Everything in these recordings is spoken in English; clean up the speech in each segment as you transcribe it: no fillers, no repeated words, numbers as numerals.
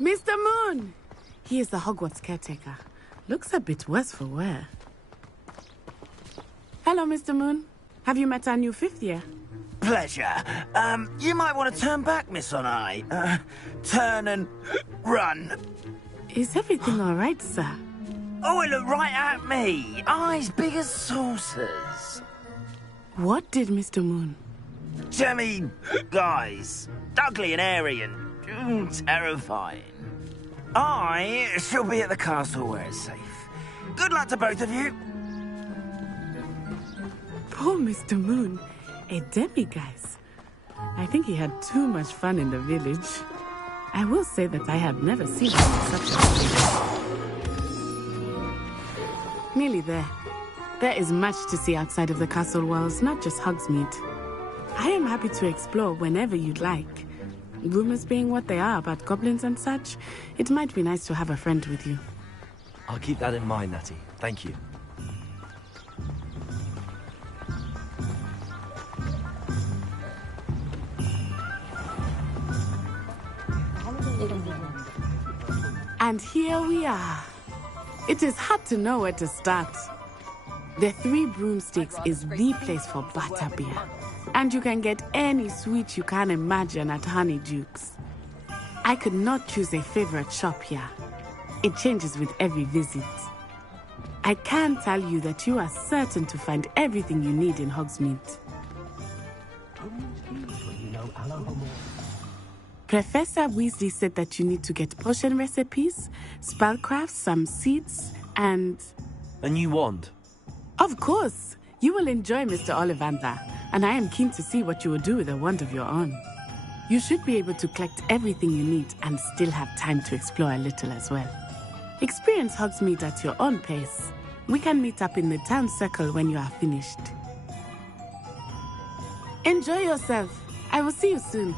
Mr. Moon! He is the Hogwarts caretaker. Looks a bit worse for wear. Hello, Mr. Moon. Have you met our new fifth year? Pleasure. You might want to turn back, Miss On-Eye. Turn and run. Is everything all right, sir? Oh, it looked right at me. Eyes big as saucers. What did Mr. Moon? I mean, guys, ugly and airy and terrifying. I shall be at the castle where it's safe. Good luck to both of you. Poor Mr. Moon. A demiguise. I think he had too much fun in the village. I will say that I have never seen him in such a place. Nearly there. There is much to see outside of the castle walls, not just Hogsmeade. I am happy to explore whenever you'd like. Rumors being what they are about goblins and such, it might be nice to have a friend with you. I'll keep that in mind, Natty. Thank you. And here we are. It is hard to know where to start. The Three Broomsticks is the place for butterbeer. And you can get any sweet you can imagine at Honeydukes. I could not choose a favorite shop here. It changes with every visit. I can tell you that you are certain to find everything you need in Hogsmeade. Professor Weasley said that you need to get potion recipes, spellcrafts, some seeds, and... A new wand? Of course! You will enjoy Mr. Ollivander, and I am keen to see what you will do with a wand of your own. You should be able to collect everything you need and still have time to explore a little as well. Experience Hogsmeade at your own pace. We can meet up in the town circle when you are finished. Enjoy yourself. I will see you soon.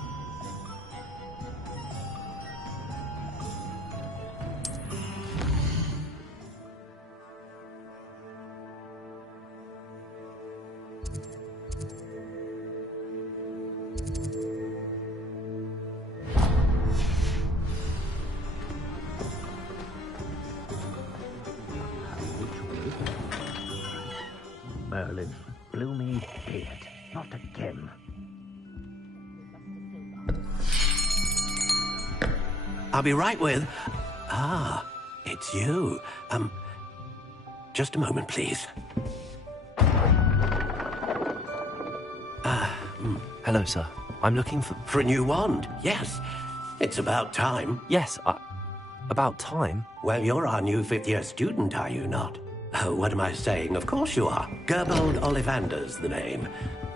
Merlin's gloomy beard. Not again. I'll be right with... Ah, it's you. Just a moment, please. Hello, sir. I'm looking for... For a new wand, yes. It's about time. Yes, about time? Well, you're our new fifth-year student, are you not? Oh, what am I saying? Of course you are. Gerbold Ollivander's the name.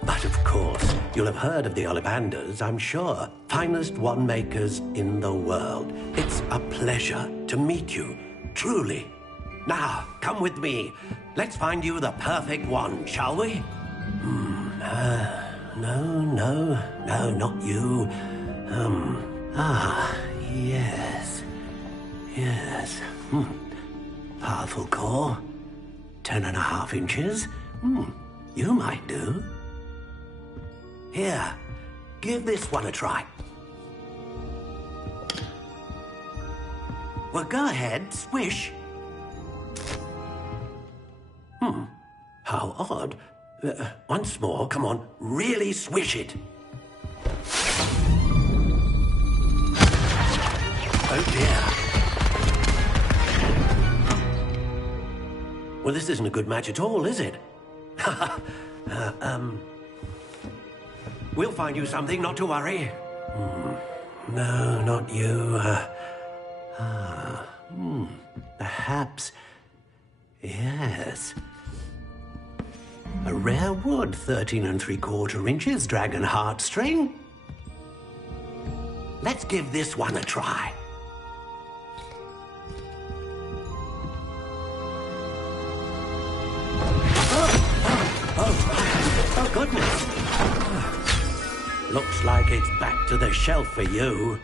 But of course, you'll have heard of the Ollivanders, I'm sure. Finest wand makers in the world. It's a pleasure to meet you, truly. Now, come with me. Let's find you the perfect wand, shall we? No, not you. Yes. Powerful core. 10.5 inches. You might do. Here, give this one a try. Well, go ahead, swish. How odd. Once more, come on, really swish it. Oh dear. Well, this isn't a good match at all, is it? We'll find you something, not to worry. No, not you. Perhaps... Yes. A rare wood, 13 3/4 inches, dragon heartstring. Let's give this one a try. Oh, goodness. Looks like it's back to the shelf for you.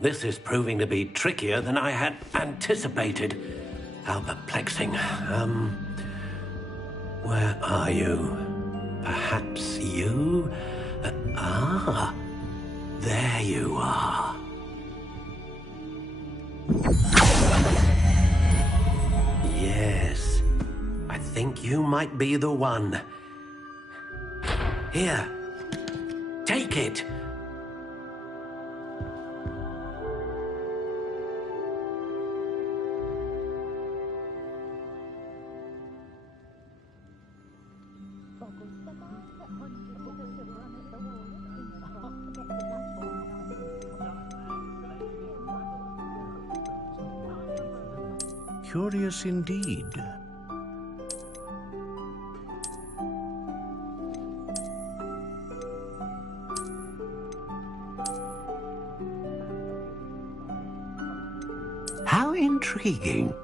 This is proving to be trickier than I had anticipated. How perplexing. Where are you? Perhaps you? There you are. think you might be the one. Here, take it. Curious indeed. How intriguing.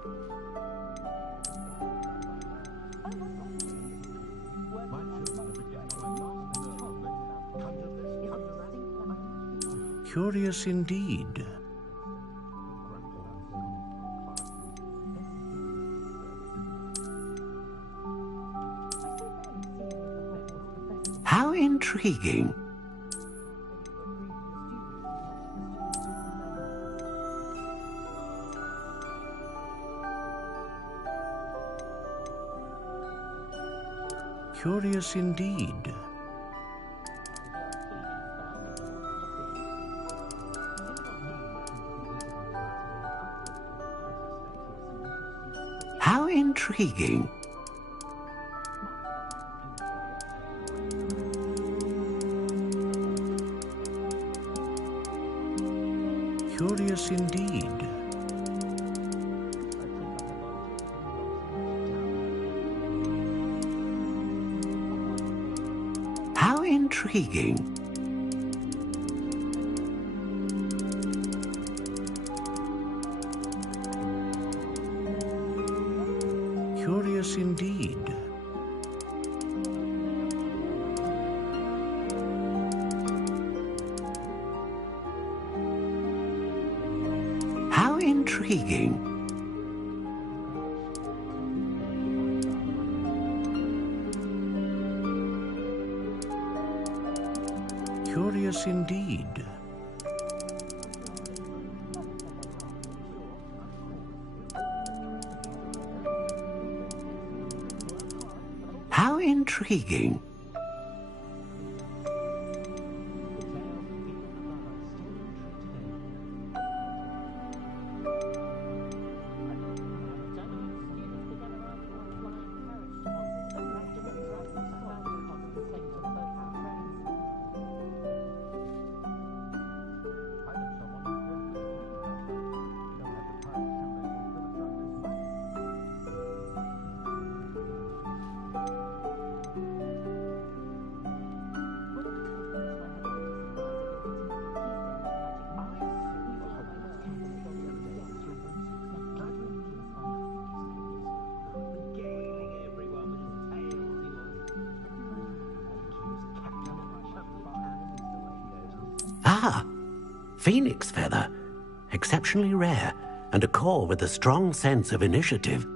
Curious indeed. How intriguing. Curious indeed. How intriguing. Curious indeed. How intriguing. Curious indeed. How intriguing. Curious indeed. How intriguing. Ah, phoenix feather. Exceptionally rare, and a core with a strong sense of initiative.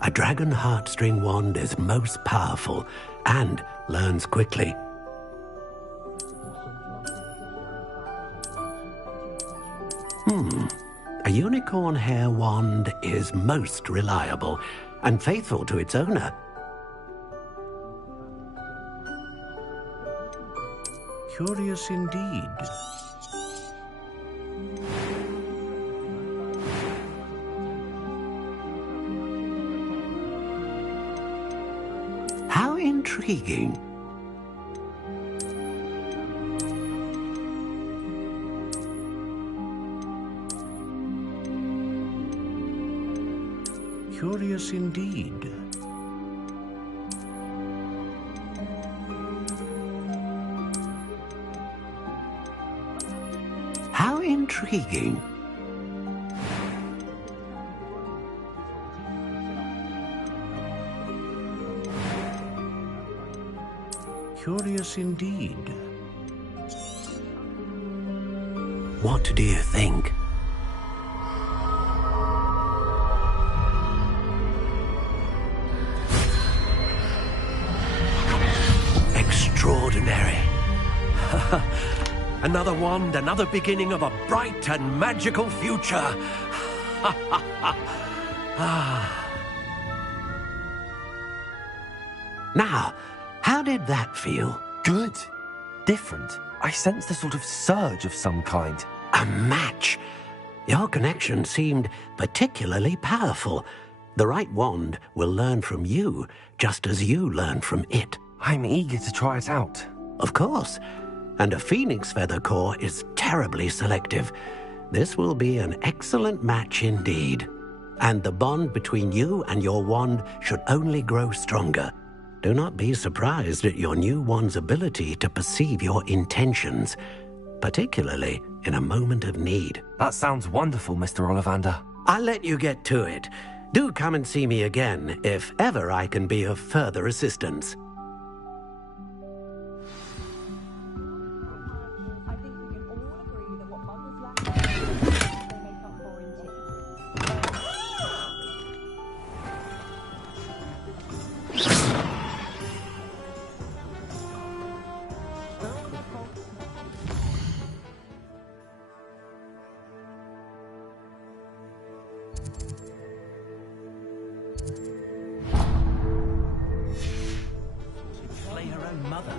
A dragon heartstring wand is most powerful and learns quickly. A unicorn hair wand is most reliable and faithful to its owner. Curious indeed. How intriguing. Curious indeed. How intriguing. Curious indeed. What do you think? Extraordinary. Another wand, another beginning of a bright and magical future. Now, how did that feel? Good. Different. I sensed a sort of surge of some kind. A match. Your connection seemed particularly powerful. The right wand will learn from you, just as you learn from it. I'm eager to try it out. Of course. And a phoenix feather core is terribly selective. This will be an excellent match indeed. And the bond between you and your wand should only grow stronger. Do not be surprised at your new wand's ability to perceive your intentions, particularly in a moment of need. That sounds wonderful, Mr. Ollivander. I'll let you get to it. Do come and see me again if ever I can be of further assistance. I think we can all agree that what Muggles lack they make up for in Slay her own mother.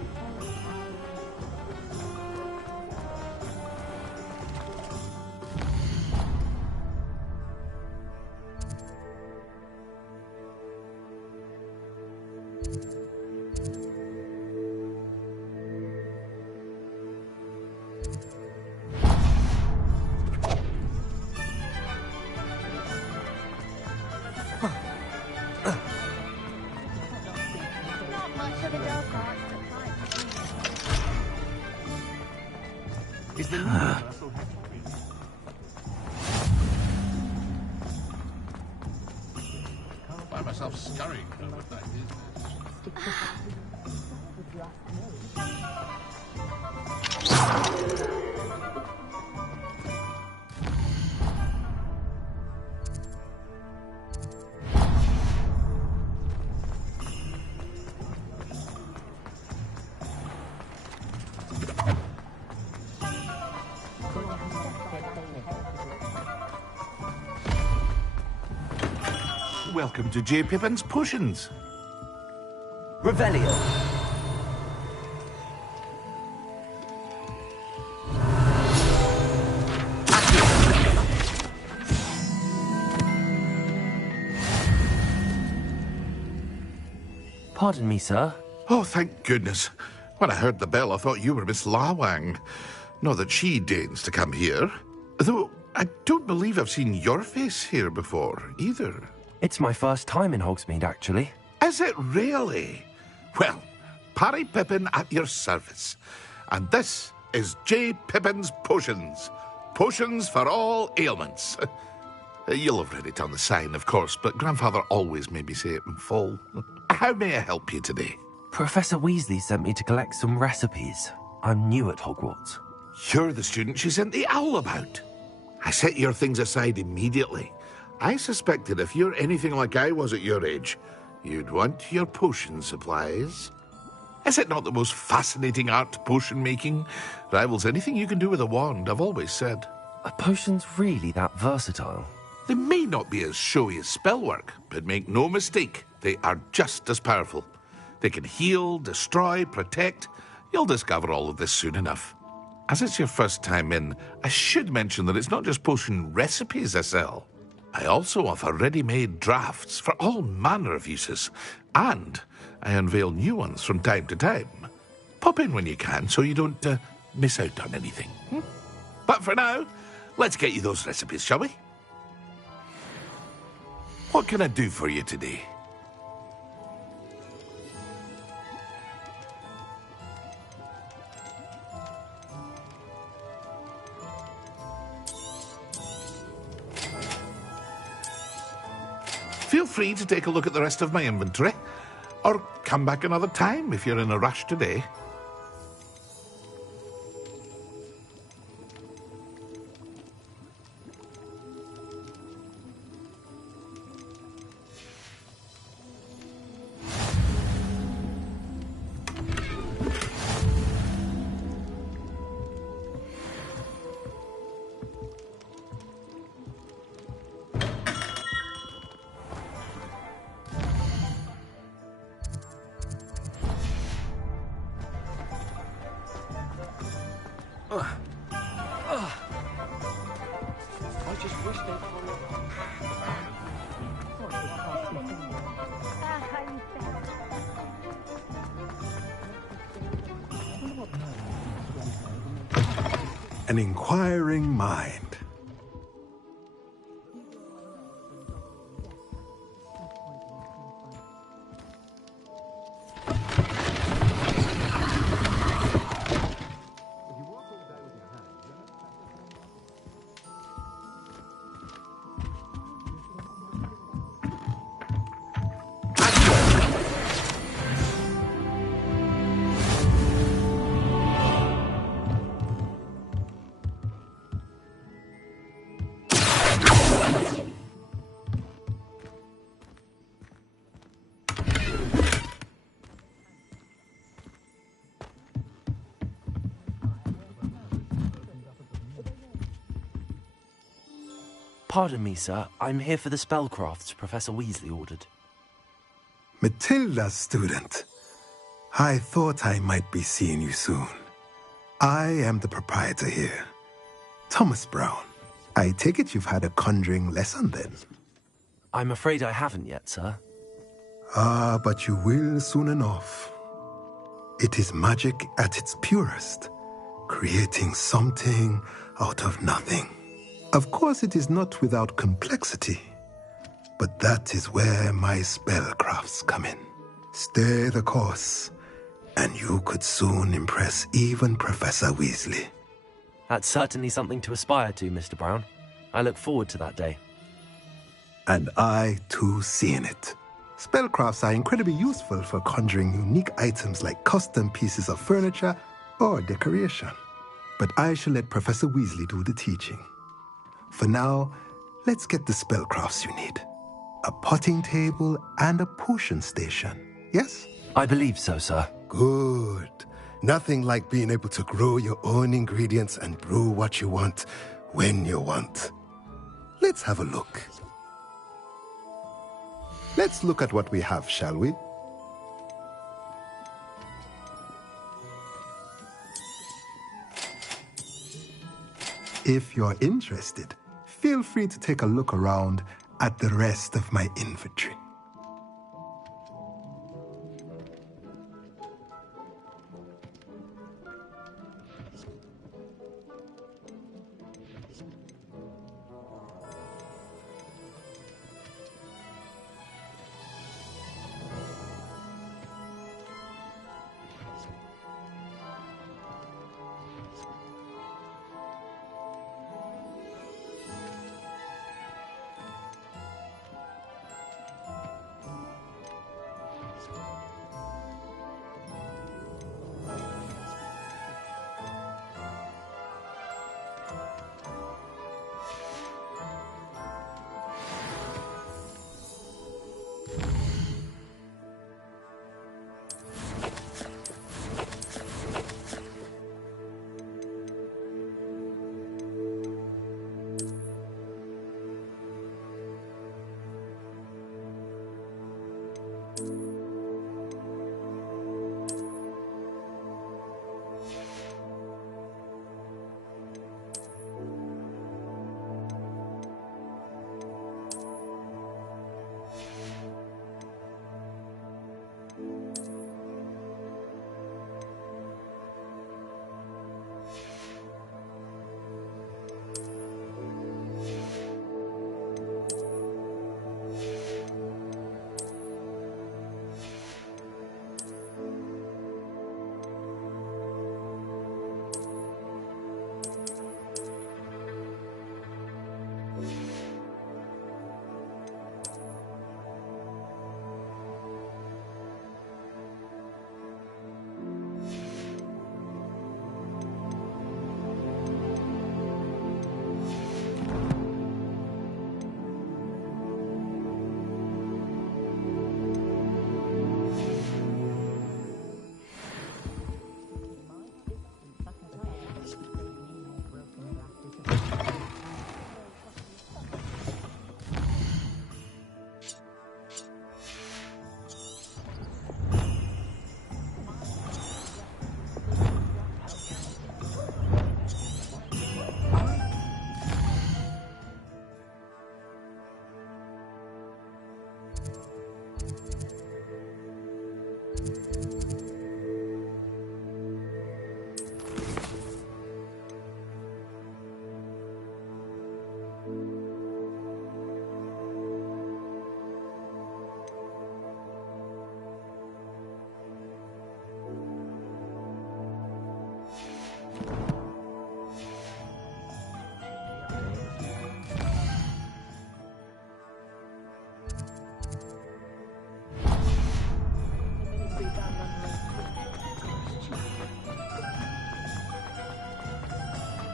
not much of a go kart, Is the universal Can't find myself scurrying over that business. Welcome to J. Pippin's Potions. Revelio. Pardon me, sir. Oh, thank goodness. When I heard the bell, I thought you were Miss Lawang. Not that she deigns to come here. Though, I don't believe I've seen your face here before, either. It's my first time in Hogsmeade, actually. Is it really? Well, Parry Pippin at your service. And this is J. Pippin's Potions. Potions for all ailments. You'll have read it on the sign, of course, but Grandfather always made me say it in full. How may I help you today? Professor Weasley sent me to collect some recipes. I'm new at Hogwarts. You're the student she sent the owl about. I set your things aside immediately. I suspected if you're anything like I was at your age, you'd want your potion supplies. Is it not the most fascinating art, potion making? Rivals anything you can do with a wand, I've always said. Are potions really that versatile? They may not be as showy as spellwork, but make no mistake, they are just as powerful. They can heal, destroy, protect. You'll discover all of this soon enough. As it's your first time in, I should mention that it's not just potion recipes I sell. I also offer ready-made drafts for all manner of uses, and I unveil new ones from time to time. Pop in when you can so you don't miss out on anything. But for now, let's get you those recipes, shall we? What can I do for you today? Feel free to take a look at the rest of my inventory, or come back another time if you're in a rush today. An inquiring mind. Pardon me, sir. I'm here for the spellcrafts Professor Weasley ordered. Matilda's student. I thought I might be seeing you soon. I am the proprietor here, Thomas Brown. I take it you've had a conjuring lesson then? I'm afraid I haven't yet, sir. Ah, but you will soon enough. It is magic at its purest, creating something out of nothing. Of course, it is not without complexity, but that is where my spellcrafts come in. Stay the course, and you could soon impress even Professor Weasley. That's certainly something to aspire to, Mr. Brown. I look forward to that day. And I, too, seeing it. Spellcrafts are incredibly useful for conjuring unique items like custom pieces of furniture or decoration. But I shall let Professor Weasley do the teaching. For now, let's get the spellcrafts you need. A potting table and a potion station, yes? I believe so, sir. Good. Nothing like being able to grow your own ingredients and brew what you want when you want. Let's have a look. Let's look at what we have, shall we? If you're interested, feel free to take a look around at the rest of my inventory.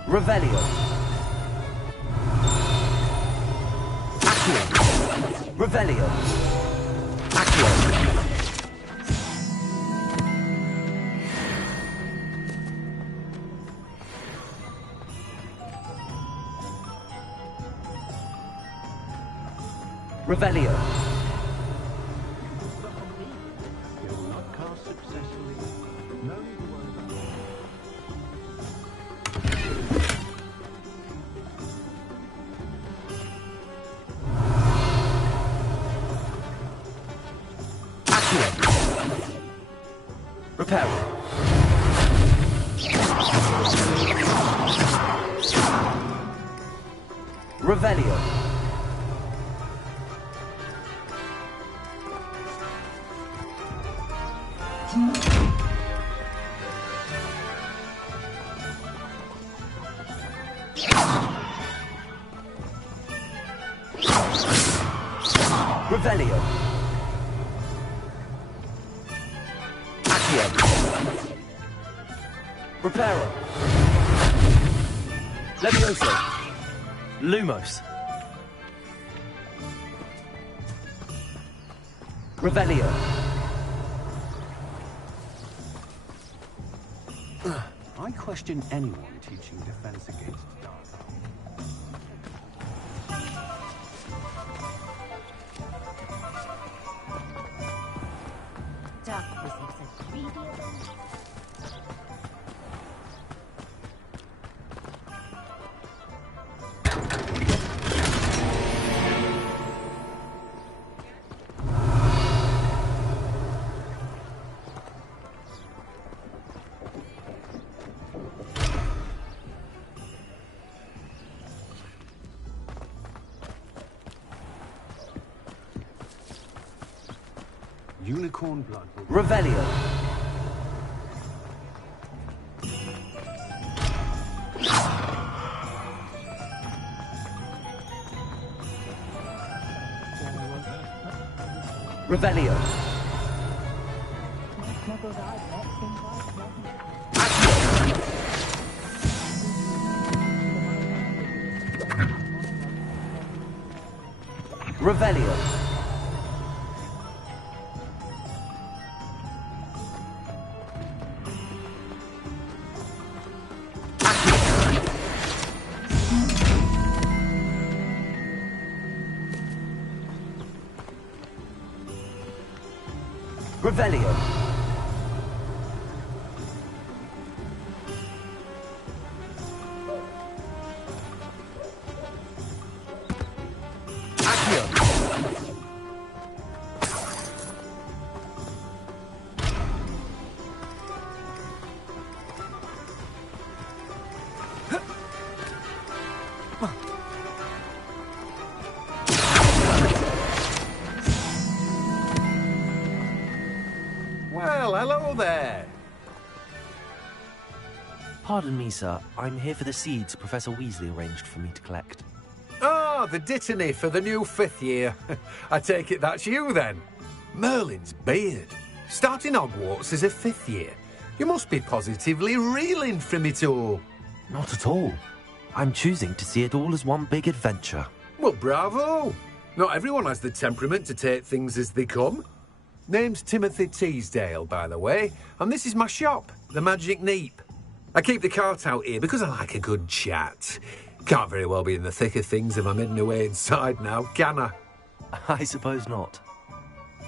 Revelio. Accio. Revelio. Accio. Revelio. You will not cast successfully. No need to worry about Accio. Reparo. Revelio. Revelio. Accio. Reparo. Levioso. Lumos. Revelio. I question anyone teaching defense against dark. Darkness is a greedy abundance. Unicorn blood will Revelio. Revelio. Revelio. Revelio. Accio. Well, hello there. Pardon me, sir. I'm here for the seeds Professor Weasley arranged for me to collect. Oh, the dittany for the new 5th year. I take it that's you then. Merlin's beard. Starting Hogwarts as a 5th year. You must be positively reeling from it all. Not at all. I'm choosing to see it all as one big adventure. Well, bravo. Not everyone has the temperament to take things as they come. Name's Timothy Teasdale, by the way, and this is my shop, the Magic Neep. I keep the cart out here because I like a good chat. Can't very well be in the thick of things if I'm hidden away inside now, can I? I suppose not.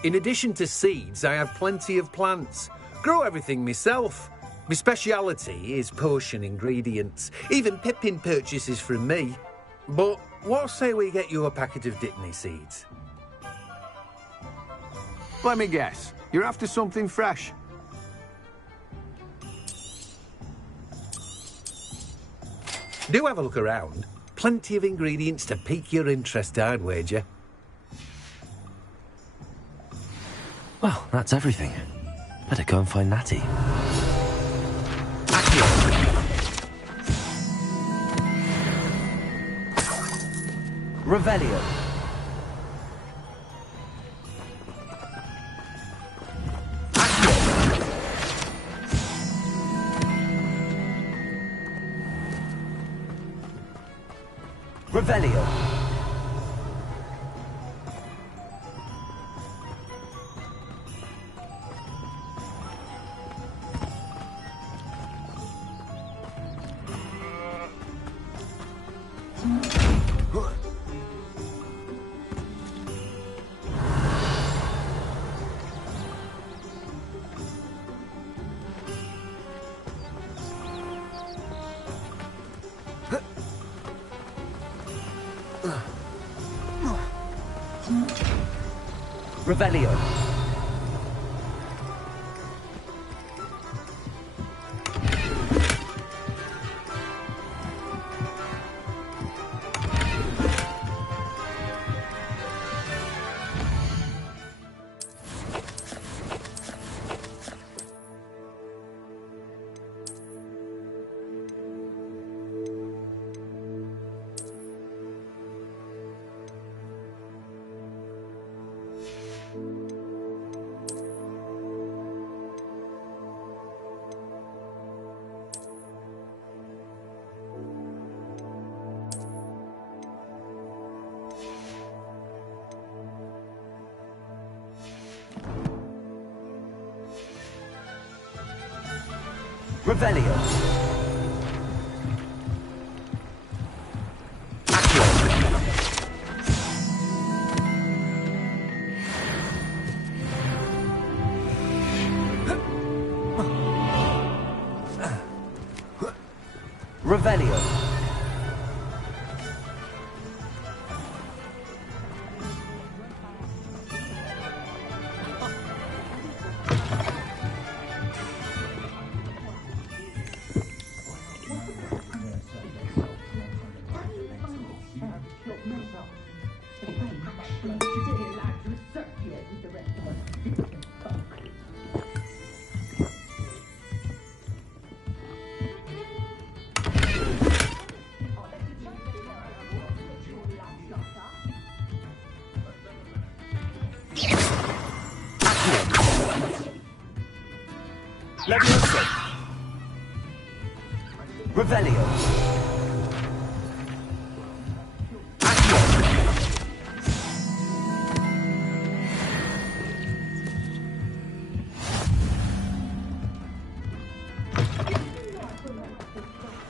In addition to seeds, I have plenty of plants. Grow everything myself. My speciality is potion ingredients. Even Pippin purchases from me. But what say we get you a packet of Dittany seeds? Let me guess. You're after something fresh. Do have a look around. Plenty of ingredients to pique your interest, I'd wager. Well, that's everything. Better go and find Natty. Revelio. Revelio. Revelio. Revelio. Revelio. Levioso. Revelio.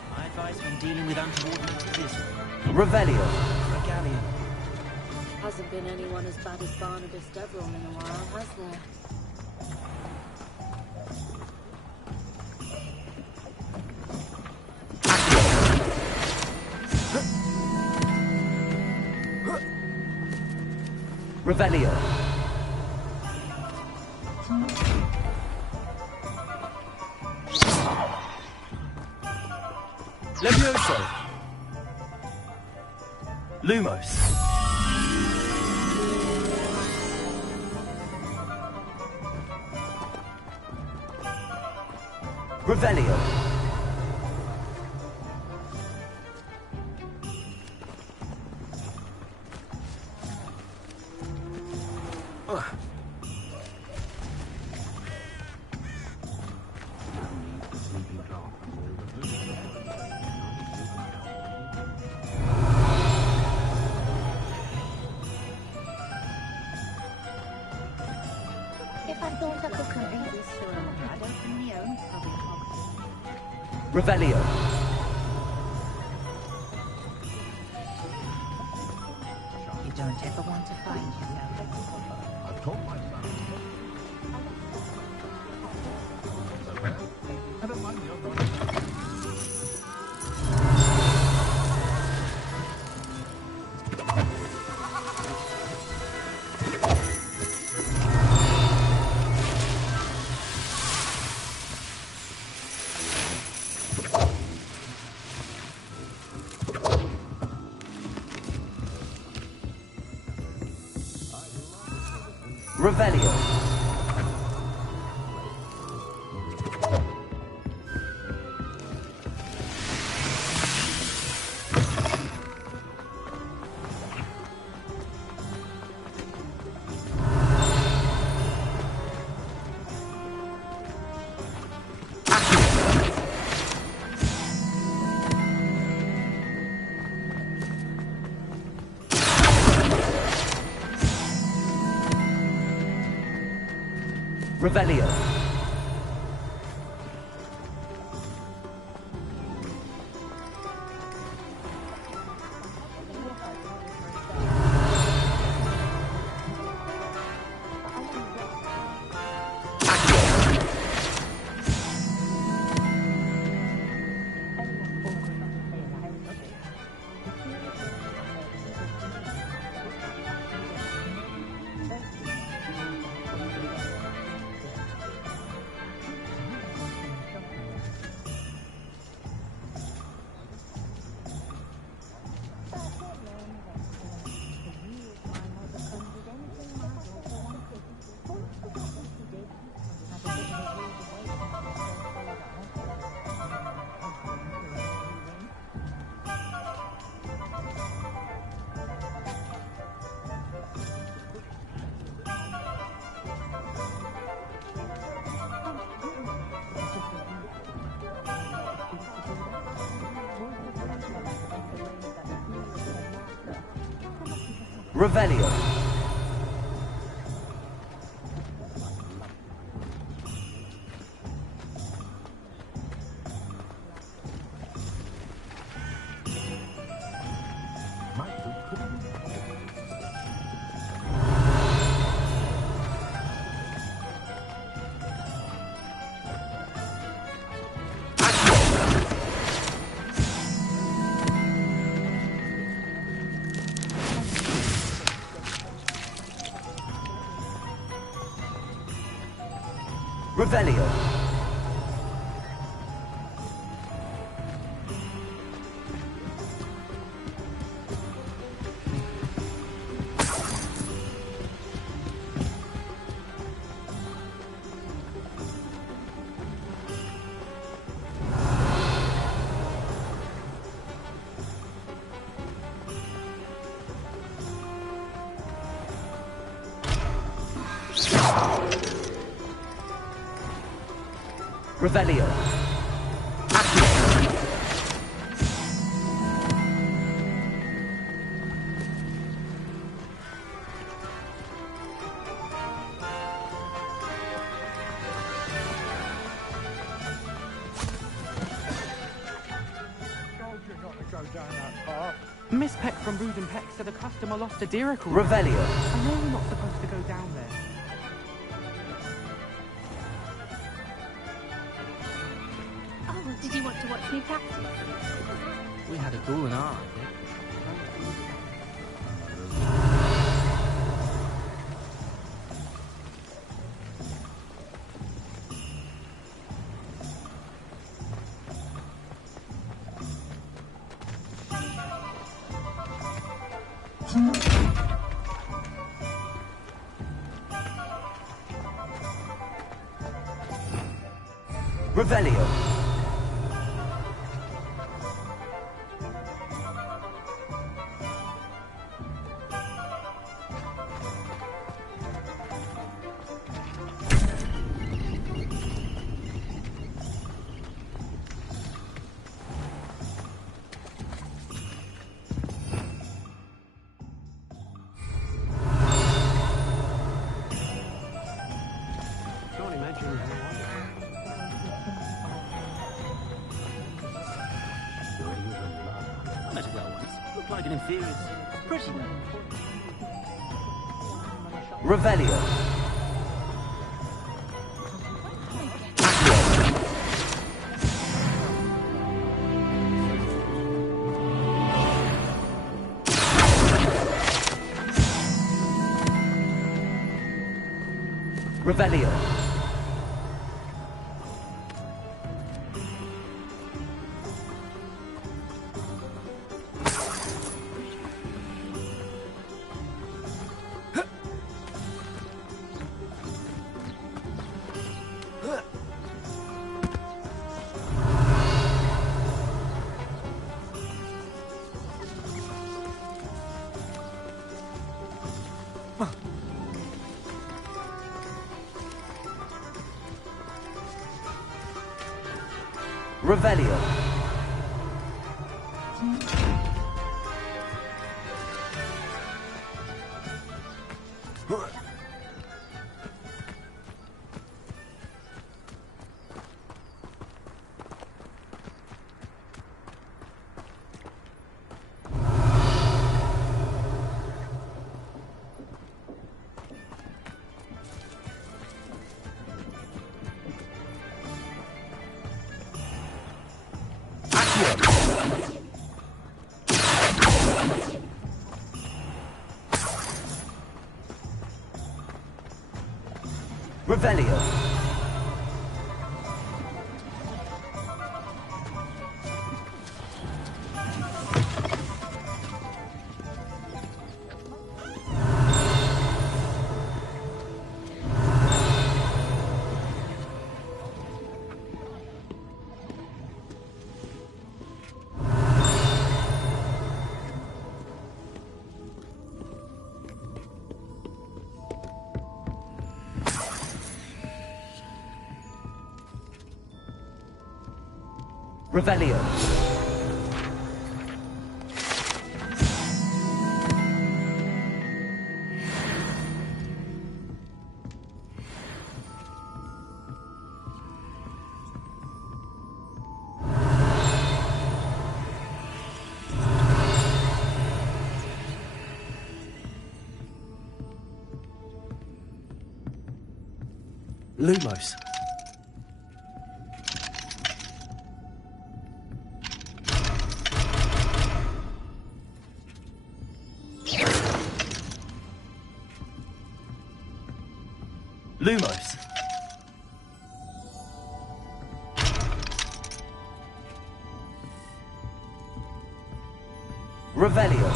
My advice when dealing with untoward matters is Revelio. Regalia. Hasn't been anyone as bad as Barnabas Deverell in a while, has there? Revelio. Levioso. Lumos. Revelio. If I thought I could contain this silver, I'd open my own hobby hog. Revelio. You don't ever want to find yourself. I've told my son. I don't mind your going. Revelio. Revelio. Revelio. Revelio. Revelio. Miss Peck from Brood and Peck said a customer lost a deer call. Revelio. I know we're not supposed to go down there. Oh, did you want to watch me practice? We had a cool and art. Revelio. Can't imagine how I met a girl once. Looked like an inferior. Pretty well. Revelio. Revelio. Revelio. Revelio. Revelio. Lumos. Lumos. Revelio.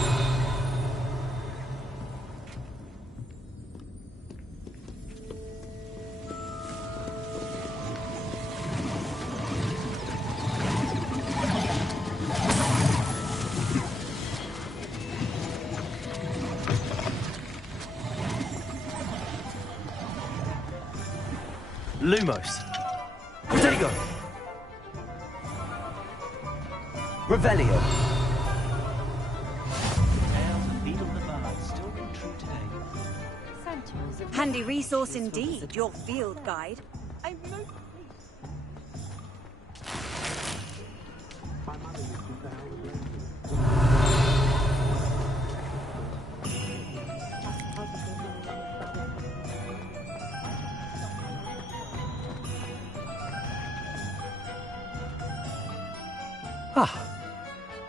Lumos. Protego. Revelio. Handy resource indeed, your field guide. I'm no Ah,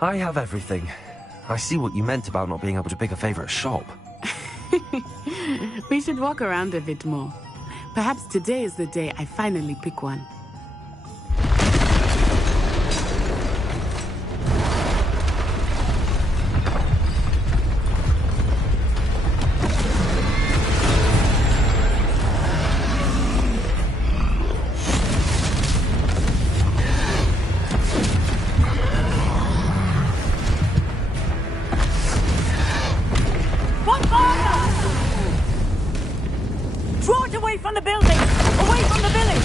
I have everything. I see what you meant about not being able to pick a favorite shop. We should walk around a bit more. Perhaps today is the day I finally pick one. Draw it away from the building! Away from the village!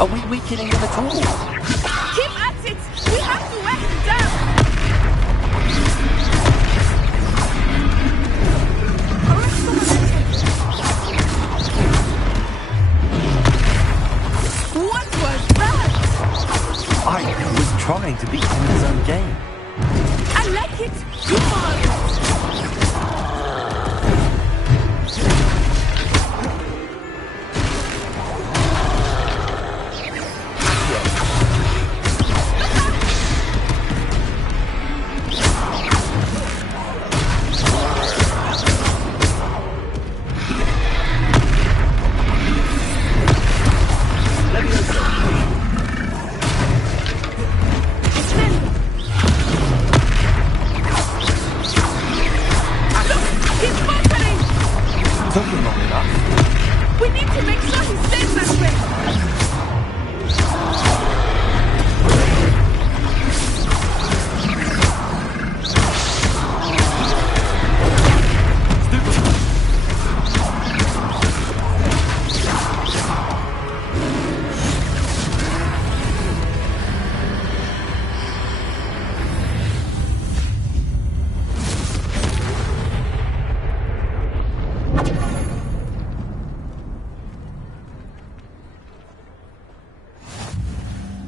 Are we weakening them at all? Keep at it! We have to wear him down! What was that? I was trying to beat him in his own game. I like it! Come on!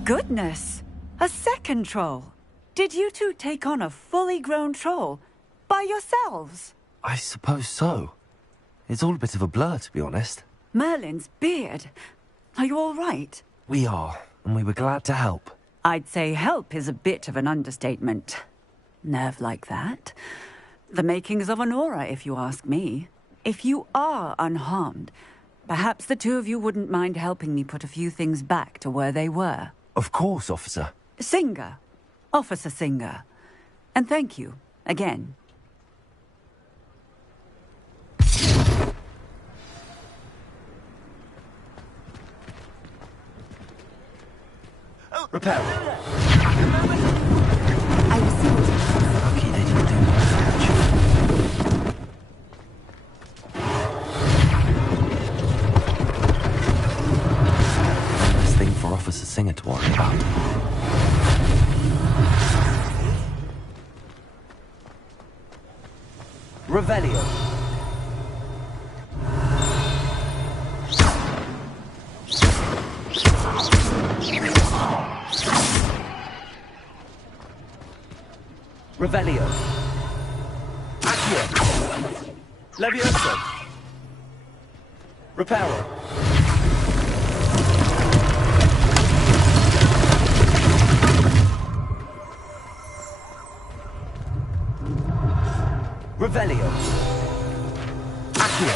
Goodness! A second troll! Did you two take on a fully grown troll? By yourselves? I suppose so. It's all a bit of a blur, to be honest. Merlin's beard. Are you all right? We are, and we were glad to help. I'd say help is a bit of an understatement. Nerve like that. The makings of an aura, if you ask me. If you are unharmed, perhaps the two of you wouldn't mind helping me put a few things back to where they were. Of course, officer. Singer. Officer Singer. And thank you, again. Repair. I received it. Lucky they didn't do more damage. Nice thing for Officer Singer to worry about. Revelio. Revelio. Accio. Levioso. Reparo. Revelio. Accio.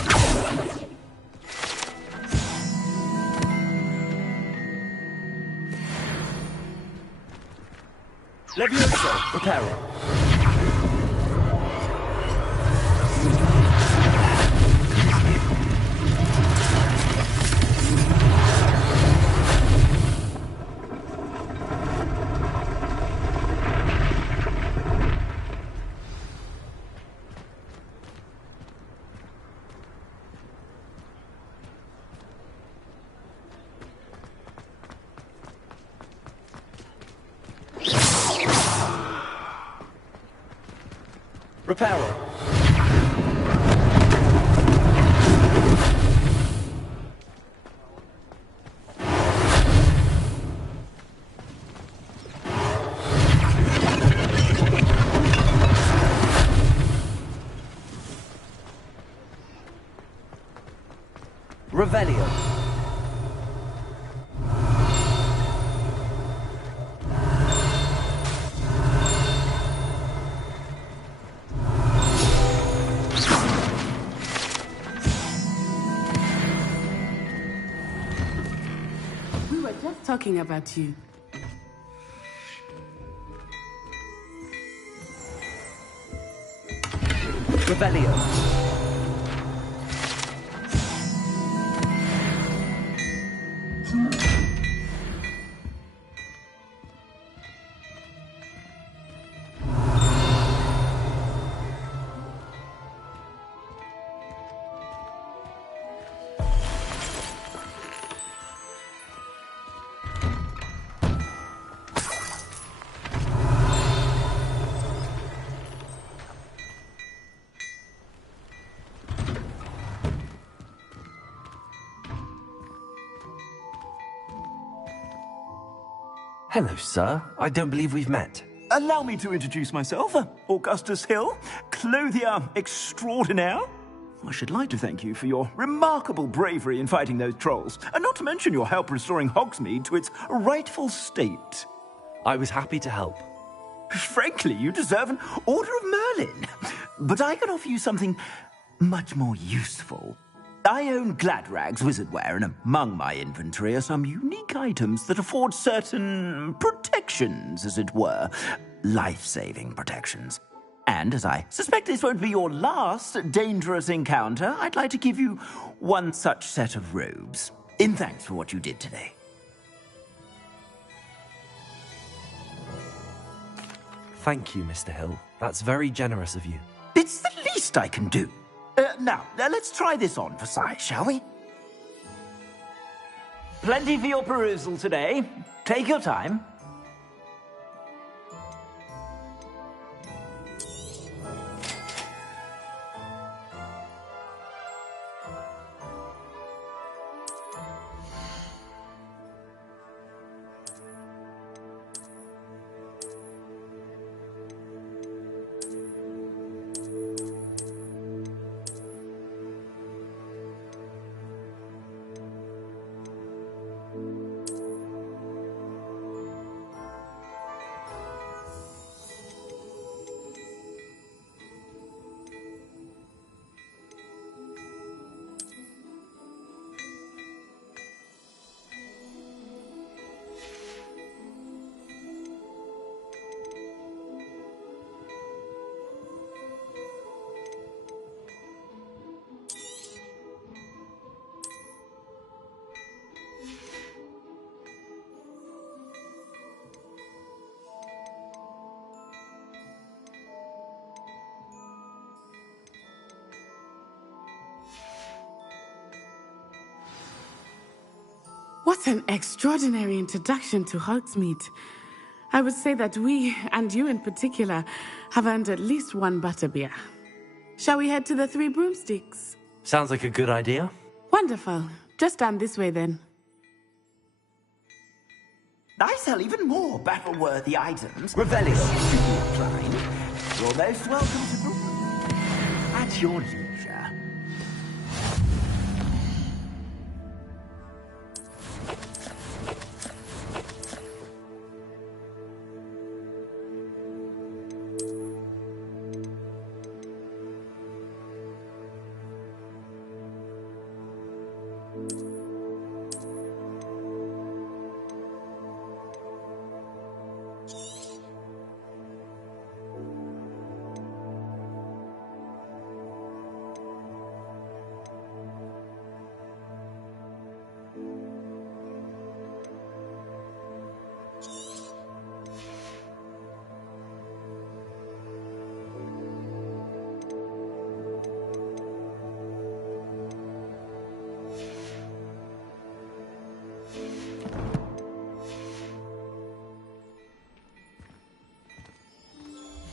Levioso. Reparo. Reparo. Revelio. We were just talking about you. Revelio. Hello, sir. I don't believe we've met. Allow me to introduce myself, Augustus Hill, clothier extraordinaire. I should like to thank you for your remarkable bravery in fighting those trolls, and not to mention your help restoring Hogsmeade to its rightful state. I was happy to help. Frankly, you deserve an Order of Merlin. But I can offer you something much more useful. I own Gladrag's wizardware, and among my inventory are some unique items that afford certain protections, as it were. Life-saving protections. And as I suspect this won't be your last dangerous encounter, I'd like to give you one such set of robes, in thanks for what you did today. Thank you, Mr. Hill. That's very generous of you. It's the least I can do. Now, let's try this on for size, shall we? Plenty for your perusal today. Take your time. What an extraordinary introduction to Hogsmeade. I would say that we, and you in particular, have earned at least one butterbeer. Shall we head to the Three Broomsticks? Sounds like a good idea. Wonderful. Just stand this way then. I sell even more battle-worthy items. Revelio. You're most welcome to Broom. At your leisure.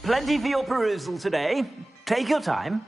Plenty for your perusal today. Take your time.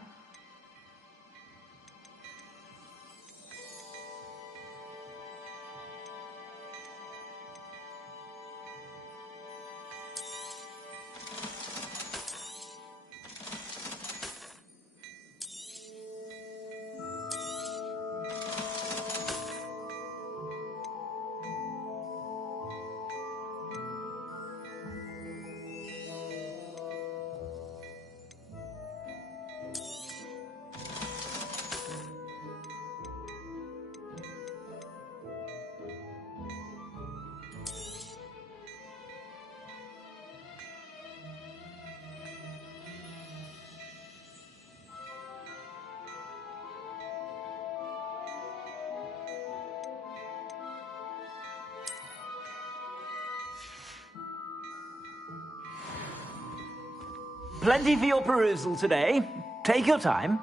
Plenty for your perusal today. Take your time.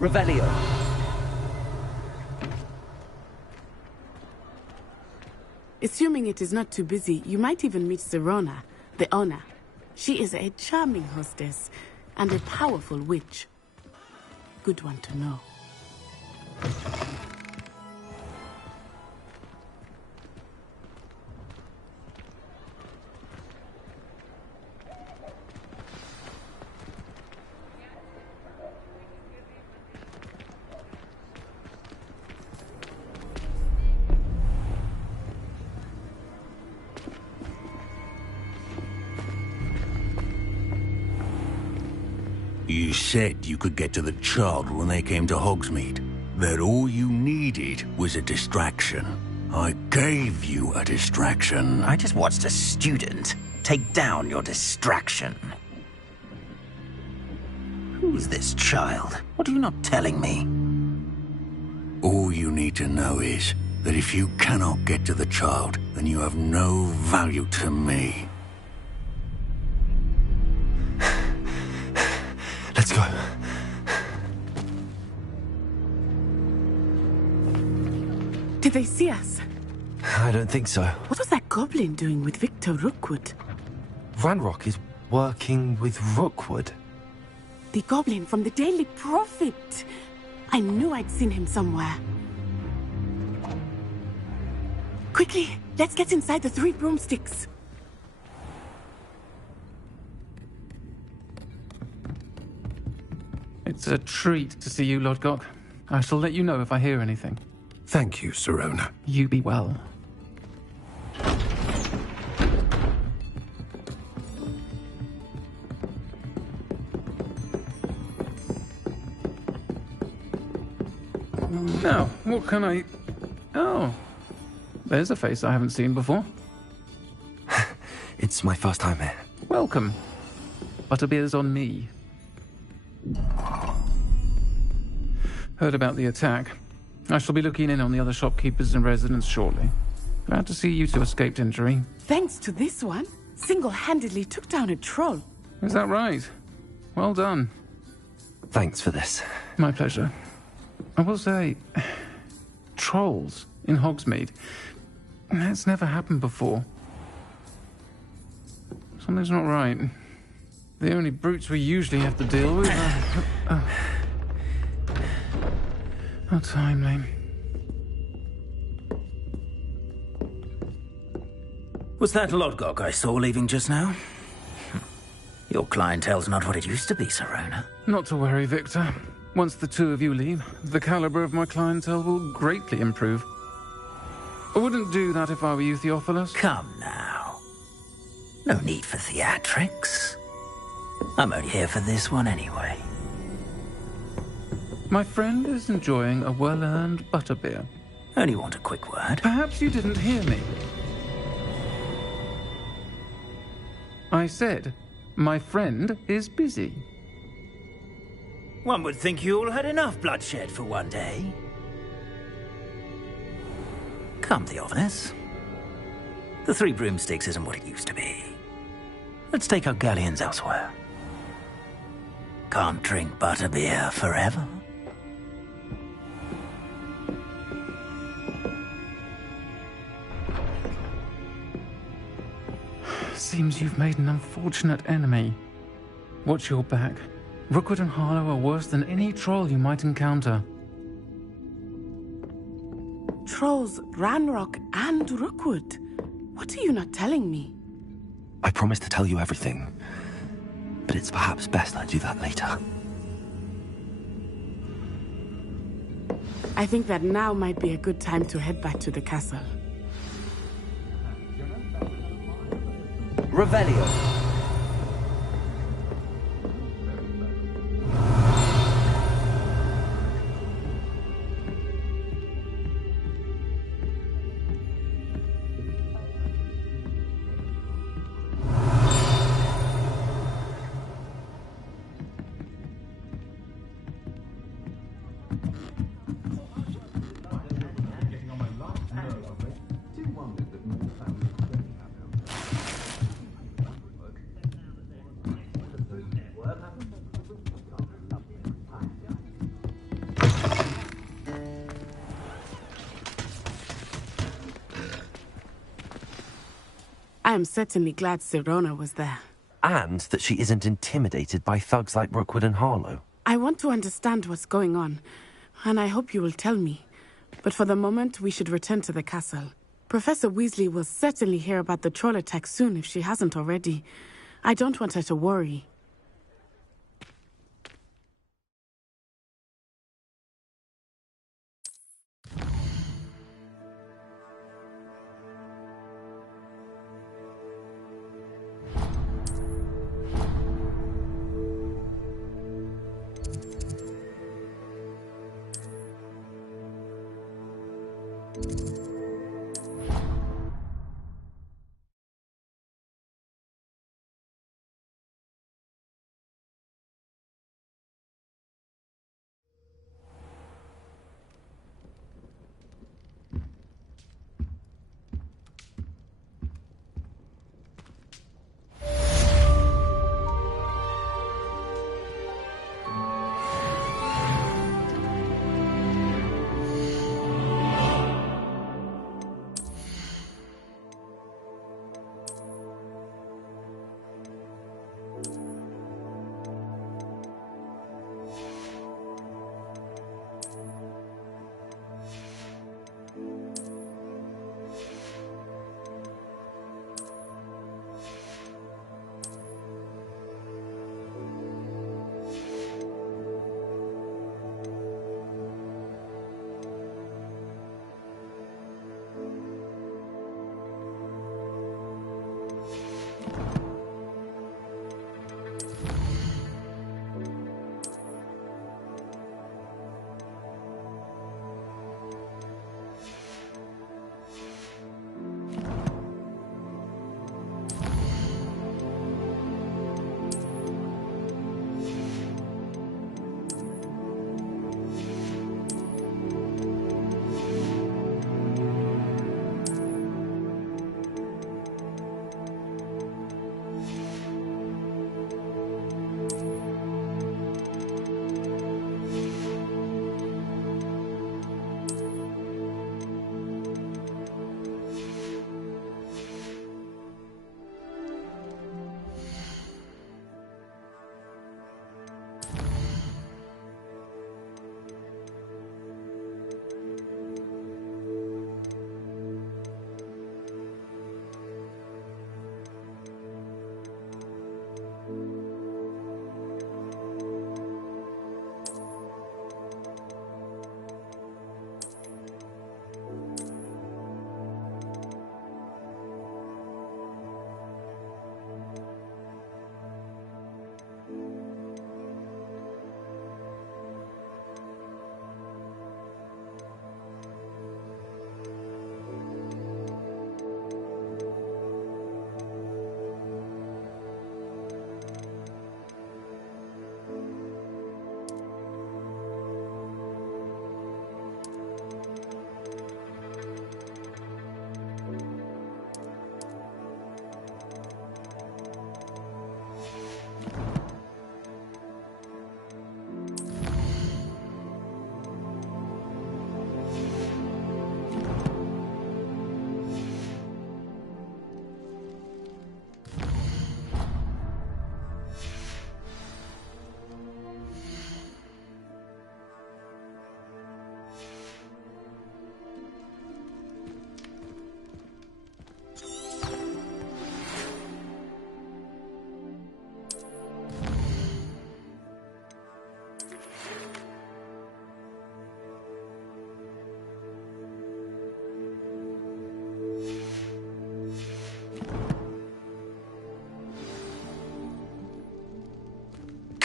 Revelio. Assuming it is not too busy, you might even meet Sirona, the owner. She is a charming hostess and a powerful witch. Good one to know. You said you could get to the child when they came to Hogsmeade. That all you needed was a distraction. I gave you a distraction. I just watched a student take down your distraction. Who's this child? What are you not telling me? All you need to know is that if you cannot get to the child, then you have no value to me. Let's go. Did they see us? I don't think so. What was that goblin doing with Victor Rookwood? Ranrock is working with Rookwood. The goblin from the Daily Prophet. I knew I'd seen him somewhere. Quickly, let's get inside the Three Broomsticks. It's a treat to see you, Lodgok. I shall let you know if I hear anything. Thank you, Sirona. You be well. Now, what can I... Oh, there's a face I haven't seen before. It's my first time here. Welcome. Butterbeer's on me. Heard about the attack. I shall be looking in on the other shopkeepers and residents shortly. Glad to see you two escaped injury. Thanks to this one, single-handedly took down a troll. Is that right? Well done. Thanks for this. My pleasure. I will say, trolls in Hogsmeade. That's never happened before. Something's not right. The only brutes we usually have to deal with are... How timely. Was that Lodgok I saw leaving just now? Your clientele's not what it used to be, Serona. Not to worry, Victor. Once the two of you leave, the caliber of my clientele will greatly improve. I wouldn't do that if I were you, Theophilus. Come now. No need for theatrics. I'm only here for this one anyway. My friend is enjoying a well-earned butterbeer. Only want a quick word. Perhaps you didn't hear me. I said, my friend is busy. One would think you all had enough bloodshed for one day. Come, Theophilus. The Three Broomsticks isn't what it used to be. Let's take our galleons elsewhere. Can't drink butterbeer forever. Seems you've made an unfortunate enemy. Watch your back. Rookwood and Harlow are worse than any troll you might encounter. Trolls, Ranrock, and Rookwood. What are you not telling me? I promised to tell you everything, but it's perhaps best I do that later. I think that now might be a good time to head back to the castle. Revelio. I am certainly glad Serona was there. And that she isn't intimidated by thugs like Rookwood and Harlow. I want to understand what's going on, and I hope you will tell me. But for the moment, we should return to the castle. Professor Weasley will certainly hear about the troll attack soon if she hasn't already. I don't want her to worry.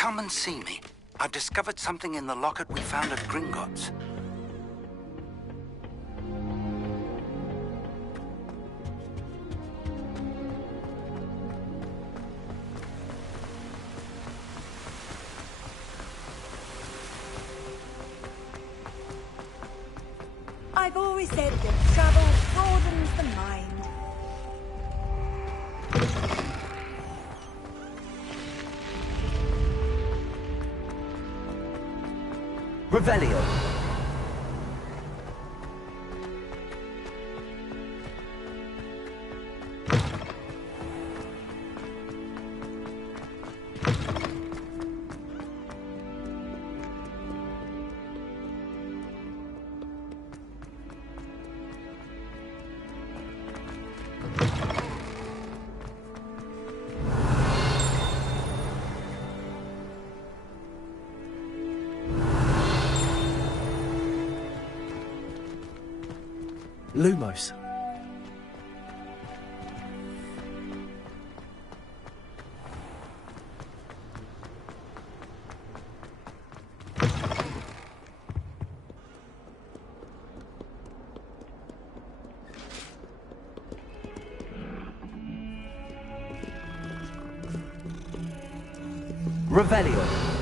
Come and see me. I've discovered something in the locket we found at Gringotts. I've always said that travel broadens the mind. Revelio. Lumos. Revelio.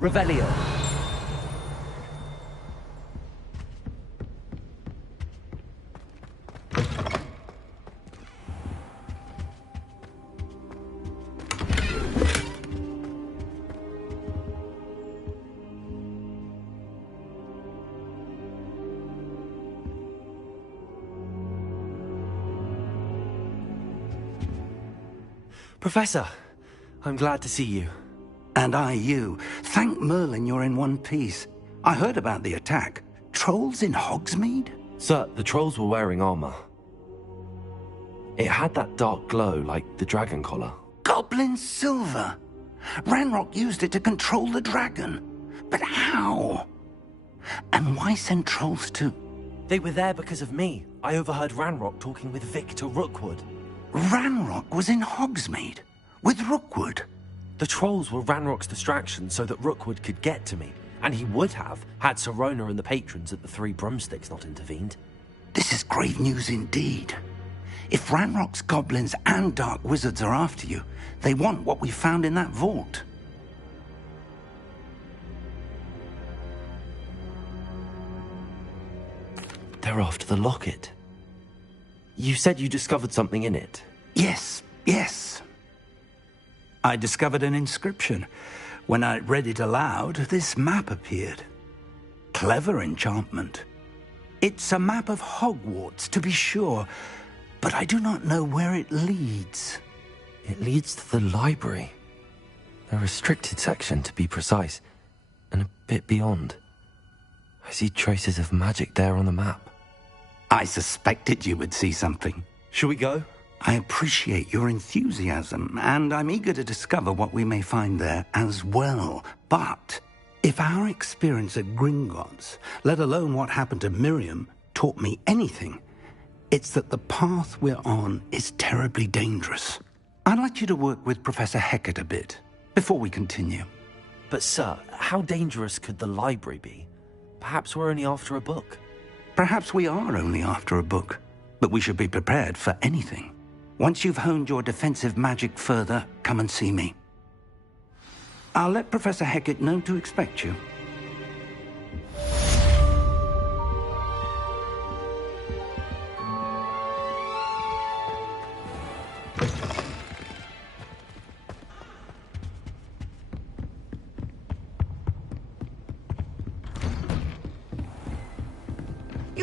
Revelio. Professor, I'm glad to see you. And I you. Thank Merlin you're in one piece. I heard about the attack. Trolls in Hogsmeade? Sir, the trolls were wearing armor. It had that dark glow like the dragon collar. Goblin silver! Ranrock used it to control the dragon. But how? And why send trolls to... They were there because of me. I overheard Ranrock talking with Victor Rookwood. Ranrock was in Hogsmeade? With Rookwood? The trolls were Ranrock's distraction so that Rookwood could get to me. And he would have, had Sirona and the patrons at the Three Broomsticks not intervened. This is grave news indeed. If Ranrock's goblins and dark wizards are after you, they want what we found in that vault. They're after the locket. You said you discovered something in it. Yes. I discovered an inscription. When I read it aloud, this map appeared. Clever enchantment. It's a map of Hogwarts, to be sure, but I do not know where it leads. It leads to the library. A restricted section, to be precise, and a bit beyond. I see traces of magic there on the map. I suspected you would see something. Shall we go? I appreciate your enthusiasm, and I'm eager to discover what we may find there as well. But if our experience at Gringotts, let alone what happened to Miriam, taught me anything, it's that the path we're on is terribly dangerous. I'd like you to work with Professor Hecat a bit before we continue. But sir, how dangerous could the library be? Perhaps we're only after a book. Perhaps we are only after a book, but we should be prepared for anything. Once you've honed your defensive magic further, come and see me. I'll let Professor Hecat know to expect you.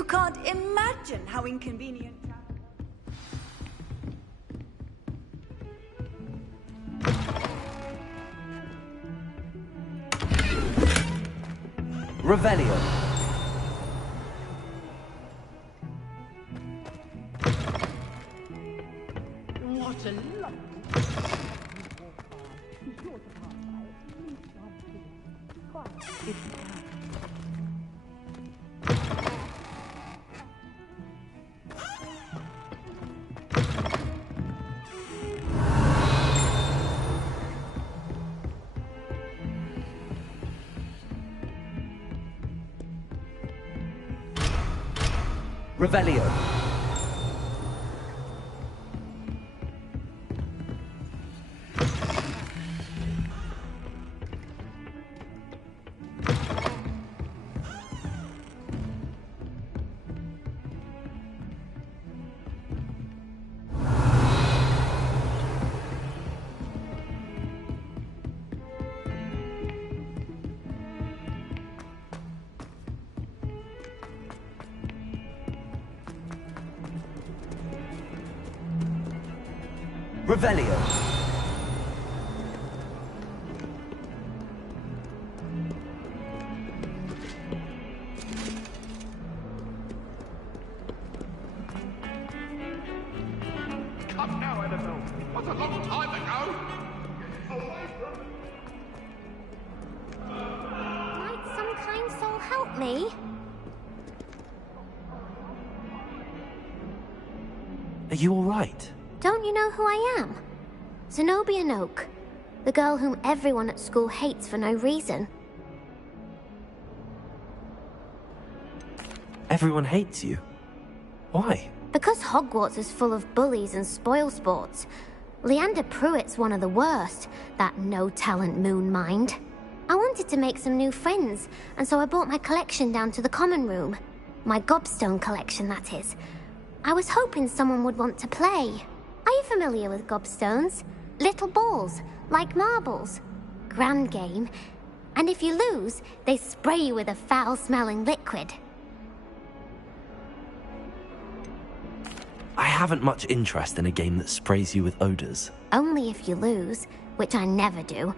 You can't imagine how inconvenient. Revelio. What a lovely... Revelio. Revelio. Come now, Annabelle. What a long time ago. Might some kind soul help me? Are you all right? Don't you know who I am? Zenobia Noak, the girl whom everyone at school hates for no reason. Everyone hates you. Why? Because Hogwarts is full of bullies and spoilsports. Leander Pruitt's one of the worst, that no-talent moon mind. I wanted to make some new friends, and so I brought my collection down to the common room. My gobstone collection, that is. I was hoping someone would want to play. Are you familiar with gobstones? Little balls, like marbles. Grand game. And if you lose, they spray you with a foul-smelling liquid. I haven't much interest in a game that sprays you with odors. Only if you lose, which I never do.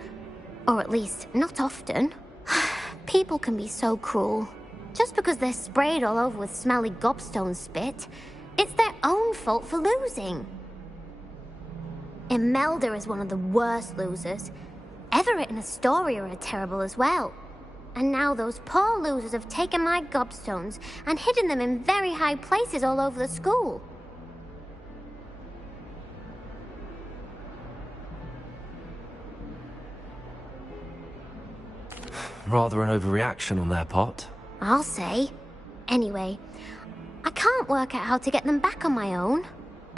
Or at least, not often. People can be so cruel. Just because they're sprayed all over with smelly gobstone spit, it's their own fault for losing. Imelda is one of the worst losers. Everett and Astoria are terrible as well. And now those poor losers have taken my gobstones and hidden them in very high places all over the school. Rather an overreaction on their part. I'll say. Anyway, I can't work out how to get them back on my own.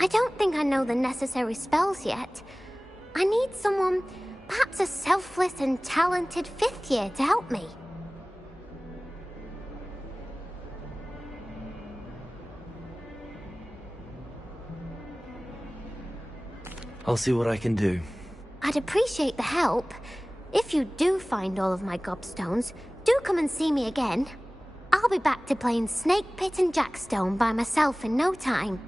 I don't think I know the necessary spells yet. I need someone, perhaps a selfless and talented fifth year to help me. I'll see what I can do. I'd appreciate the help. If you do find all of my gobstones, do come and see me again. I'll be back to playing Snake Pit and Jackstone by myself in no time.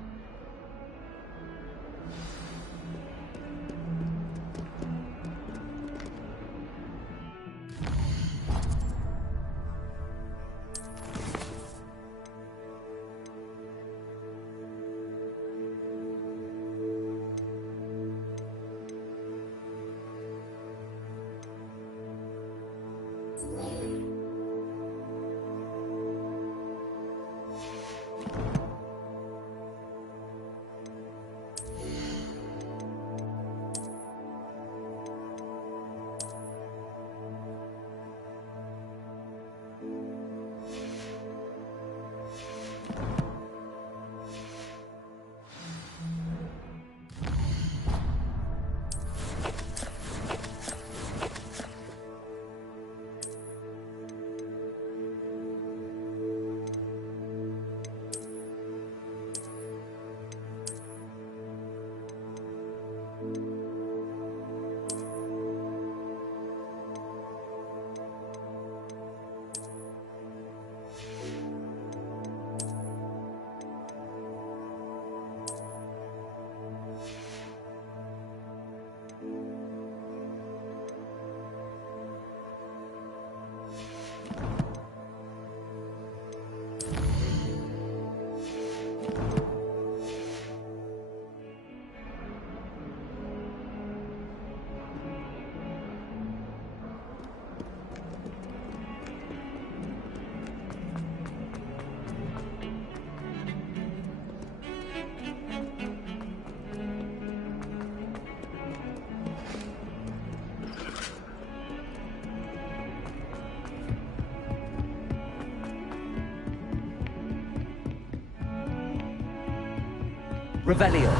Revelio.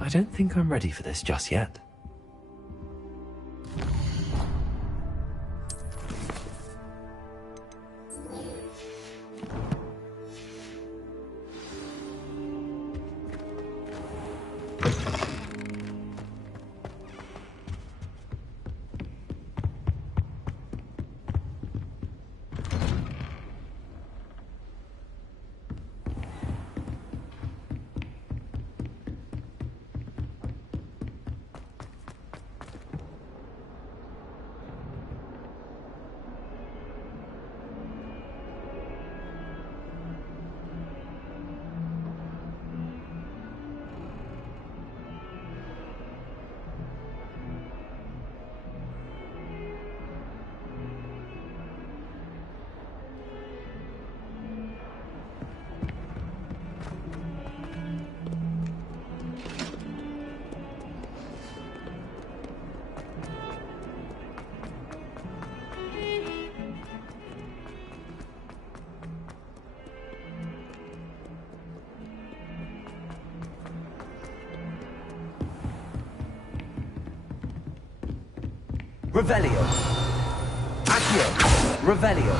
I don't think I'm ready for this just yet. Revelio. Accio. Revelio.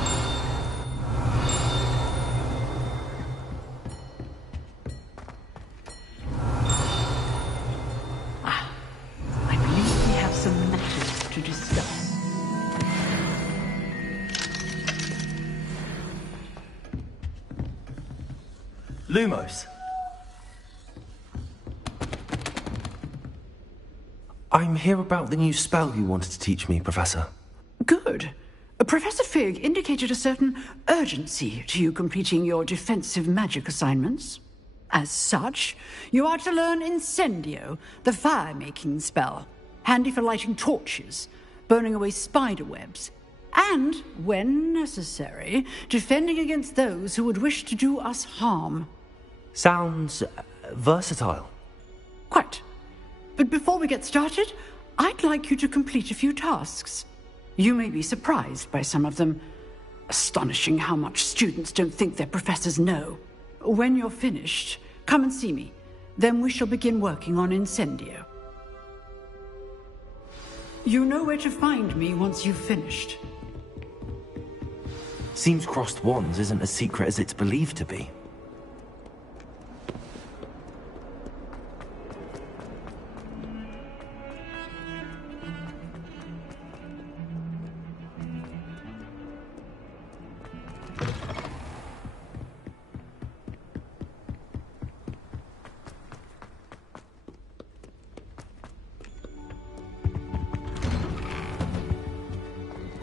I believe we have some matters to discuss. Lumos. I'm here about the new spell you wanted to teach me, Professor. Good. Professor Fig indicated a certain urgency to you completing your defensive magic assignments. As such, you are to learn Incendio, the fire-making spell, handy for lighting torches, burning away spider webs, and, when necessary, defending against those who would wish to do us harm. Sounds versatile. Quite. But before we get started, I'd like you to complete a few tasks. You may be surprised by some of them. Astonishing how much students don't think their professors know. When you're finished, come and see me. Then we shall begin working on Incendio. You know where to find me once you've finished. Seems crossed wands isn't as secret as it's believed to be.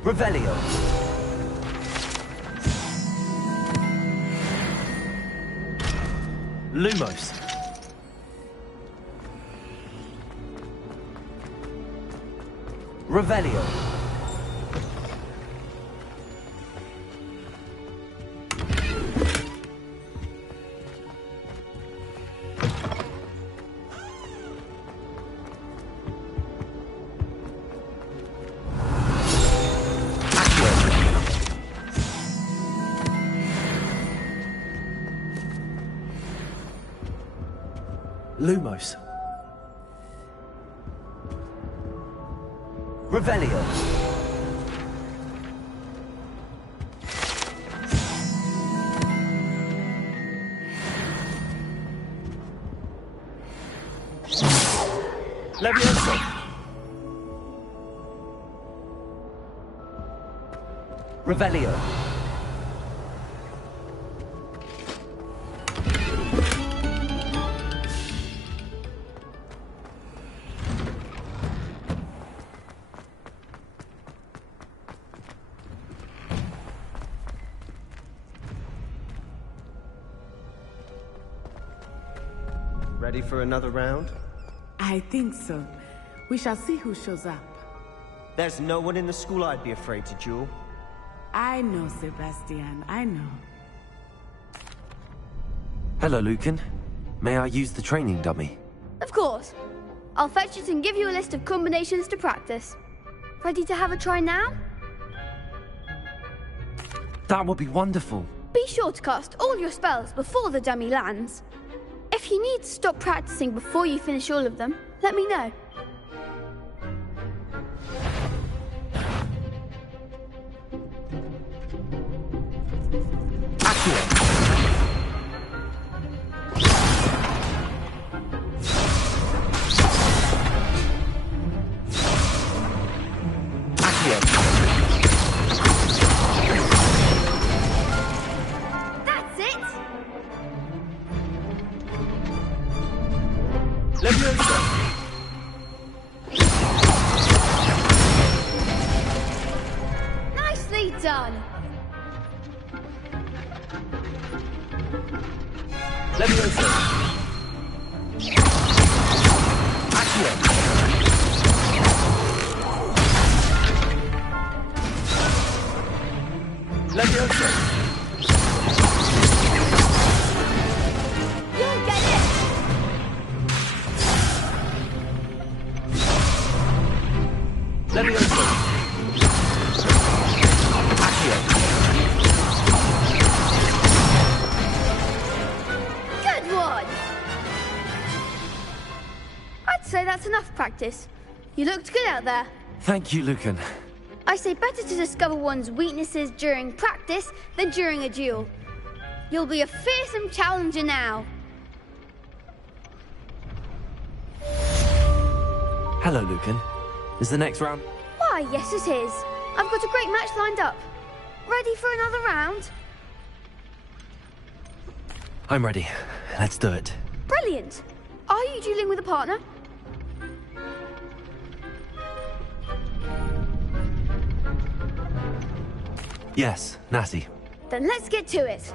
Revelio. Lumos. Revelio. Lumos. Revelio. Levioso. Revelio. Ready for another round? I think so. We shall see who shows up. There's no one in the school I'd be afraid to duel. I know, Sebastian. I know. Hello, Lucan. May I use the training dummy? Of course. I'll fetch it and give you a list of combinations to practice. Ready to have a try now? That would be wonderful. Be sure to cast all your spells before the dummy lands. If you need to stop practicing before you finish all of them, let me know. That's it! Nicely done! You'll get it! Good one! I'd say that's enough practice. You looked good out there. Thank you, Lucan. I say better to discover one's weaknesses during practice than during a duel. You'll be a fearsome challenger now. Hello, Lucan. Is the next round? Why, yes it is. I've got a great match lined up. Ready for another round? I'm ready. Let's do it. Brilliant. Are you dueling with a partner? Yes, Natty. Then let's get to it.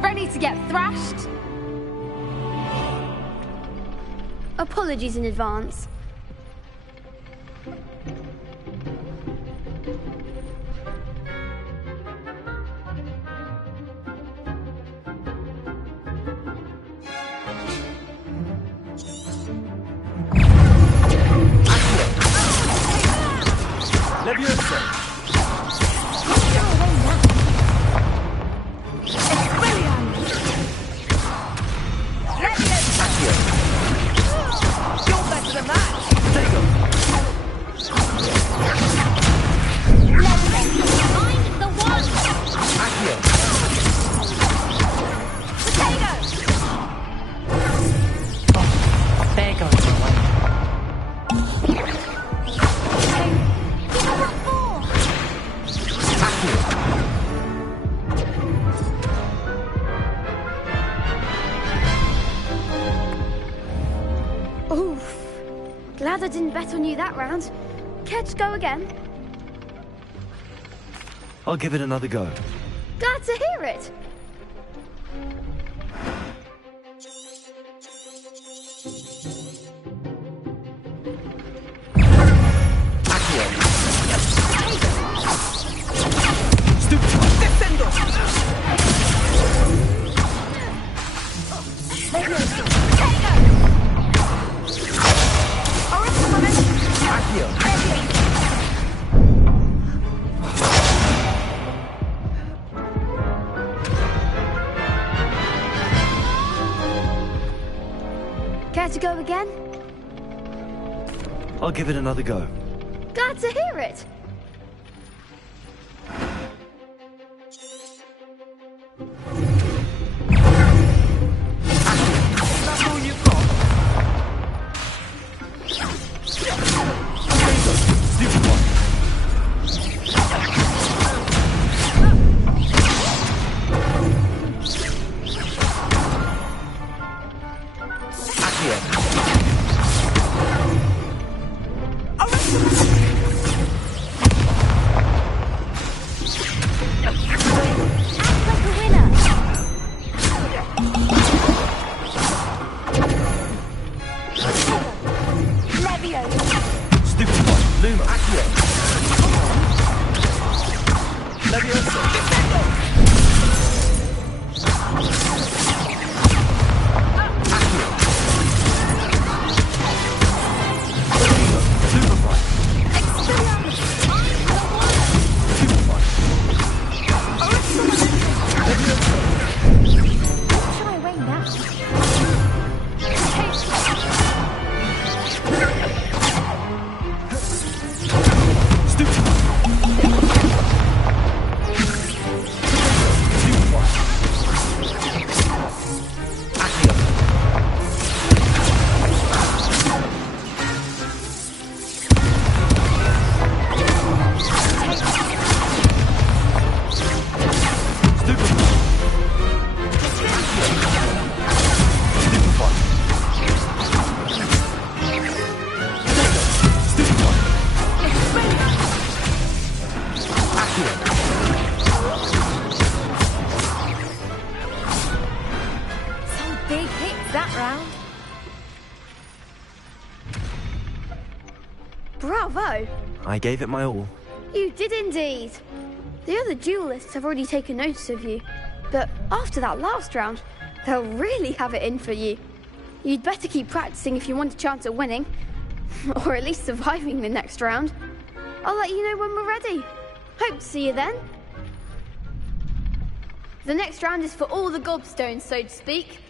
Ready to get thrashed? Apologies in advance. Oof. Glad I didn't bet on you that round. Care to go again? I'll give it another go. Glad to hear it. Care to go again? I'll give it another go. Glad to hear it. That's all you've got? Stupid one. I gave it my all. You did indeed. The other duelists have already taken notice of you, but after that last round, they'll really have it in for you. You'd better keep practicing if you want a chance at winning, or at least surviving the next round. I'll let you know when we're ready. Hope to see you then. The next round is for all the gobstones, so to speak.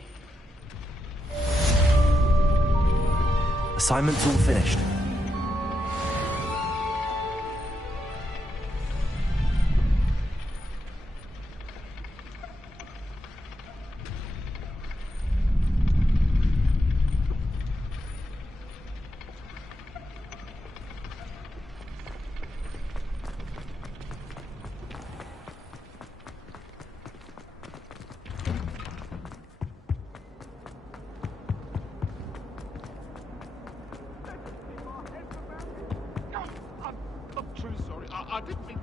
Assignment's all finished. I'm truly sorry. I didn't mean...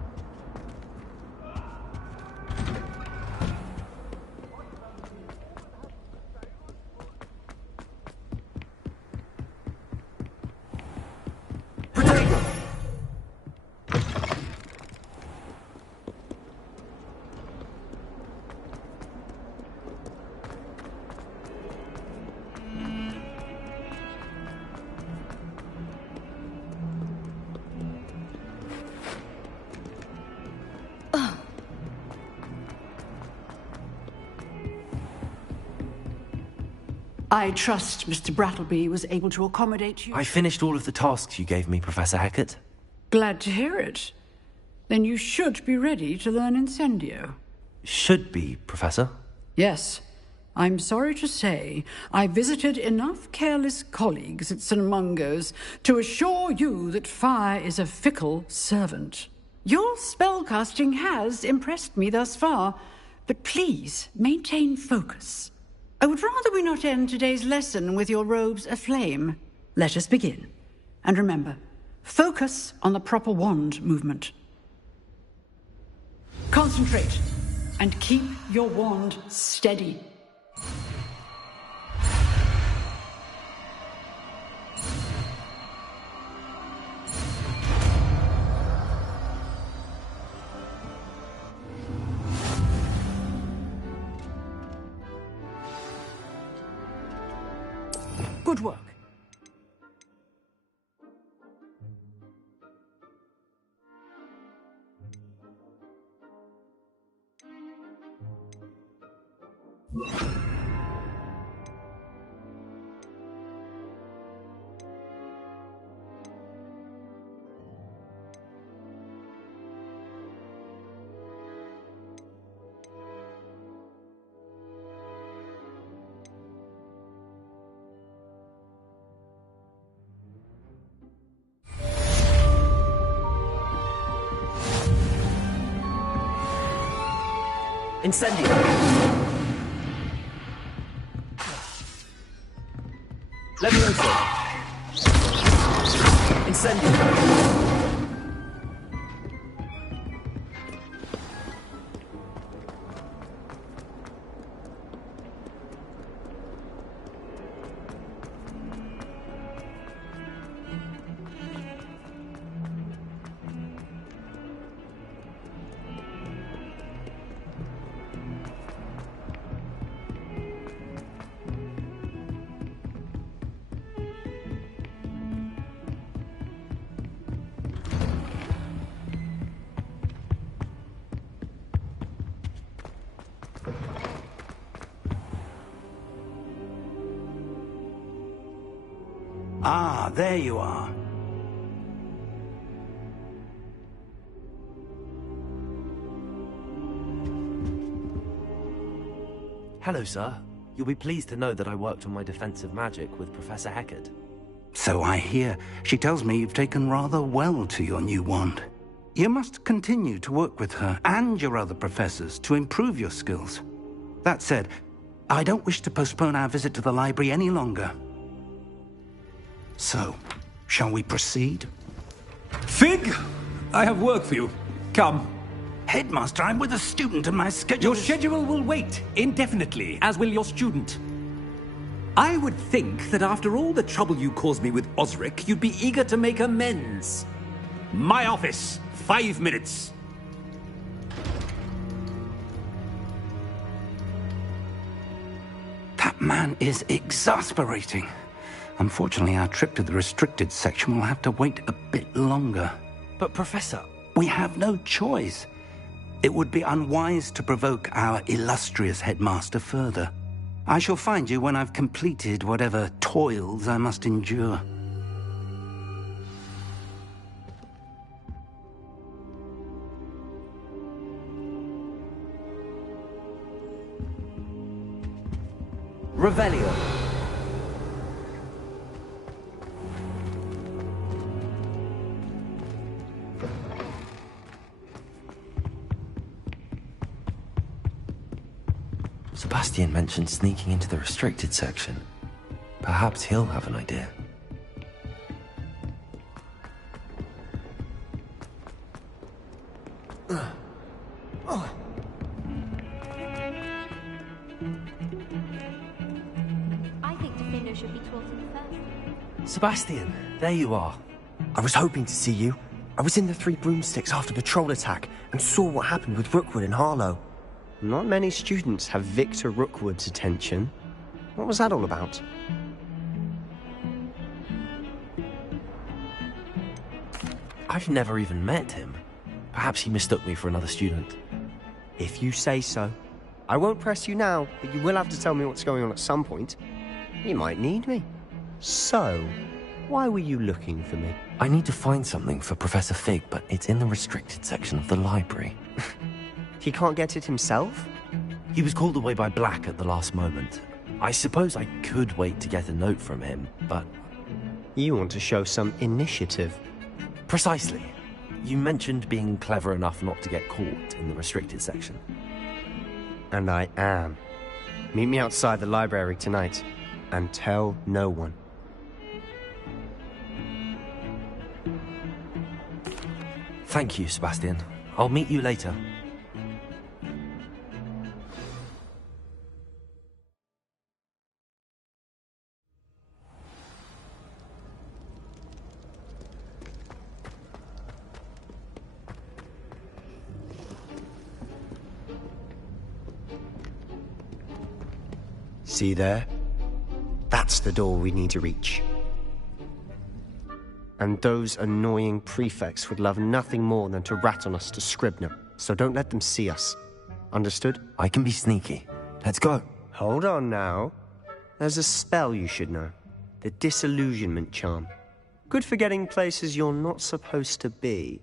I trust Mr. Brattleby was able to accommodate you. I finished all of the tasks you gave me, Professor Hackett. Glad to hear it. Then you should be ready to learn Incendio. Should be, Professor. Yes. I'm sorry to say, I visited enough careless colleagues at St. Mungo's to assure you that fire is a fickle servant. Your spellcasting has impressed me thus far, but please maintain focus. I would rather we not end today's lesson with your robes aflame. Let us begin. And remember, focus on the proper wand movement. Concentrate, and keep your wand steady. Good work. Incendio! Levioso! Incendio! Ah, there you are. Hello, sir. You'll be pleased to know that I worked on my defensive magic with Professor Hackett. So I hear. She tells me you've taken rather well to your new wand. You must continue to work with her and your other professors to improve your skills. That said, I don't wish to postpone our visit to the library any longer. So, shall we proceed? Fig! I have work for you. Come. Headmaster, I'm with a student and my schedule Your schedule will wait indefinitely, as will your student. I would think that after all the trouble you caused me with Osric, you'd be eager to make amends. My office. 5 minutes. That man is exasperating. Unfortunately, our trip to the restricted section will have to wait a bit longer. But, Professor... We have no choice. It would be unwise to provoke our illustrious headmaster further. I shall find you when I've completed whatever toils I must endure. Revelio. Sebastian mentioned sneaking into the restricted section. Perhaps he'll have an idea. I think Defendo should be taught in first. Sebastian, there you are. I was hoping to see you. I was in the Three Broomsticks after the troll attack and saw what happened with Rookwood and Harlow. Not many students have Victor Rookwood's attention. What was that all about? I've never even met him. Perhaps he mistook me for another student. If you say so. I won't press you now, but you will have to tell me what's going on at some point. You might need me. So, why were you looking for me? I need to find something for Professor Fig, but it's in the restricted section of the library. He can't get it himself? He was called away by Black at the last moment. I suppose I could wait to get a note from him, but... You want to show some initiative. Precisely. You mentioned being clever enough not to get caught in the restricted section. And I am. Meet me outside the library tonight, and tell no one. Thank you, Sebastian. I'll meet you later. See there? That's the door we need to reach. And those annoying prefects would love nothing more than to rat on us to Scribner, so don't let them see us. Understood? I can be sneaky. Let's go. Hold on now. There's a spell you should know. The Disillusionment Charm. Good for getting places you're not supposed to be.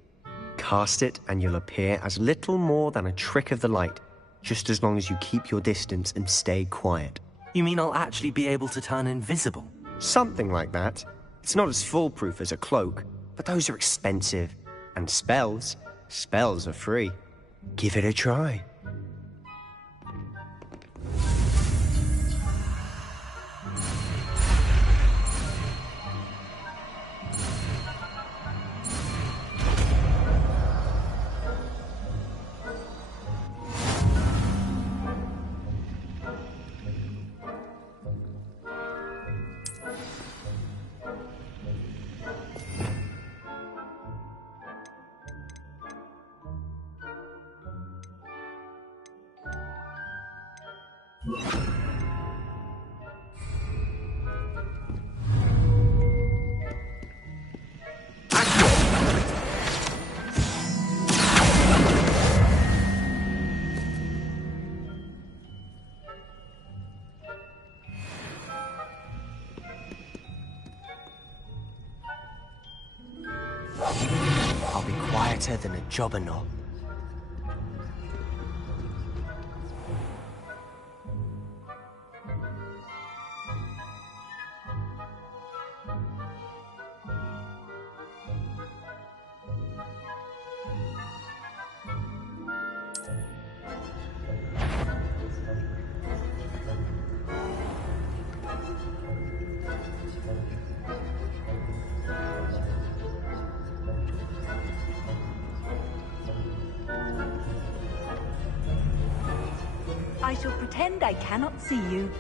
Cast it and you'll appear as little more than a trick of the light, just as long as you keep your distance and stay quiet. You mean I'll actually be able to turn invisible? Something like that. It's not as foolproof as a cloak, but those are expensive. And spells are free. Give it a try. I'll be quieter than a jobberknoll. I shall pretend I cannot see you.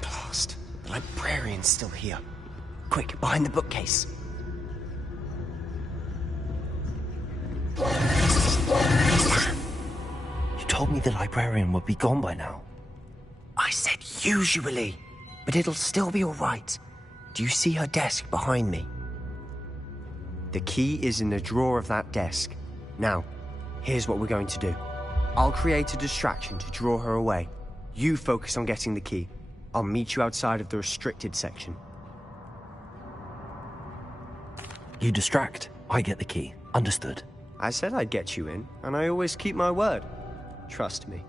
Blast. The librarian's still here. Quick, behind the bookcase. You told me the librarian would be gone by now. I said usually, but it'll still be all right. Do you see her desk behind me? The key is in the drawer of that desk. Now, here's what we're going to do. I'll create a distraction to draw her away. You focus on getting the key. I'll meet you outside of the restricted section. You distract, I get the key. Understood. I said I'd get you in, and I always keep my word. Trust me.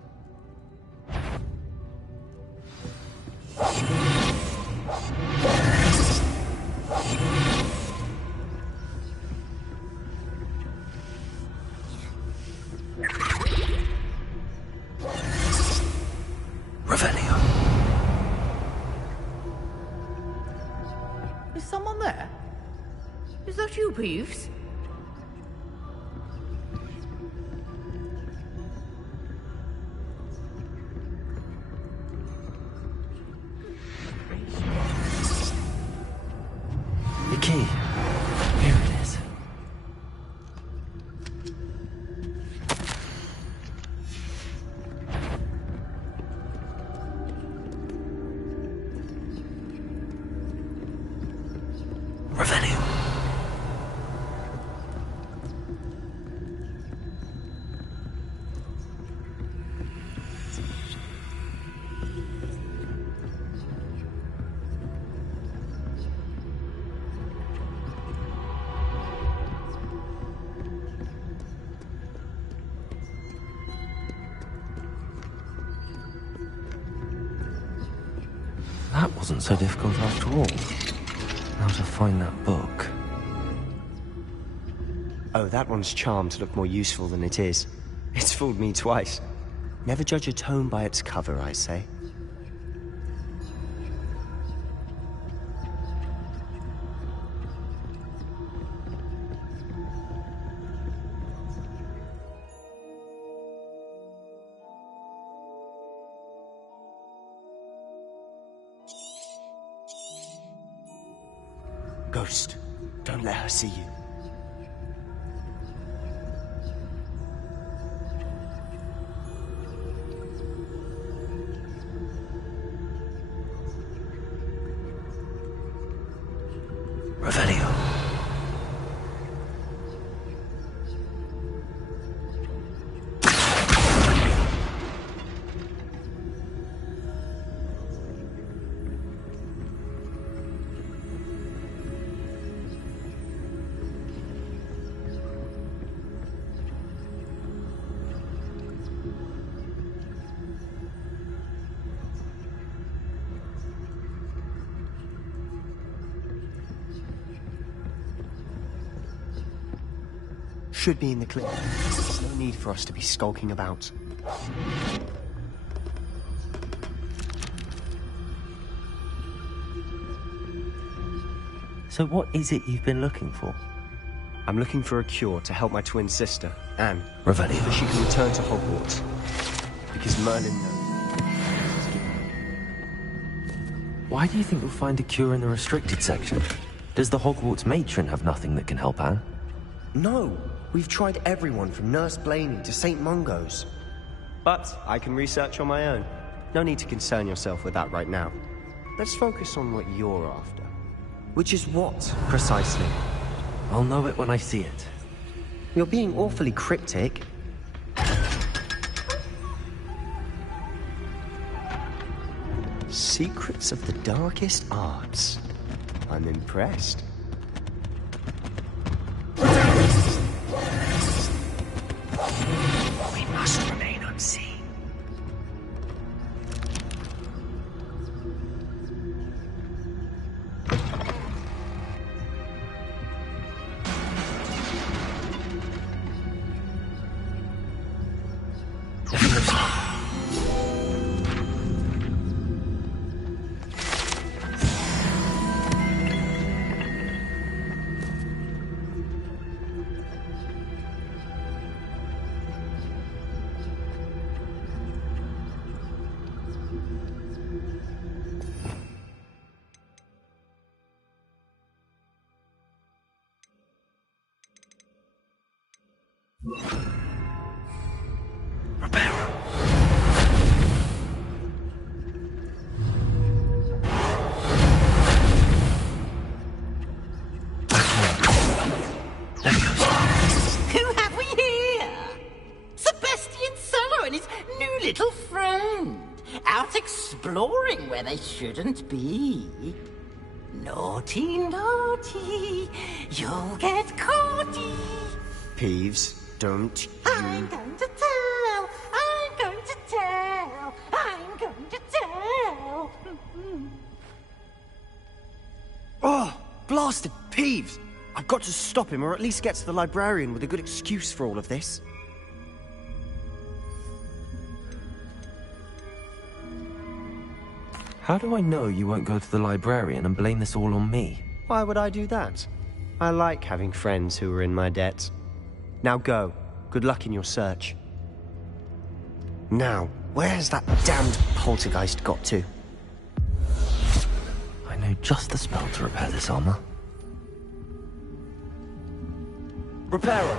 Revelio. Is someone there? Is that you, Peeves? The key. Here it is. Revelio. That wasn't so difficult after all. Now to find that book. Oh, that one's charmed to look more useful than it is. It's fooled me twice. Never judge a tome by its cover, I say. Ghost, don't let her see you. Revelio. Should be in the clear. There's no need for us to be skulking about. So what is it you've been looking for? I'm looking for a cure to help my twin sister, Anne. Revelio. So she can return to Hogwarts. Because Merlin knows. Why do you think you'll find a cure in the restricted section? Does the Hogwarts matron have nothing that can help Anne? No! We've tried everyone from Nurse Blaney to St. Mungo's. But I can research on my own. No need to concern yourself with that right now. Let's focus on what you're after. Which is what, precisely? I'll know it when I see it. You're being awfully cryptic. Secrets of the darkest arts. I'm impressed. We must remain unseen. and his new little friend, out exploring where they shouldn't be. Naughty, naughty, you'll get caughty. Peeves, don't you... I'm going to tell, I'm going to tell, I'm going to tell. Oh, blasted Peeves! I've got to stop him, or at least get to the librarian with a good excuse for all of this. How do I know you won't go to the librarian and blame this all on me? Why would I do that? I like having friends who are in my debt. Now go. Good luck in your search. Now, where's that damned poltergeist got to? I know just the spell to repair this armor. Repairer!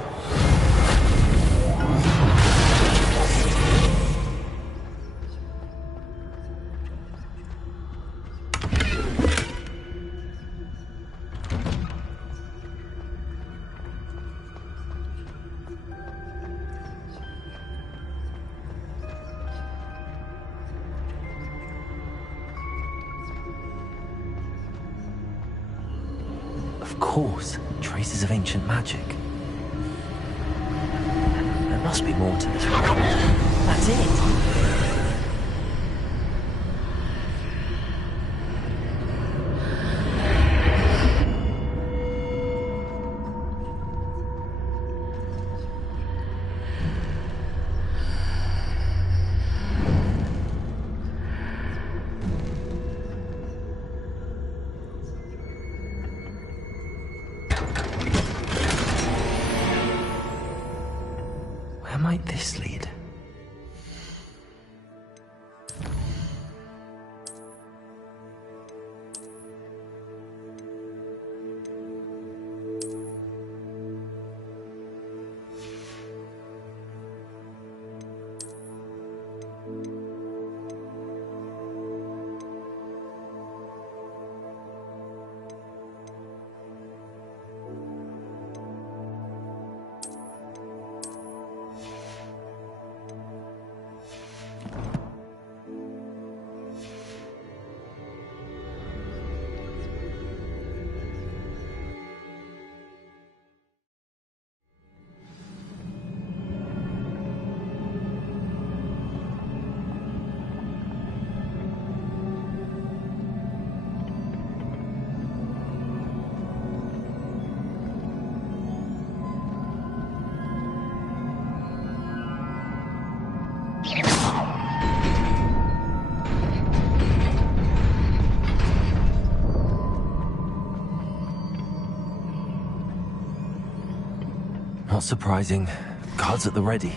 Of course, traces of ancient magic. There must be more to this one. That's it! Where might this lead? Not surprising. Guards at the ready.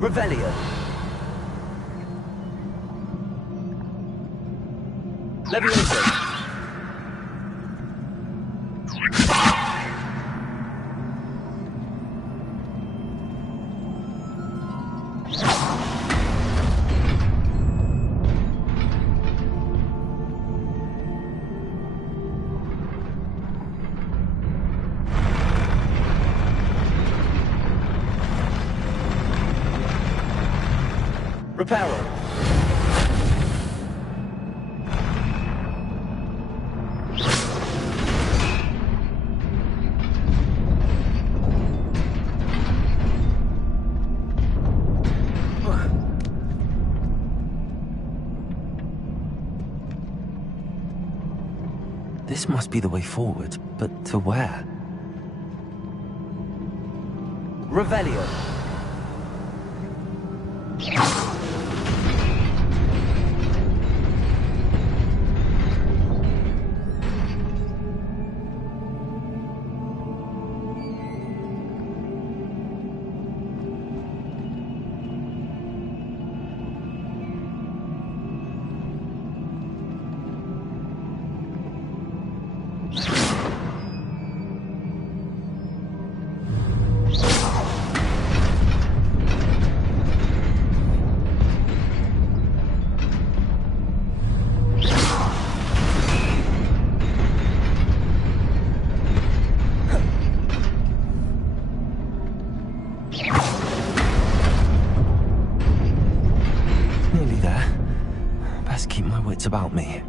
Revelio. Leviosa. Reparo. This must be the way forward, but to where? Revelio. Nearly there. Best keep my wits about me.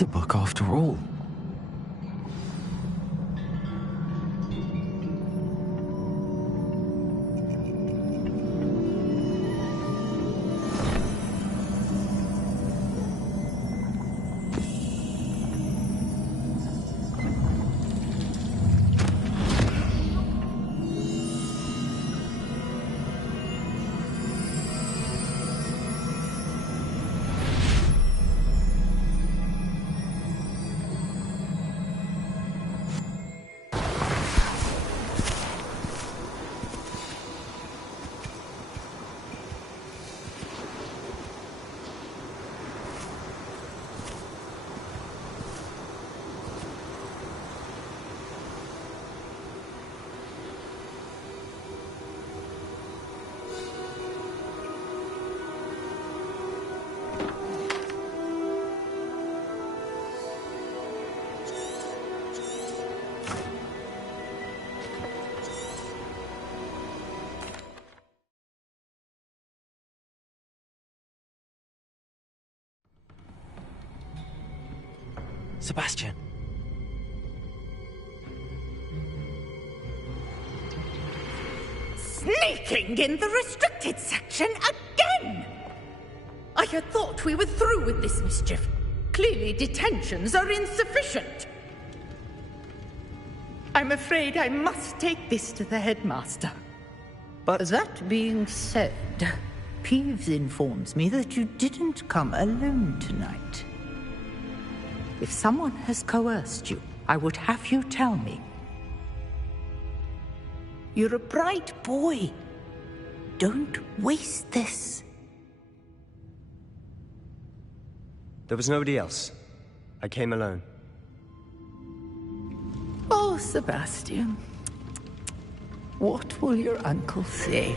is a book after all. Sebastian. Sneaking in the restricted section again! I had thought we were through with this mischief. Clearly detentions are insufficient. I'm afraid I must take this to the headmaster. But that being said, Peeves informs me that you didn't come alone tonight. If someone has coerced you, I would have you tell me. You're a bright boy. Don't waste this. There was nobody else. I came alone. Oh, Sebastian. What will your uncle say?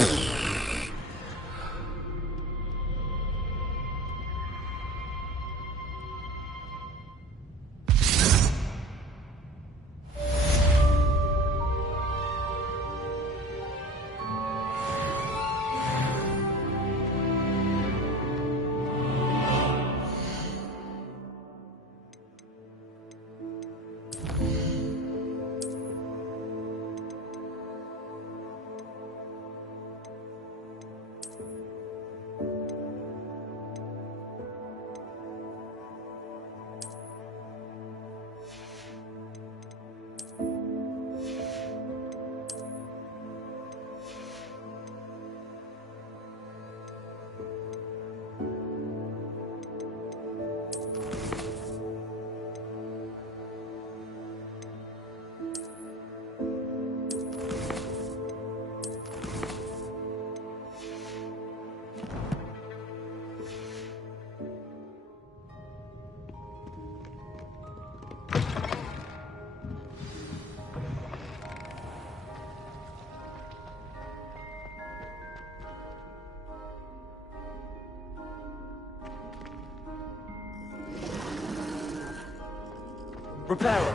Reparo.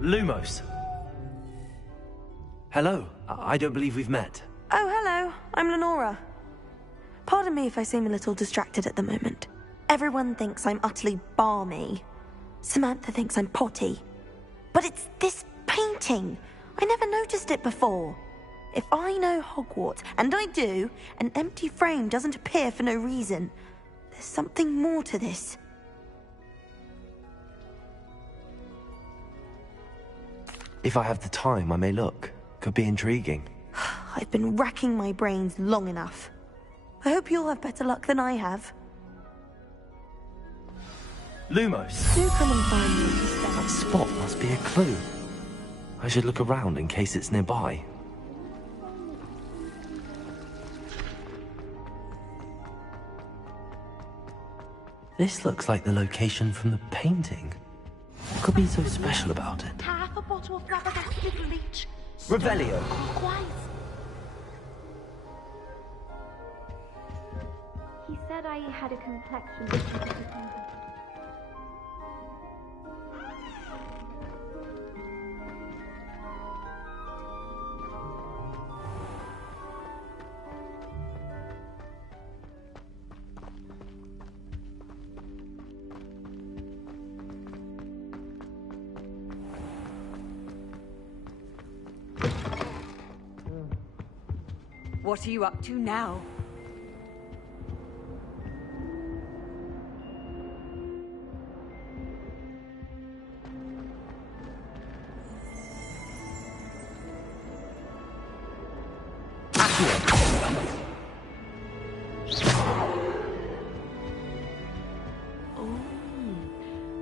Lumos. Hello. I don't believe we've met. Oh, hello. I'm Lenora. Pardon me if I seem a little distracted at the moment. Everyone thinks I'm utterly balmy. Samantha thinks I'm potty. But it's this painting. I never noticed it before. If I know Hogwarts, and I do, an empty frame doesn't appear for no reason. There's something more to this. If I have the time, I may look. Could be intriguing. I've been racking my brains long enough. I hope you'll have better luck than I have. Lumos. Do come and find me if you stay. That spot must be a clue. I should look around in case it's nearby. This looks like the location from the painting. What could be so special about it? Half a bottle of flabbergasted leech. Revelio. Quiet. He said I had a complexion. What are you up to now?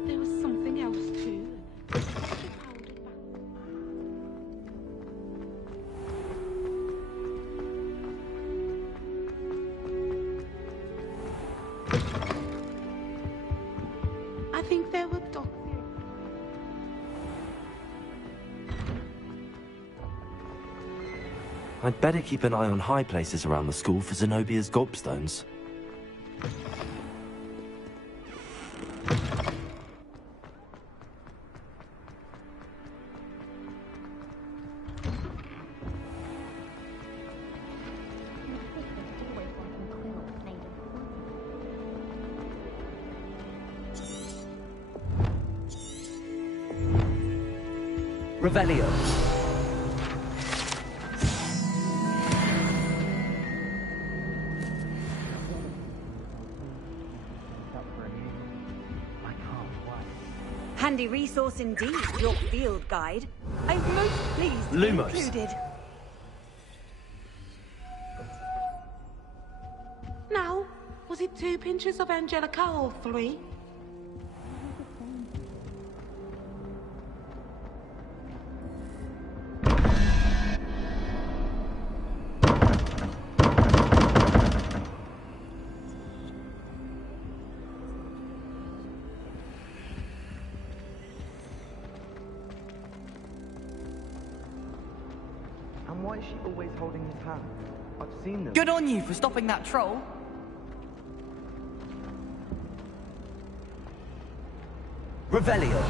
There was something else too. I think there were dogs. I'd better keep an eye on high places around the school for Zenobia's gobstones. Revelio. Handy resource indeed, your field guide. I'm most pleased to be Lumos. included. Now, was it 2 pinches of Angelica or 3? And why is she always holding his hand? I've seen them. Good on you for stopping that troll. Revelio.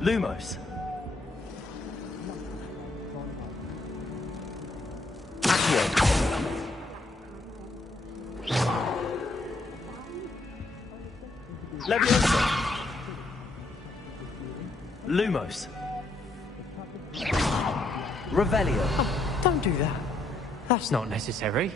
Lumos. Accio. Leviosa. Lumos. Revelio. Oh, don't do that. That's not necessary.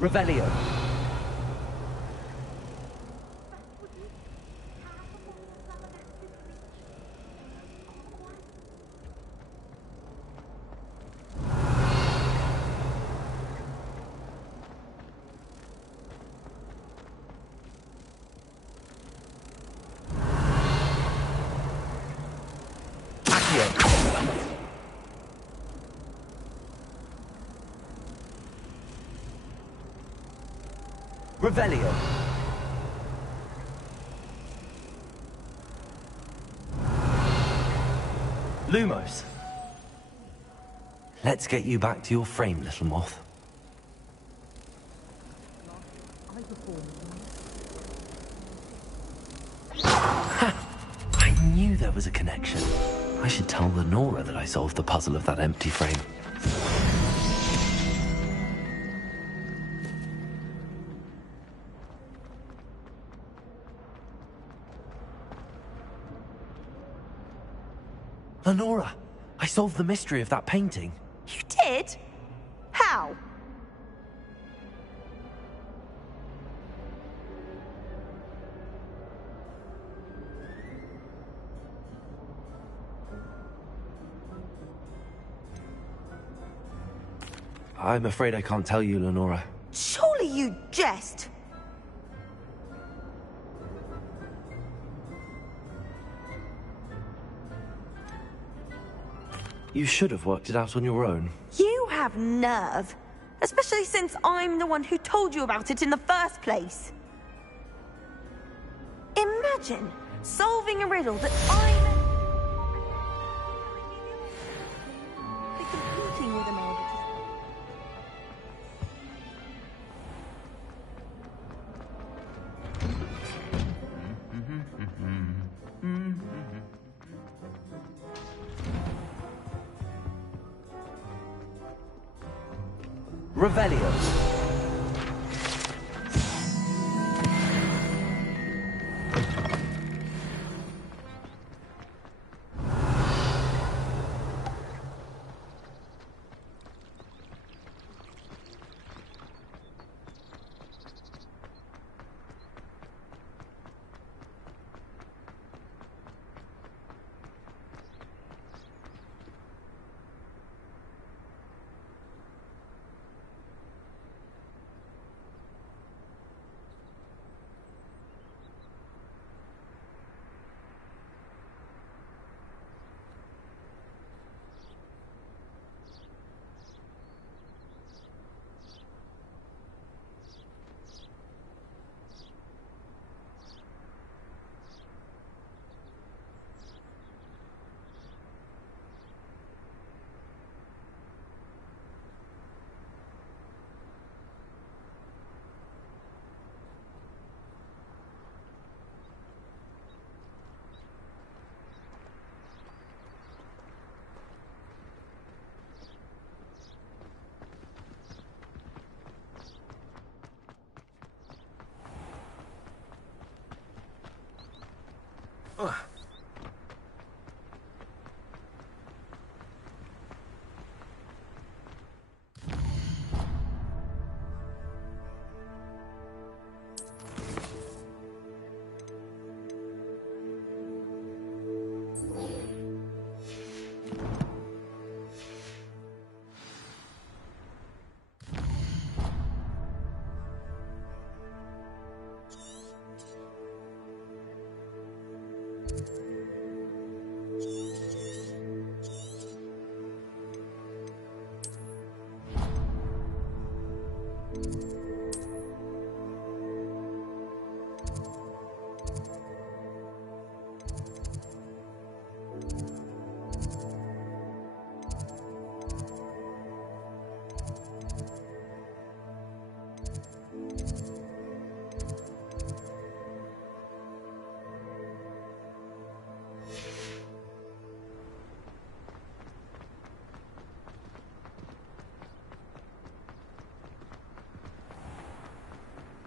Revelio. Revelio. Lumos. Let's get you back to your frame, little moth. I knew there was a connection. I should tell Lenora that I solved the puzzle of that empty frame. Lenora, I solved the mystery of that painting. You did? How? I'm afraid I can't tell you, Lenora. Surely you jest. You should have worked it out on your own. You have nerve. Especially since I'm the one who told you about it in the first place. Imagine solving a riddle that I'm... competing with an order to... Revelio.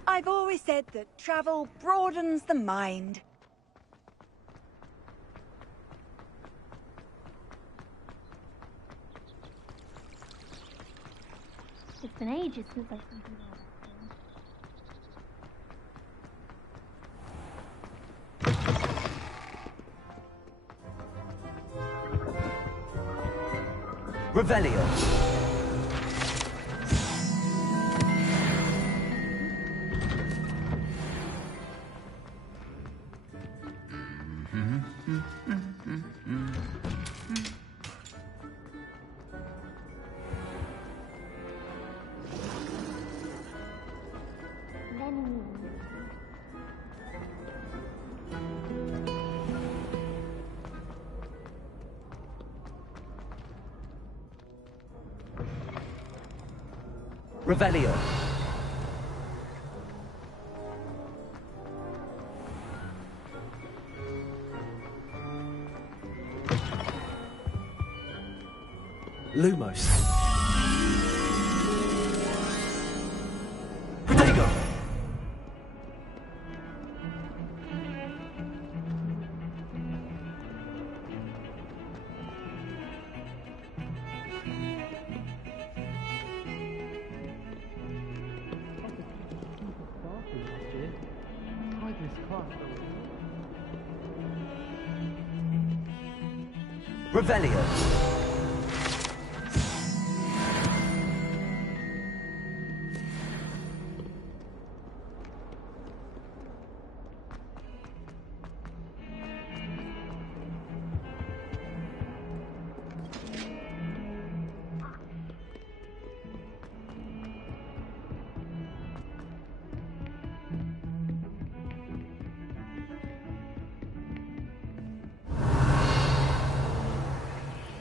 I've always said that travel broadens the mind. It's been ages since I've been doing that. Revelio. Revelio. Lumos. Protego. Revelio.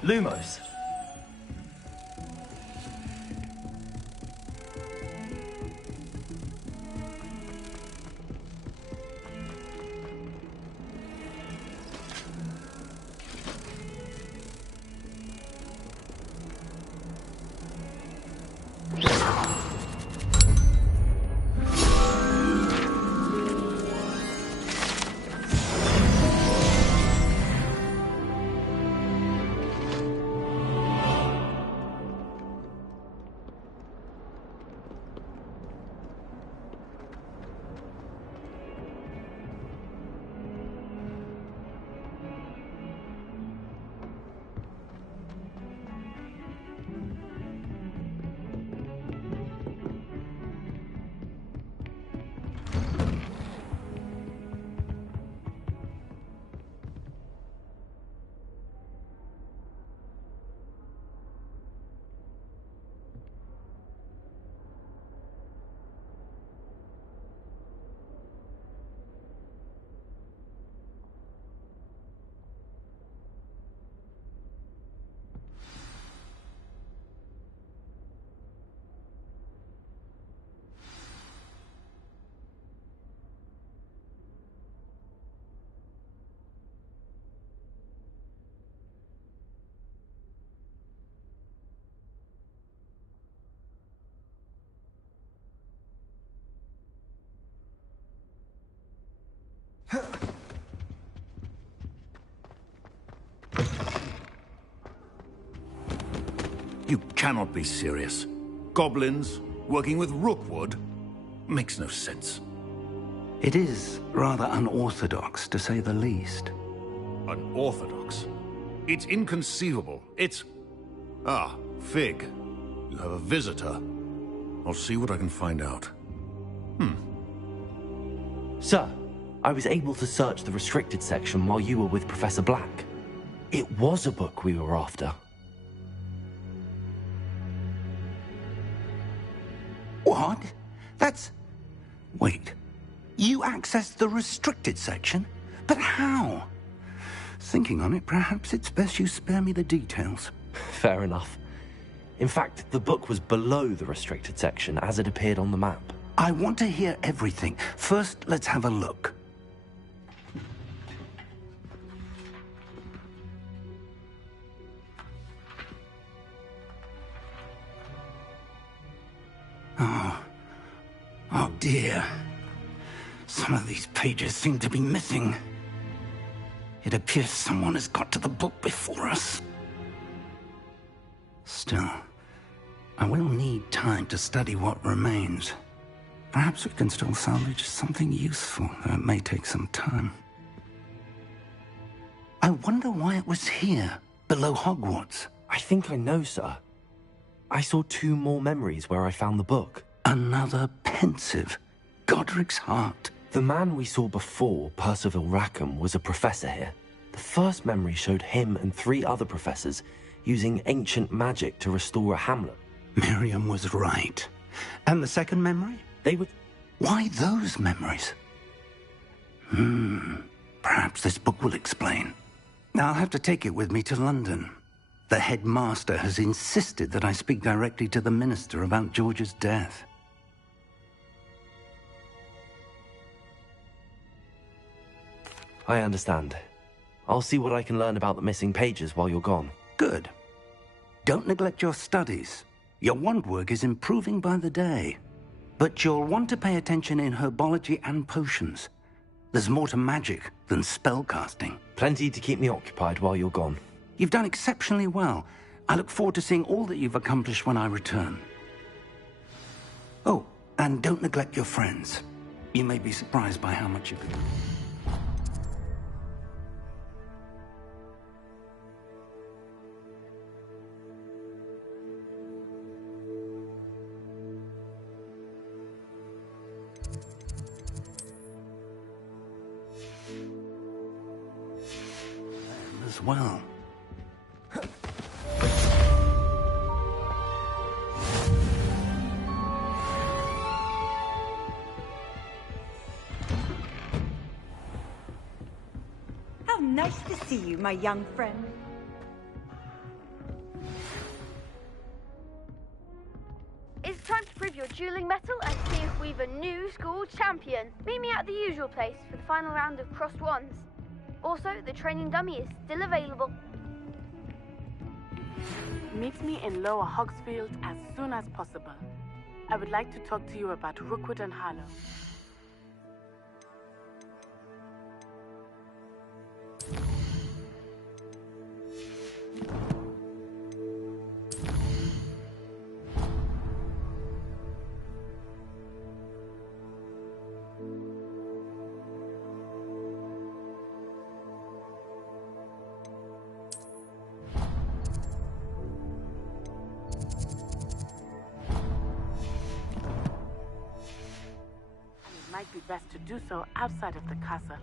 Lumos. You cannot be serious. Goblins working with Rookwood makes no sense. It is rather unorthodox, to say the least. Unorthodox? It's inconceivable. It's... Ah, Fig. You have a visitor. I'll see what I can find out. Sir, I was able to search the restricted section while you were with Professor Black. It was a book we were after. What? That's... Wait. You accessed the restricted section? But how? Thinking on it, perhaps it's best you spare me the details. Fair enough. In fact, the book was below the restricted section as it appeared on the map. I want to hear everything. First, let's have a look. Oh dear. Some of these pages seem to be missing. It appears someone has got to the book before us. Still, I will need time to study what remains. Perhaps we can still salvage something useful, though it may take some time. I wonder why it was here, below Hogwarts. I think I know, sir. I saw 2 more memories where I found the book. Another pensive. Godric's heart. The man we saw before, Percival Rackham, was a professor here. The first memory showed him and 3 other professors using ancient magic to restore a hamlet. Miriam was right. And the second memory? They would... Why those memories? Perhaps this book will explain. I'll have to take it with me to London. The headmaster has insisted that I speak directly to the minister about George's death. I understand. I'll see what I can learn about the missing pages while you're gone. Good. Don't neglect your studies. Your wand work is improving by the day. But you'll want to pay attention in herbology and potions. There's more to magic than spellcasting. Plenty to keep me occupied while you're gone. You've done exceptionally well. I look forward to seeing all that you've accomplished when I return. Oh, and don't neglect your friends. You may be surprised by how much you can... as well. How nice to see you, my young friend. It's time to prove your dueling mettle and see if we've a new school champion. Meet me at the usual place for the final round of crossed wands. Also, the training dummy is still available. Meet me in Lower Hogsfield as soon as possible. I would like to talk to you about Rookwood and Harlow. It might be best to do so outside of the castle.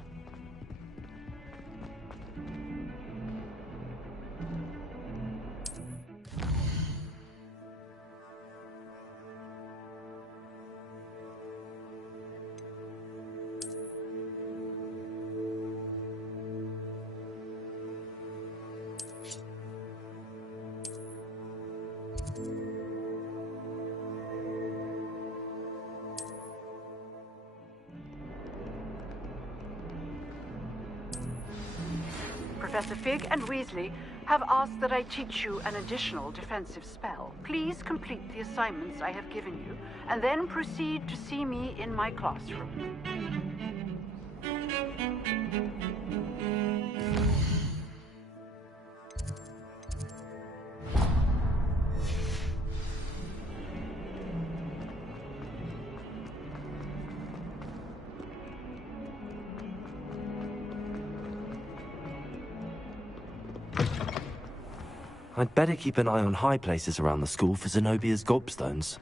Professor Fig and Weasley have asked that I teach you an additional defensive spell. Please complete the assignments I have given you, and then proceed to see me in my classroom. I'd better keep an eye on high places around the school for Zenobia's gobstones.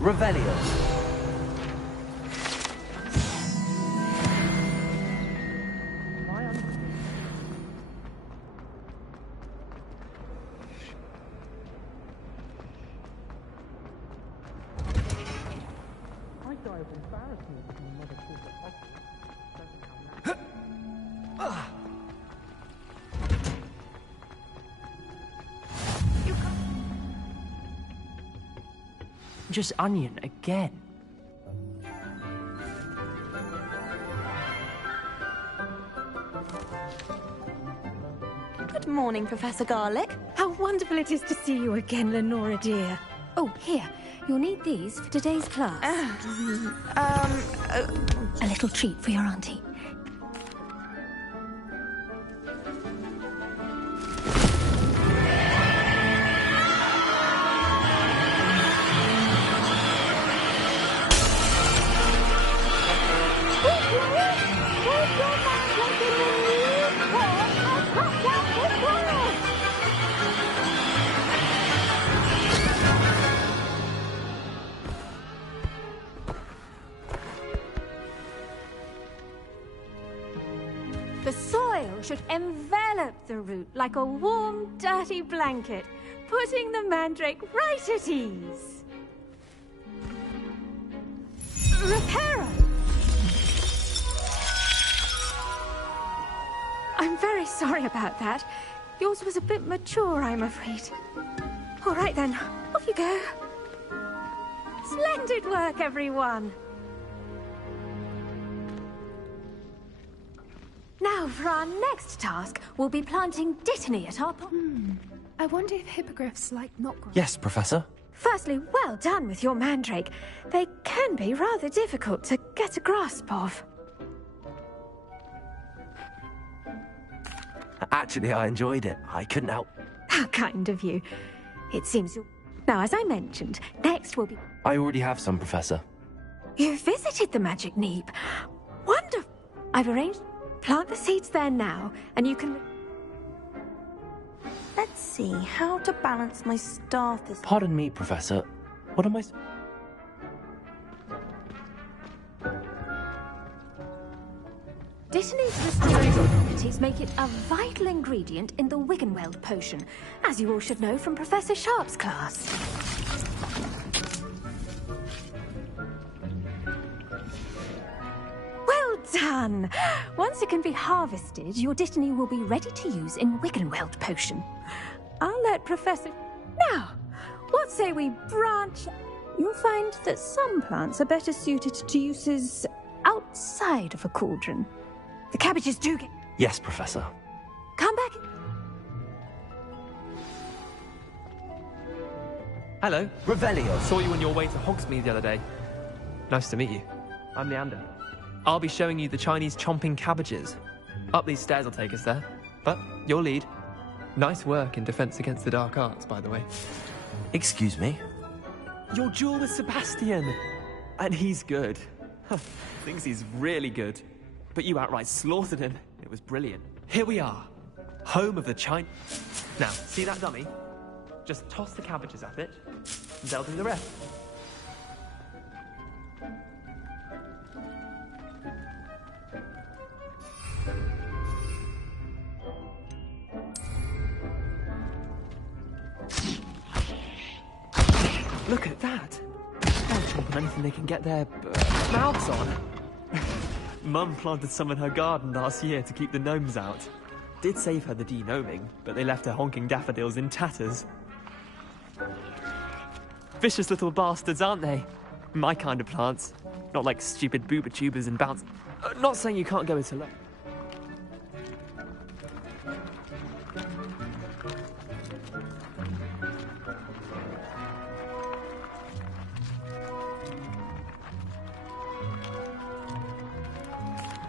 Revelio. I die of embarrassment if my mother calls it Hogwarts. Doesn't come Just onion again. Good morning, Professor Garlick. How wonderful it is to see you again, Lenora dear. Oh, here. You'll need these for today's class. A little treat for your auntie. The soil should envelop the root like a warm, dirty blanket, putting the mandrake right at ease. Reparo! I'm very sorry about that. Yours was a bit mature, I'm afraid. All right then, off you go. Splendid work, everyone. Now, for our next task, we'll be planting Dittany at our pond. I wonder if hippogriffs like knotgrass. Yes, Professor? Firstly, well done with your mandrake. They can be rather difficult to get a grasp of. Actually, I enjoyed it. I couldn't help. How kind of you. It seems you're... Now, as I mentioned, next will be... I already have some, Professor. You visited the Magic Neep. Wonderful. I've arranged... Plant the seeds there now, and you can... Let's see, how to balance my staff this... Pardon me, Professor. What am I... Dittany's restorative properties make it a vital ingredient in the Wiggenweld potion, as you all should know from Professor Sharp's class. Well done! Once it can be harvested, your Dittany will be ready to use in Wiggenweld potion. I'll let Professor... Now, what say we branch... You'll find that some plants are better suited to uses outside of a cauldron. The cabbages do get... Yes, Professor. Come back... Hello. Revelio. Saw you on your way to Hogsmeade the other day. Nice to meet you. I'm Leander. I'll be showing you the Chinese chomping cabbages. Up these stairs will take us there. But you'll lead. Nice work in Defense Against the Dark Arts, by the way. Excuse me? Your duel with Sebastian. And he's good. Thinks he's really good. But you outright slaughtered him. It was brilliant. Here we are. Home of the China... Now, see that dummy? Just toss the cabbages at it, and they'll do the rest. Look at that! They'll chomp on anything they can get their mouths on. Mum planted some in her garden last year to keep the gnomes out. Did save her the de-gnoming, but they left her honking daffodils in tatters. Vicious little bastards, aren't they? My kind of plants. Not like stupid booba tubers and bounce... not saying you can't go it alone.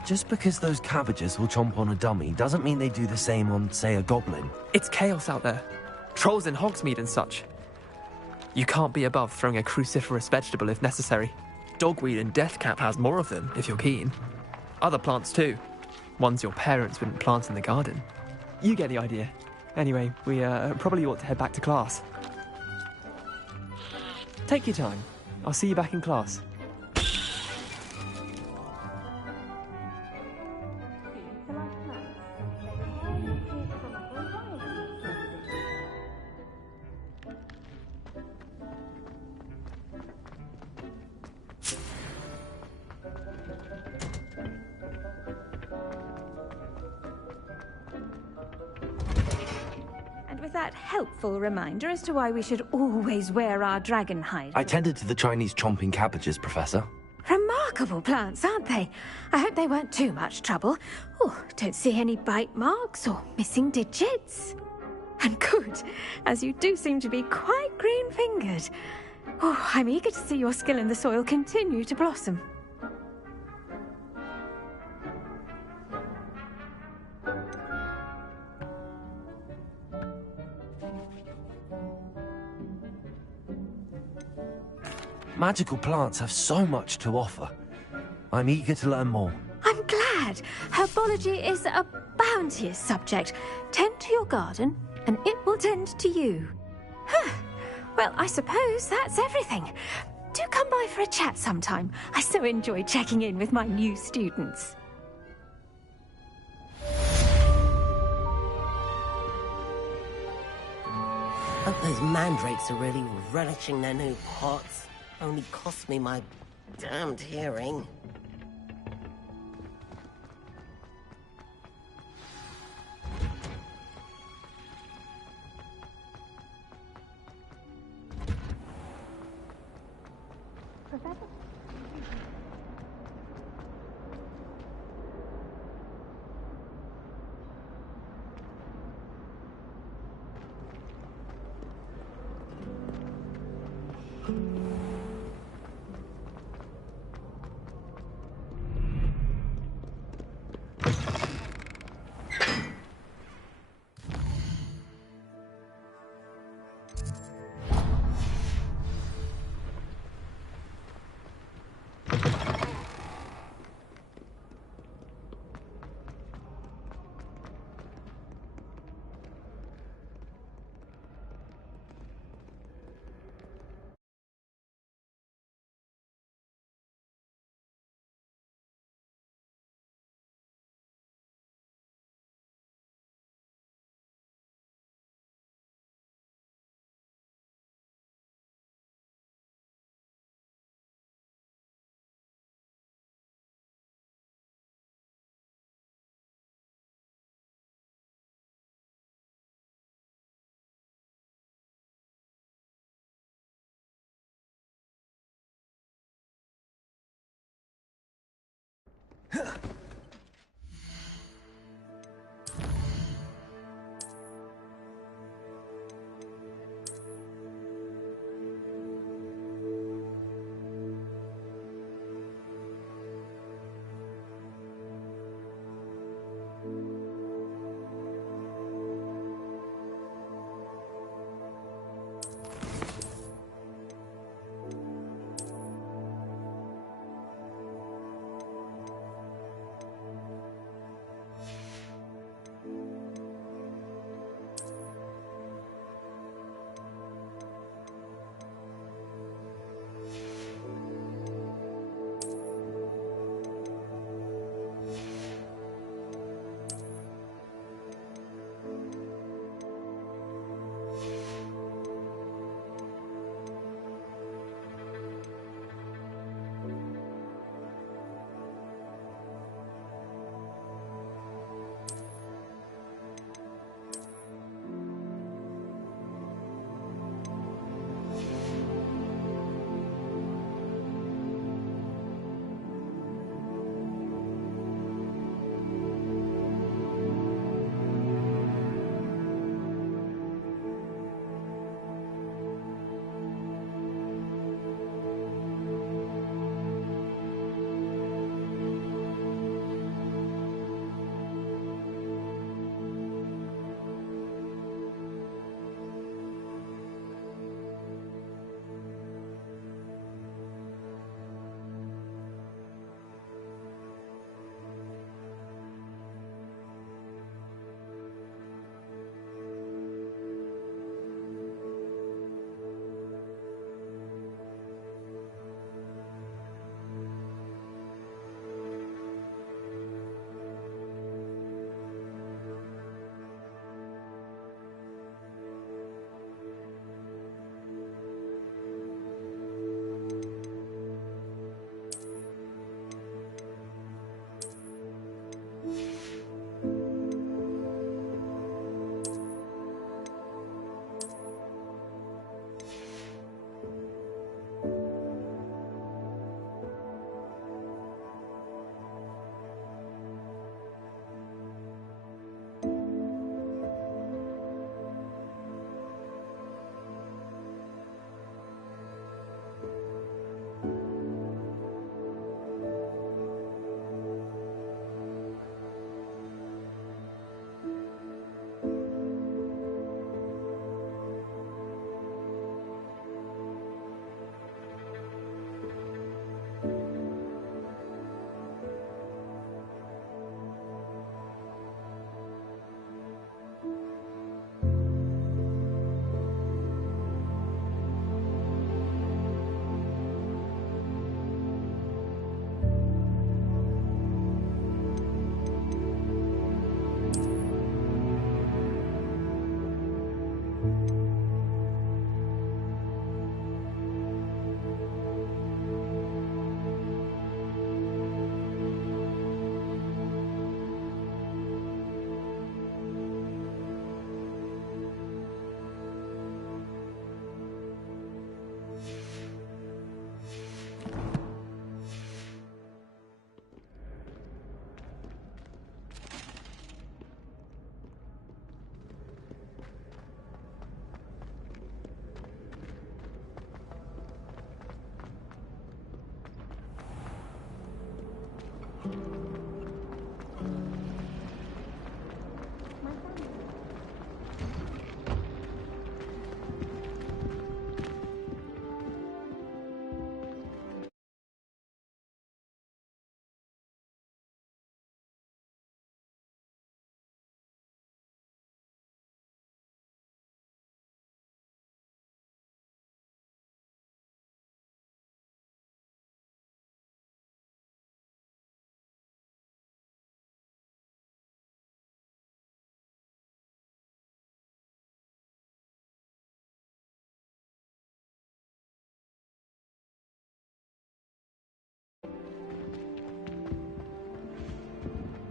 Just because those cabbages will chomp on a dummy doesn't mean they do the same on, say, a goblin. It's chaos out there. Trolls in Hogsmeade and such. You can't be above throwing a cruciferous vegetable if necessary. Dogweed and deathcap has more of them, if you're keen. Other plants too. Ones your parents wouldn't plant in the garden. You get the idea. Anyway, we probably ought to head back to class. Take your time. I'll see you back in class. Helpful reminder as to why we should always wear our dragon hide. I tended to the Chinese chomping cabbages, Professor. Remarkable plants, aren't they? I hope they weren't too much trouble. Oh, don't see any bite marks or missing digits. And good, as you do seem to be quite green-fingered. Oh, I'm eager to see your skill in the soil continue to blossom. Magical plants have so much to offer. I'm eager to learn more. I'm glad. Herbology is a bounteous subject. Tend to your garden, and it will tend to you. Huh. Well, I suppose that's everything. Do come by for a chat sometime. I so enjoy checking in with my new students. Hope those mandrakes are really relishing their new pots. Only cost me my damned hearing. Professor?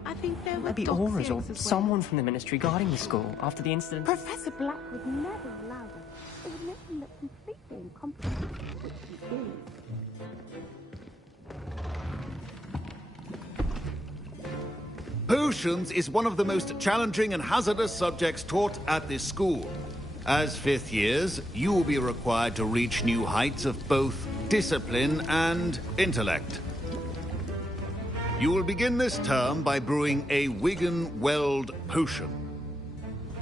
I think there were Maybe dogs Aura's or as well. someone from the ministry guarding the school after the incident. Professor Black would never allow that. It would make him look completely incompetent, which he is. Potions is one of the most challenging and hazardous subjects taught at this school. As fifth years, you will be required to reach new heights of both discipline and intellect. You will begin this term by brewing a Wiggenweld potion.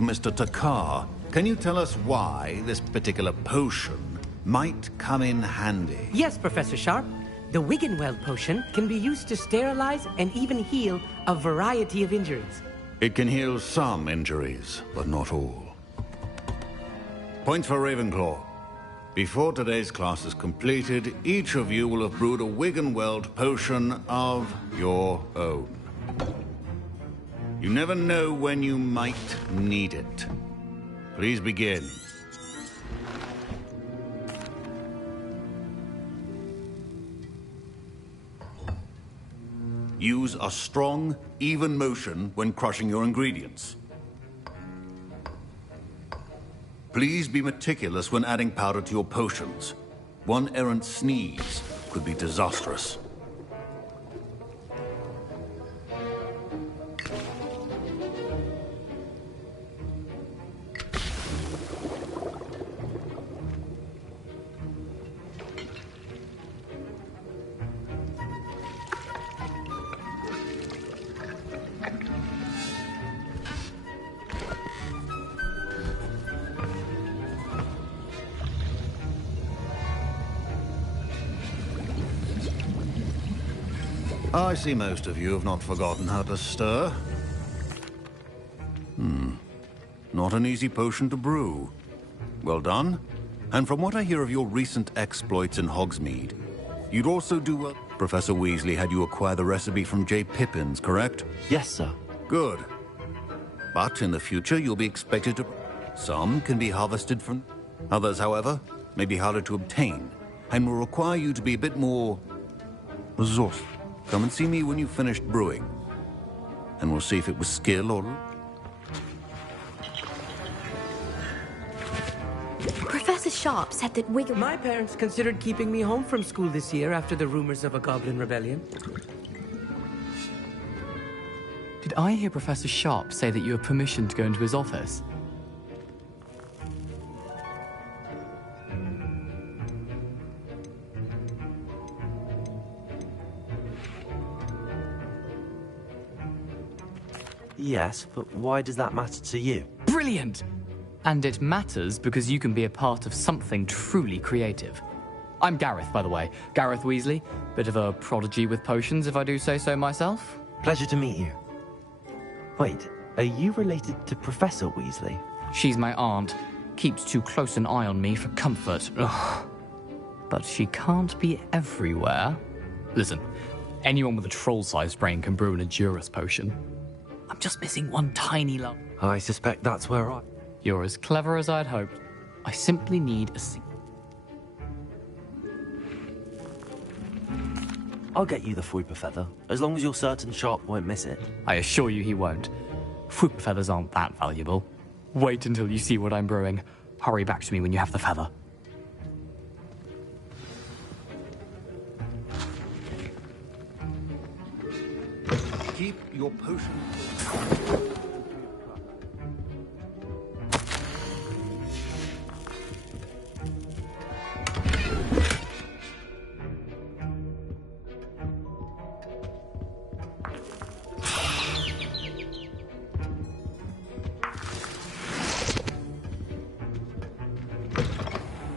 Mr. Takar, can you tell us why this particular potion might come in handy? Yes, Professor Sharp. The Wiggenweld potion can be used to sterilize and even heal a variety of injuries. It can heal some injuries, but not all. Points for Ravenclaw. Before today's class is completed, each of you will have brewed a Wiggenweld potion of your own. You never know when you might need it. Please begin. Use a strong, even motion when crushing your ingredients. Please be meticulous when adding powder to your potions. One errant sneeze could be disastrous. I see most of you have not forgotten how to stir. Not an easy potion to brew. Well done. And from what I hear of your recent exploits in Hogsmeade, you'd also do well. Professor Weasley had you acquire the recipe from J. Pippin's, correct? Yes, sir. Good. But in the future, you'll be expected to... Some can be harvested from... Others, however, may be harder to obtain, and will require you to be a bit more... resourceful. Come and see me when you've finished brewing, and we'll see if it was skill or... Professor Sharp said that Wiggle... My parents considered keeping me home from school this year after the rumors of a goblin rebellion. Did I hear Professor Sharp say that you have permission to go into his office? Yes, but why does that matter to you? Brilliant! And it matters because you can be a part of something truly creative. I'm Gareth, by the way. Gareth Weasley. Bit of a prodigy with potions, if I do say so myself. Pleasure to meet you. Wait, are you related to Professor Weasley? She's my aunt. Keeps too close an eye on me for comfort. Ugh. But she can't be everywhere. Listen, anyone with a troll-sized brain can brew an Edurus potion. I'm just missing one tiny lump. I suspect that's where I... You're as clever as I'd hoped. I simply need a... I'll get you the Fwooper feather, as long as you're certain Sharp won't miss it. I assure you he won't. Fwooper feathers aren't that valuable. Wait until you see what I'm brewing. Hurry back to me when you have the feather. Keep your potion...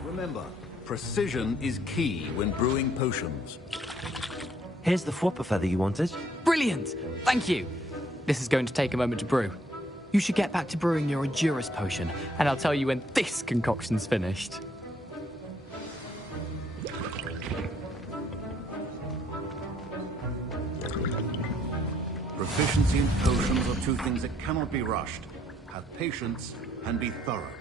Remember, precision is key when brewing potions. Here's the Fwooper feather you wanted. Brilliant! Thank you! This is going to take a moment to brew. You should get back to brewing your Edurus potion, and I'll tell you when this concoction's finished. Proficiency in potions are two things that cannot be rushed. Have patience and be thorough.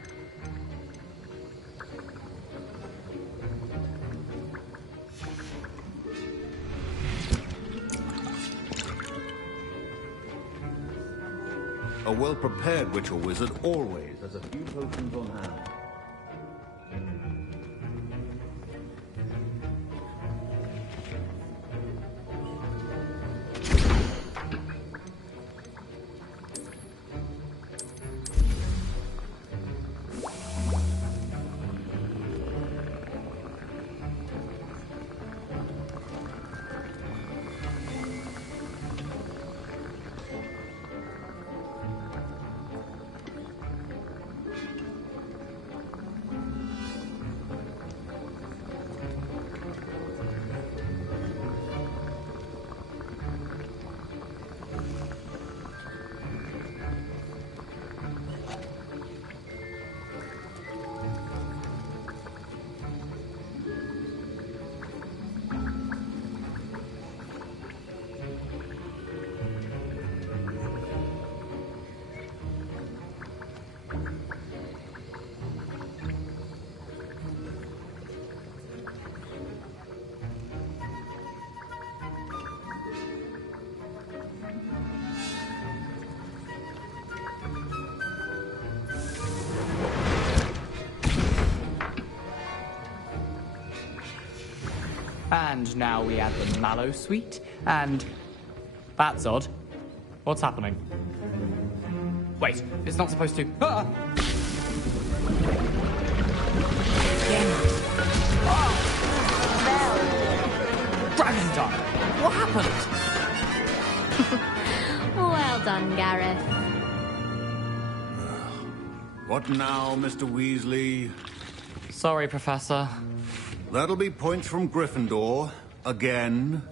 A well-prepared witch or wizard always has a few potions on hand. And now we add the Mallow Suite, and... That's odd. What's happening? Wait, it's not supposed to... Ah! Dragon time! What happened? Well done, Gareth. What now, Mr. Weasley? Sorry, Professor. That'll be points from Gryffindor. Again.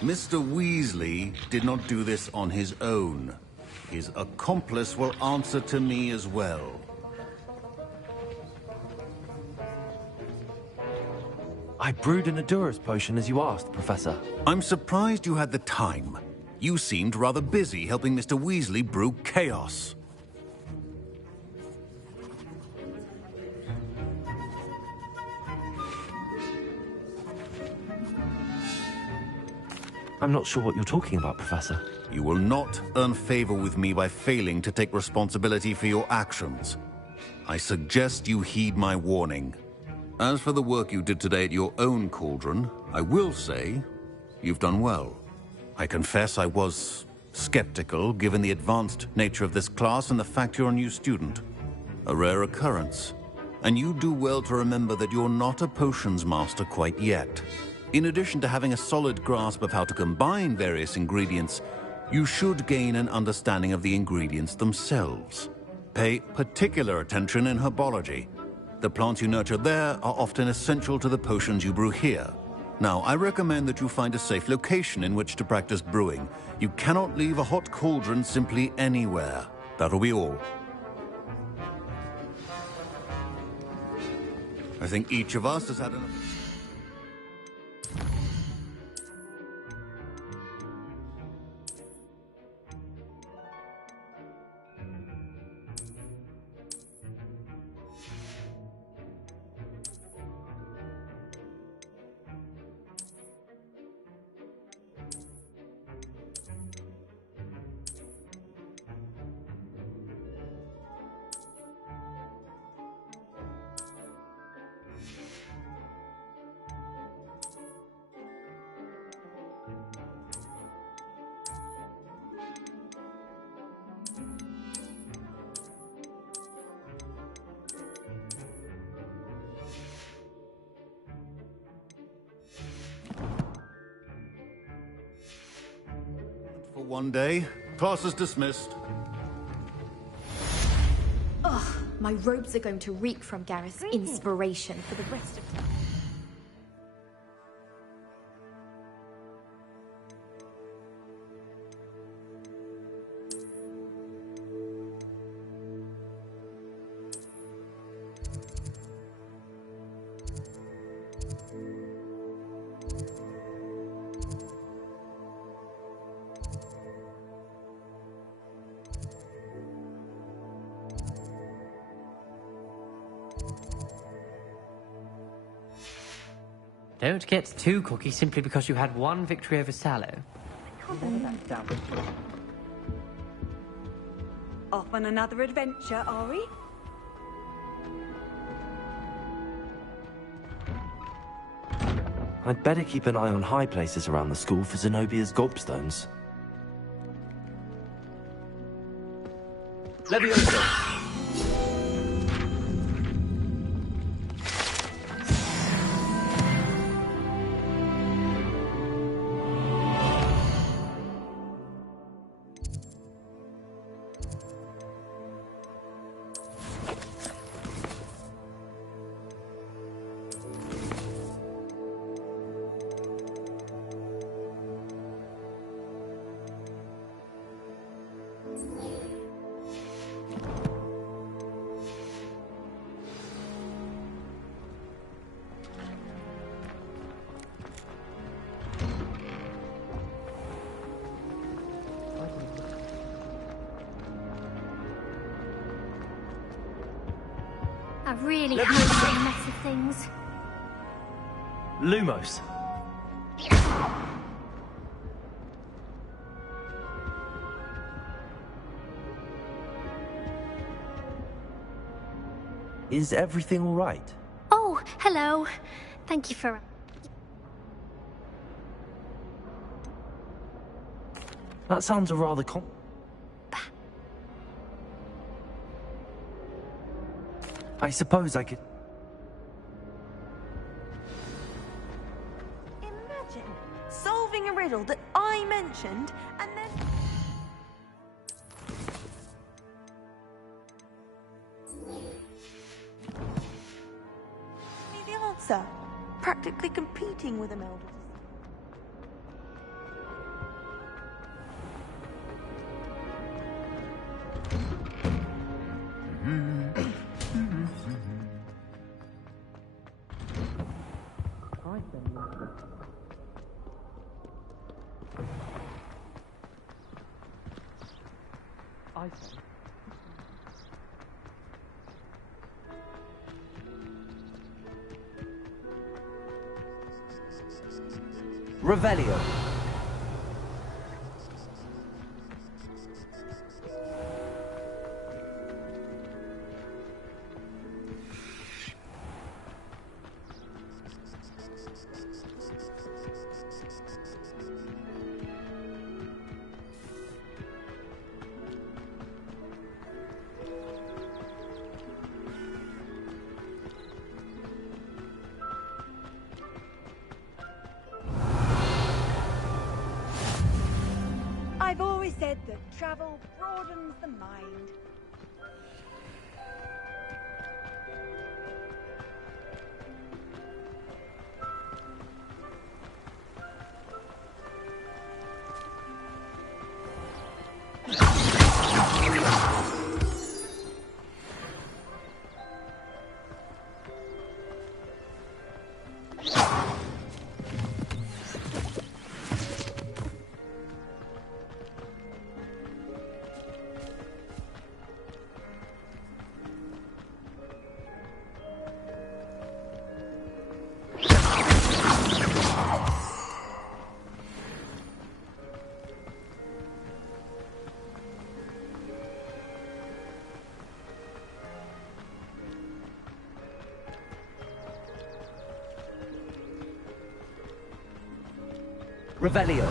Mr. Weasley did not do this on his own. His accomplice will answer to me as well. I brewed an Adurus potion as you asked, Professor. I'm surprised you had the time. You seemed rather busy helping Mr. Weasley brew chaos. I'm not sure what you're talking about, Professor. You will not earn favor with me by failing to take responsibility for your actions. I suggest you heed my warning. As for the work you did today at your own cauldron, I will say you've done well. I confess I was skeptical, given the advanced nature of this class and the fact you're a new student. A rare occurrence. And you do well to remember that you're not a potions master quite yet. In addition to having a solid grasp of how to combine various ingredients, you should gain an understanding of the ingredients themselves. Pay particular attention in herbology. The plants you nurture there are often essential to the potions you brew here. Now, I recommend that you find a safe location in which to practice brewing. You cannot leave a hot cauldron simply anywhere. That'll be all. I think each of us has had enough. For one day, class is dismissed. Ugh, my robes are going to reek from Gareth's inspiration for the rest of time. Don't get too cocky simply because you had one victory over Sallow. Off on another adventure, are we? I'd better keep an eye on high places around the school for Zenobia's gobstones. Leviosa! I really hate the mess of things. Lumos. Is everything all right? Oh, hello. Thank you for... That sounds a rather I suppose I could... Imagine solving a riddle that I mentioned and then... the answer. Practically competing with Imelda. Revelio. I've always said that travel broadens the mind. Revelio.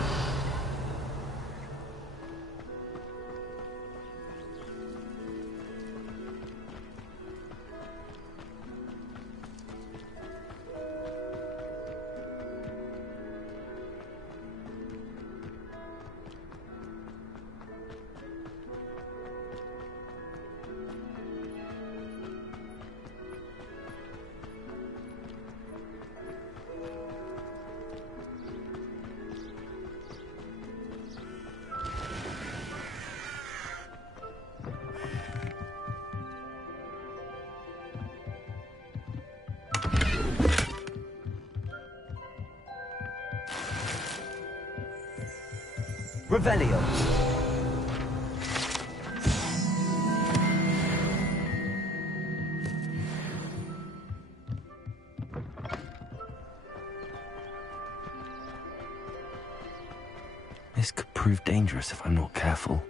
Revelio. This could prove dangerous if I'm not careful.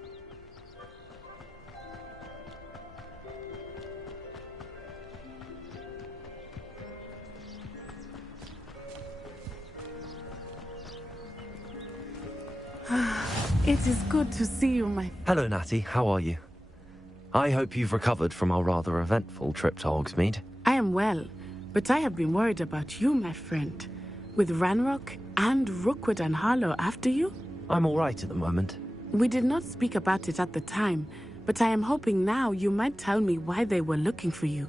It is good to see you, my... Hello, Natty. How are you? I hope you've recovered from our rather eventful trip to Hogsmeade. I am well, but I have been worried about you, my friend. With Ranrock and Rookwood and Harlow after you? I'm all right at the moment. We did not speak about it at the time, but I am hoping now you might tell me why they were looking for you.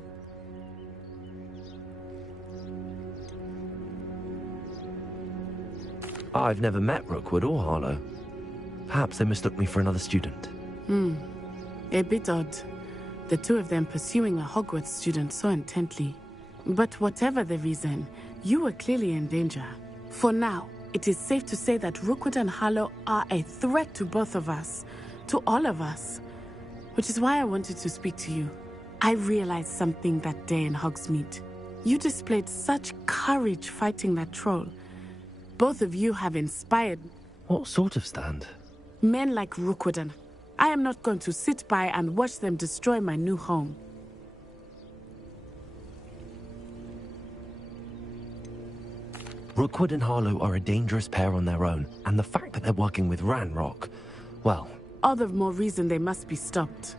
I've never met Rookwood or Harlow. Perhaps they mistook me for another student. A bit odd. The two of them pursuing a Hogwarts student so intently. But whatever the reason, you were clearly in danger. For now, it is safe to say that Rookwood and Harlow are a threat to both of us. To all of us. Which is why I wanted to speak to you. I realized something that day in Hogsmeade. You displayed such courage fighting that troll. Both of you have inspired... What sort of stand? Men like Rookwood and... I am not going to sit by and watch them destroy my new home. Rookwood and Harlow are a dangerous pair on their own, and the fact that they're working with Ranrock... Well, All the more reason they must be stopped.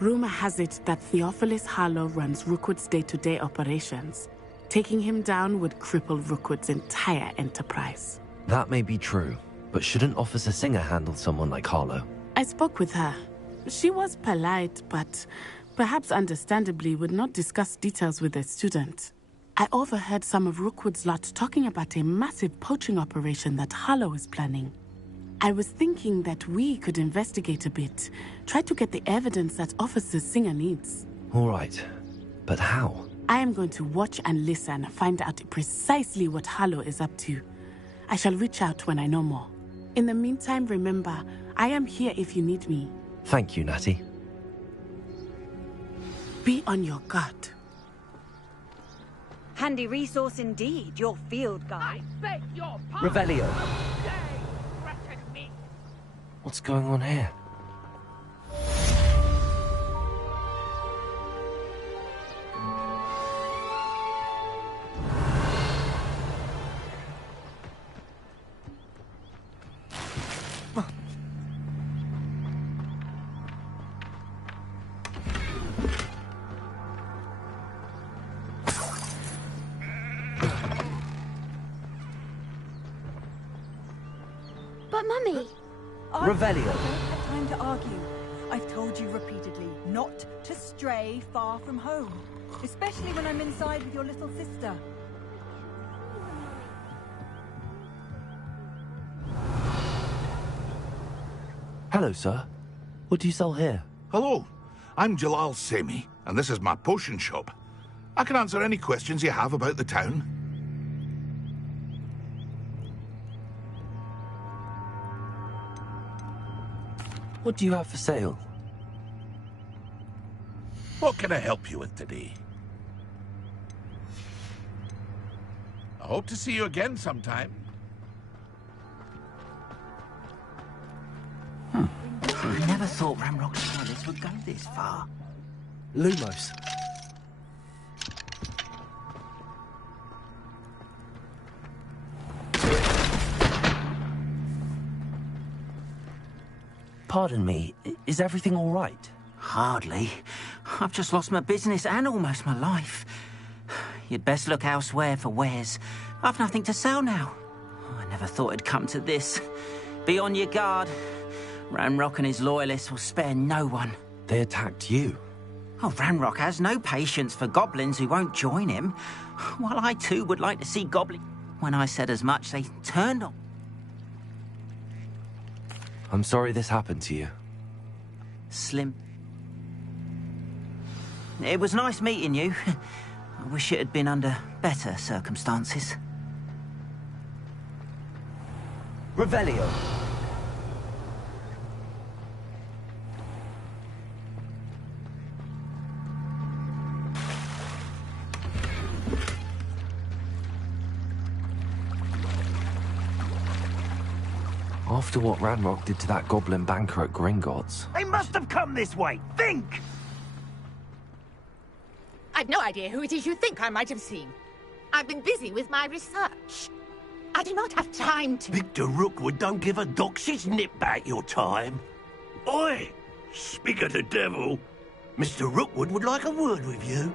Rumor has it that Theophilus Harlow runs Rookwood's day-to-day operations. Taking him down would cripple Rookwood's entire enterprise. that may be true, but shouldn't Officer Singer handle someone like Harlow? I spoke with her. She was polite, but perhaps understandably would not discuss details with a student. I overheard some of Rookwood's lot talking about a massive poaching operation that Harlow is planning. I was thinking that we could investigate a bit, try to get the evidence that Officer Singer needs. All right, but how? I am going to watch and listen, find out precisely what Harlow is up to. I shall reach out when I know more. In the meantime, remember, I am here if you need me. Thank you, Natty. Be on your guard. Handy resource indeed, your field guide. Beg your pardon. Revelio. What's going on here? But Mummy... Revelio. I don't have time to argue. I've told you repeatedly not to stray far from home. Especially when I'm inside with your little sister. Hello, sir. What do you sell here? Hello, I'm Jalal Semi, and this is my potion shop. I can answer any questions you have about the town. What do you have for sale? What can I help you with today? I hope to see you again sometime. I never thought Ramrock's toilets would go this far. Lumos. Pardon me, is everything all right? Hardly. I've just lost my business and almost my life. You'd best look elsewhere for wares. I've nothing to sell now. I never thought it'd come to this. Be on your guard. Ranrock and his loyalists will spare no one. They attacked you. Oh, Ranrock has no patience for goblins who won't join him. While I too would like to see goblins. When I said as much, they turned on. I'm sorry this happened to you. Slim. It was nice meeting you. I wish it had been under better circumstances. Revelio. After what Ranrock did to that goblin banker at Gringotts. They must have come this way. Think! I've no idea who it is you think I might have seen. I've been busy with my research. I do not have time to... Victor Rookwood don't give a doxy's nip back your time. Oi! Speak of the devil. Mr. Rookwood would like a word with you.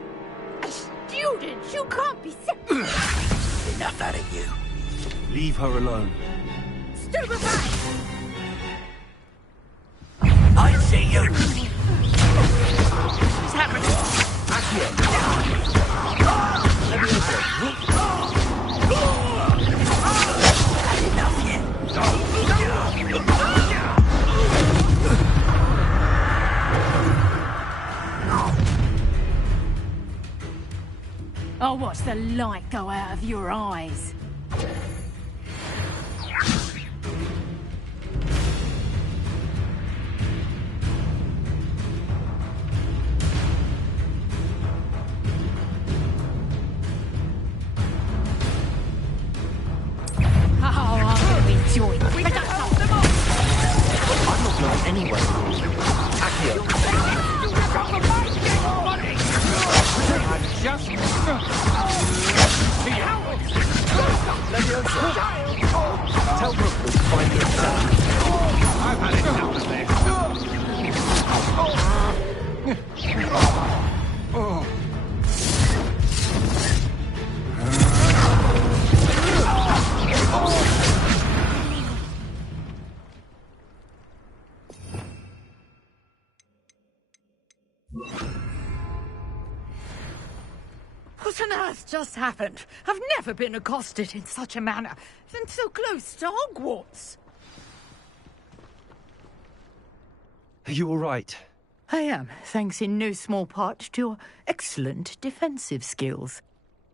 A student? You can't be Enough out of you. Leave her alone. stupefied! I see you! What's happening? I'll watch the light go out of your eyes. Oh, I'm going to enjoy this. We better help them all! I'm not going anywhere. Accio. I'm just... What on earth just happened? I've never been accosted in such a manner, and so close to Hogwarts. Are you all right? I am, thanks in no small part to your excellent defensive skills.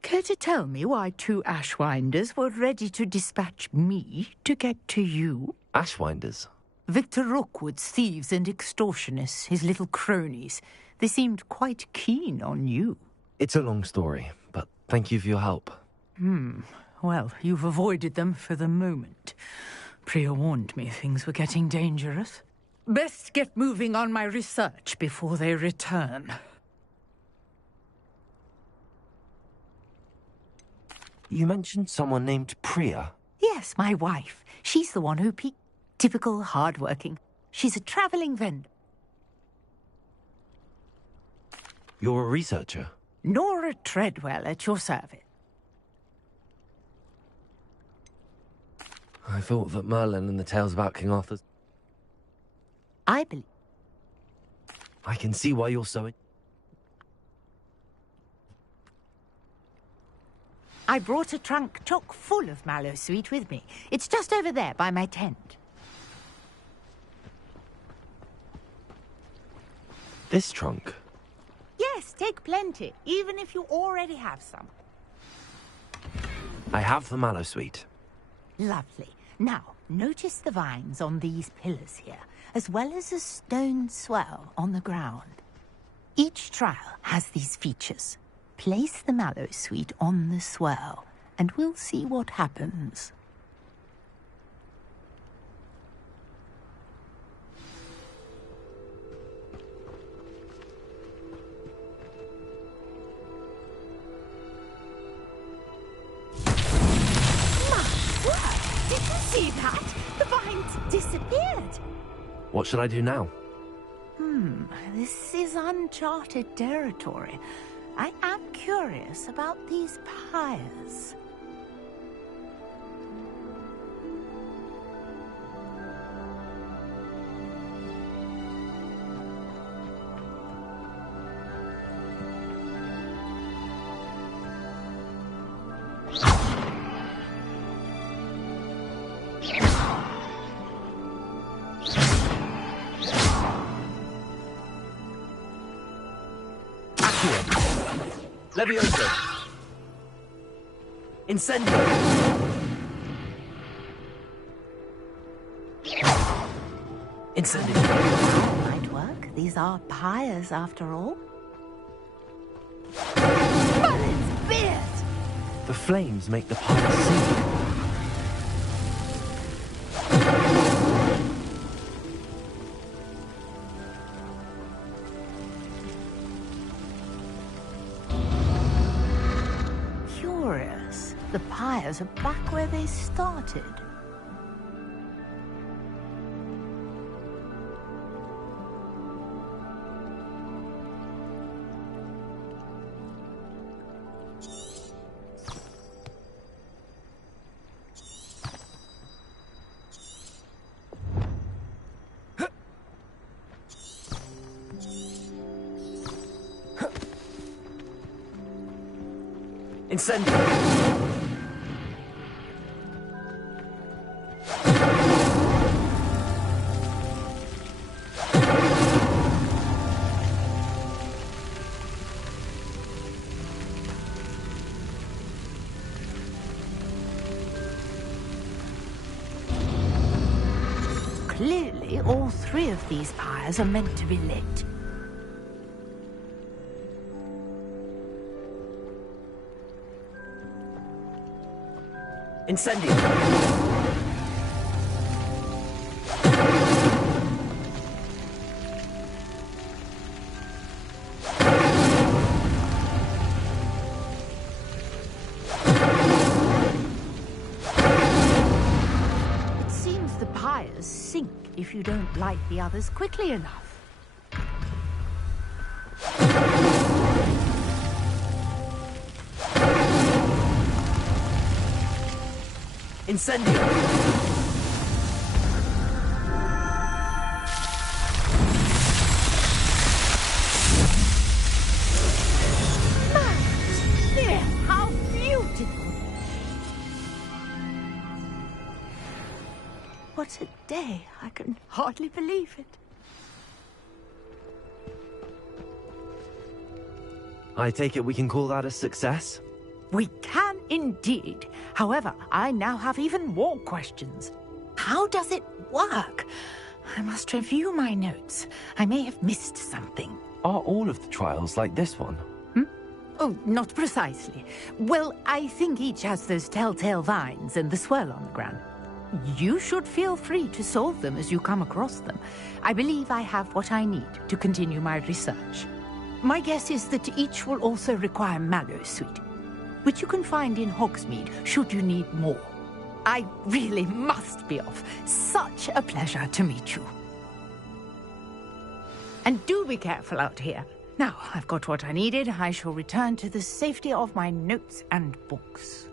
Care to tell me why 2 Ashwinders were ready to dispatch me to get to you? Ashwinders? Victor Rookwood's thieves and extortionists, his little cronies. They seemed quite keen on you. It's a long story, but thank you for your help. Well, you've avoided them for the moment. Priya warned me things were getting dangerous. Best get moving on my research before they return. You mentioned someone named Priya. Yes, my wife. She's the one who typical hardworking. She's a travelling vendor. You're a researcher? Nora Treadwell at your service. I thought that Merlin and the tales about King Arthur's... I believe. I can see why you're so... I brought a trunk chock full of Mallowsweet with me. It's just over there by my tent. This trunk? Yes, take plenty, even if you already have some. I have the Mallowsweet. Lovely. Now, notice the vines on these pillars here, as well as a stone swell on the ground. Each trial has these features. Place the Mallowsweet on the swell, and we'll see what happens. Did you see that? The vines disappeared. What should I do now? This is uncharted territory. I am curious about these pyres. Levioso! Incendio! Incendio! Might work. These are pyres, after all. Merlin's beard! The flames make the pyre sink. The pyres are back where they started. Incendio! Clearly, all 3 of these pyres are meant to be lit. Incendio! It seems the pyres sink if you don't light the others quickly enough. Incendio! The What a day. I can hardly believe it. I take it we can call that a success? We can indeed. However, I now have even more questions. How does it work? I must review my notes. I may have missed something. Are all of the trials like this one? Oh, not precisely. Well, I think each has those telltale vines and the swirl on the ground. You should feel free to solve them as you come across them. I believe I have what I need to continue my research. My guess is that each will also require mallow sweet, which you can find in Hogsmeade should you need more. I really must be off. Such a pleasure to meet you. And do be careful out here. Now, I've got what I needed. I shall return to the safety of my notes and books.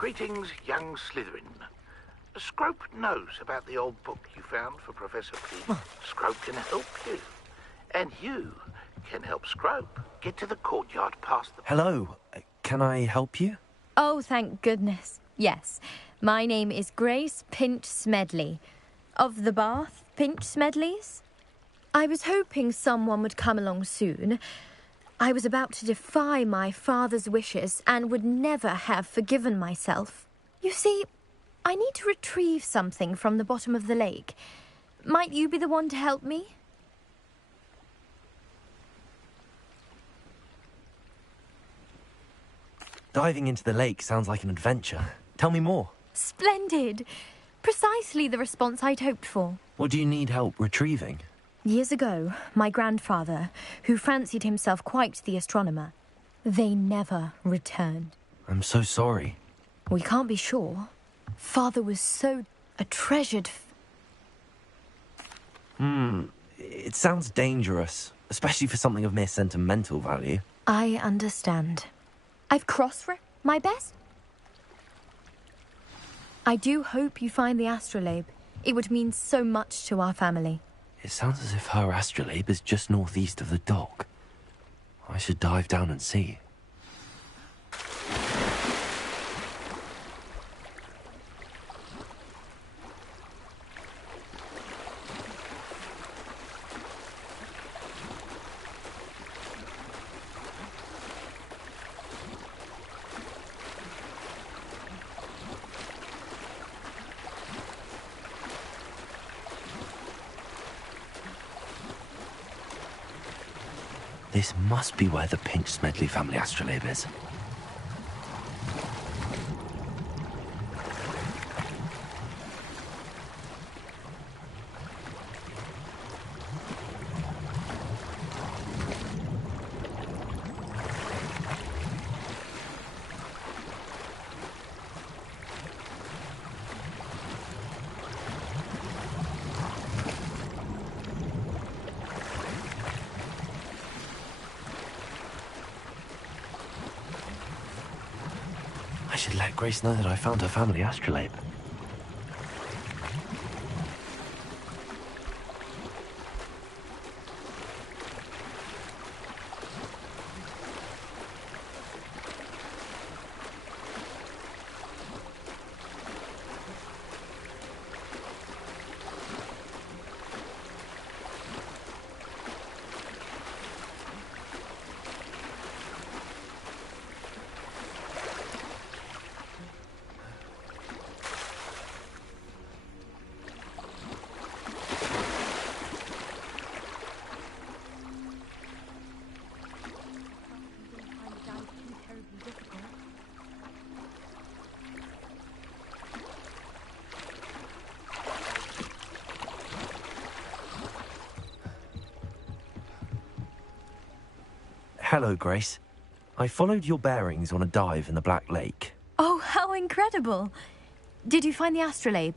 Greetings, young Slytherin. Scrope knows about the old book you found for Professor P. Scrope can help you. And you can help Scrope get to the courtyard past the... Hello. Can I help you? Oh, thank goodness. Yes. My name is Grace Pinch Smedley. Of the Bath Pinch Smedleys. I was hoping someone would come along soon. I was about to defy my father's wishes and would never have forgiven myself. You see, I need to retrieve something from the bottom of the lake. Might you be the one to help me? Diving into the lake sounds like an adventure. Tell me more. Splendid! Precisely the response I'd hoped for. What do you need help retrieving? Years ago, my grandfather, who fancied himself quite the astronomer, they never returned. I'm so sorry. We can't be sure. Father was so a treasured... It sounds dangerous, especially for something of mere sentimental value. I understand. I've my best. I do hope you find the astrolabe. It would mean so much to our family. It sounds as if her astrolabe is just northeast of the dock. I should dive down and see. This must be where the Pinch Smedley family astrolabe is. I should let Grace know that I found her family astrolabe. Hello, Grace. I followed your bearings on a dive in the Black Lake. Oh, how incredible! Did you find the astrolabe?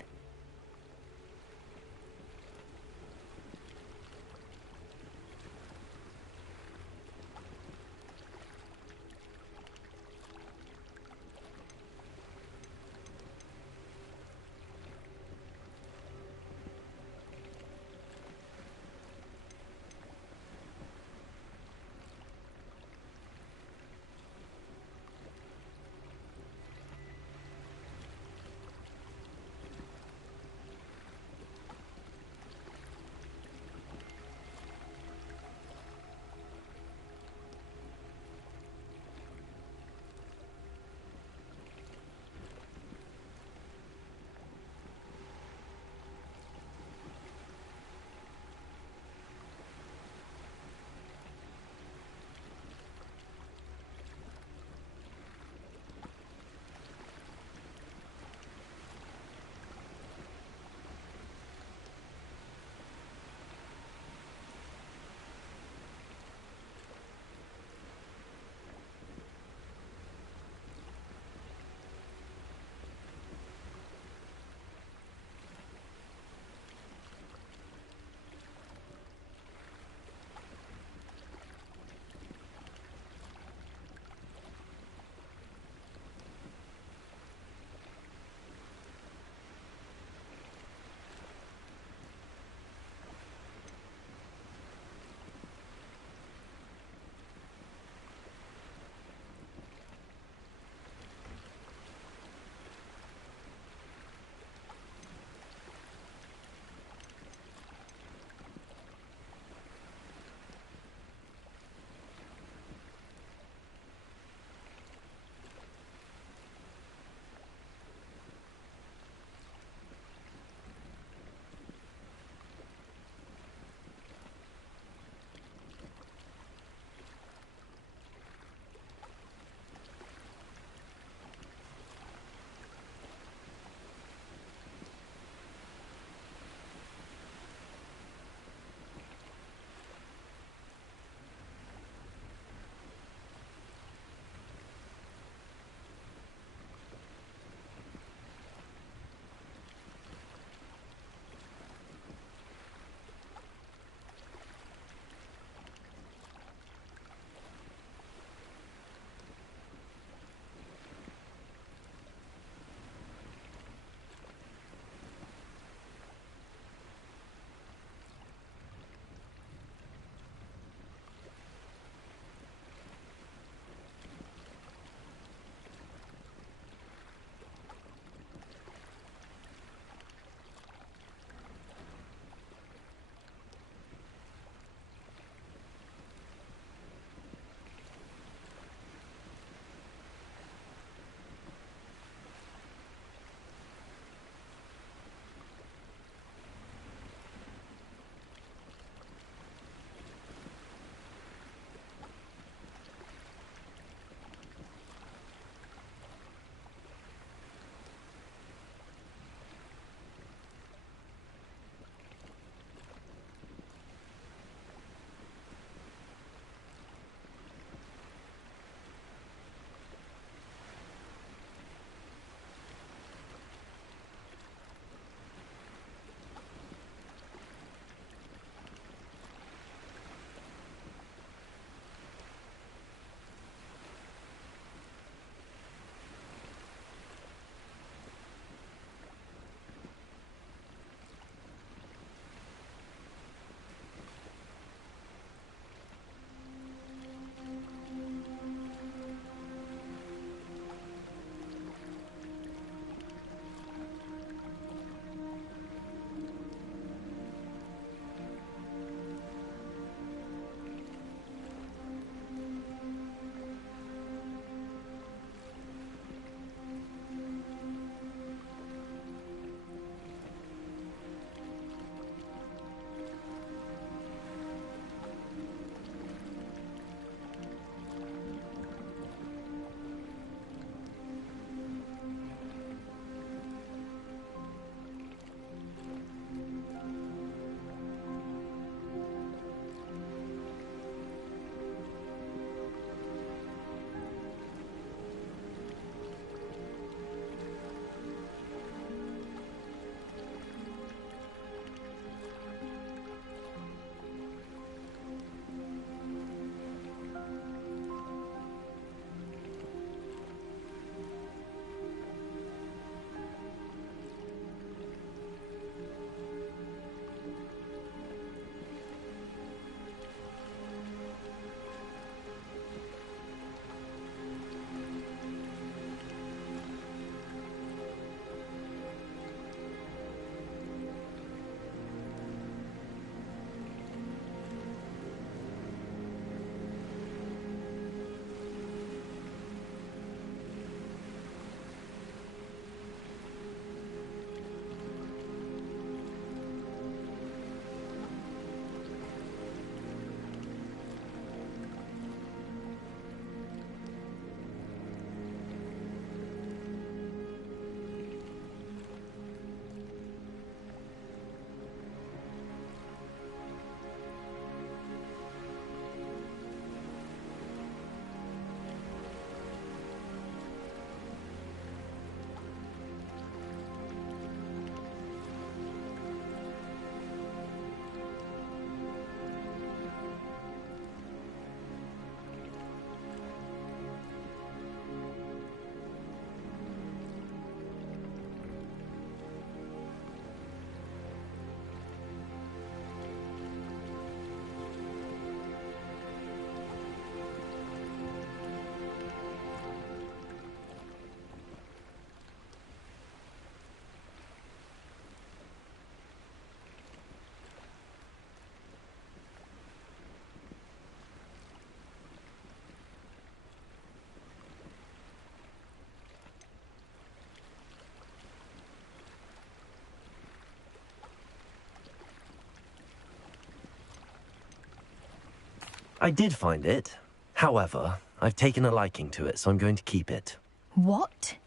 I did find it. However, I've taken a liking to it, so I'm going to keep it. What?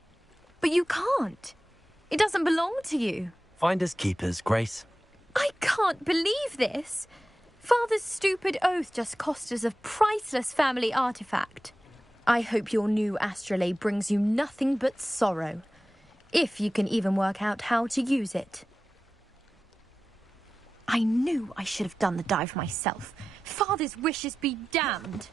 But you can't. It doesn't belong to you. Finders keepers, Grace. I can't believe this. Father's stupid oath just cost us a priceless family artifact. I hope your new astrolabe brings you nothing but sorrow. If you can even work out how to use it. I knew I should have done the dive myself. Father's wishes be damned.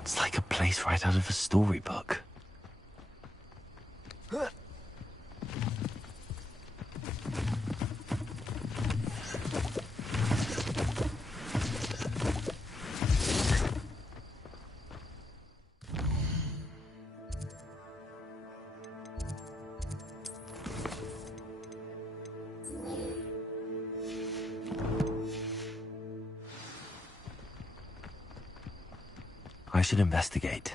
It's like a place right out of a storybook. I should investigate.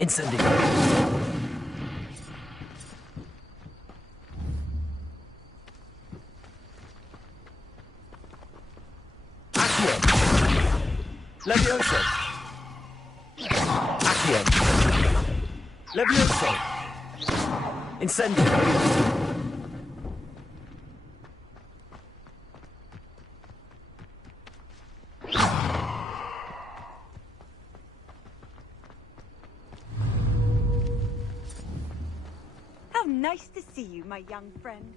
Incendio. Accio. Levioso. Accio. Levioso. Incendio. Nice to see you, my young friend.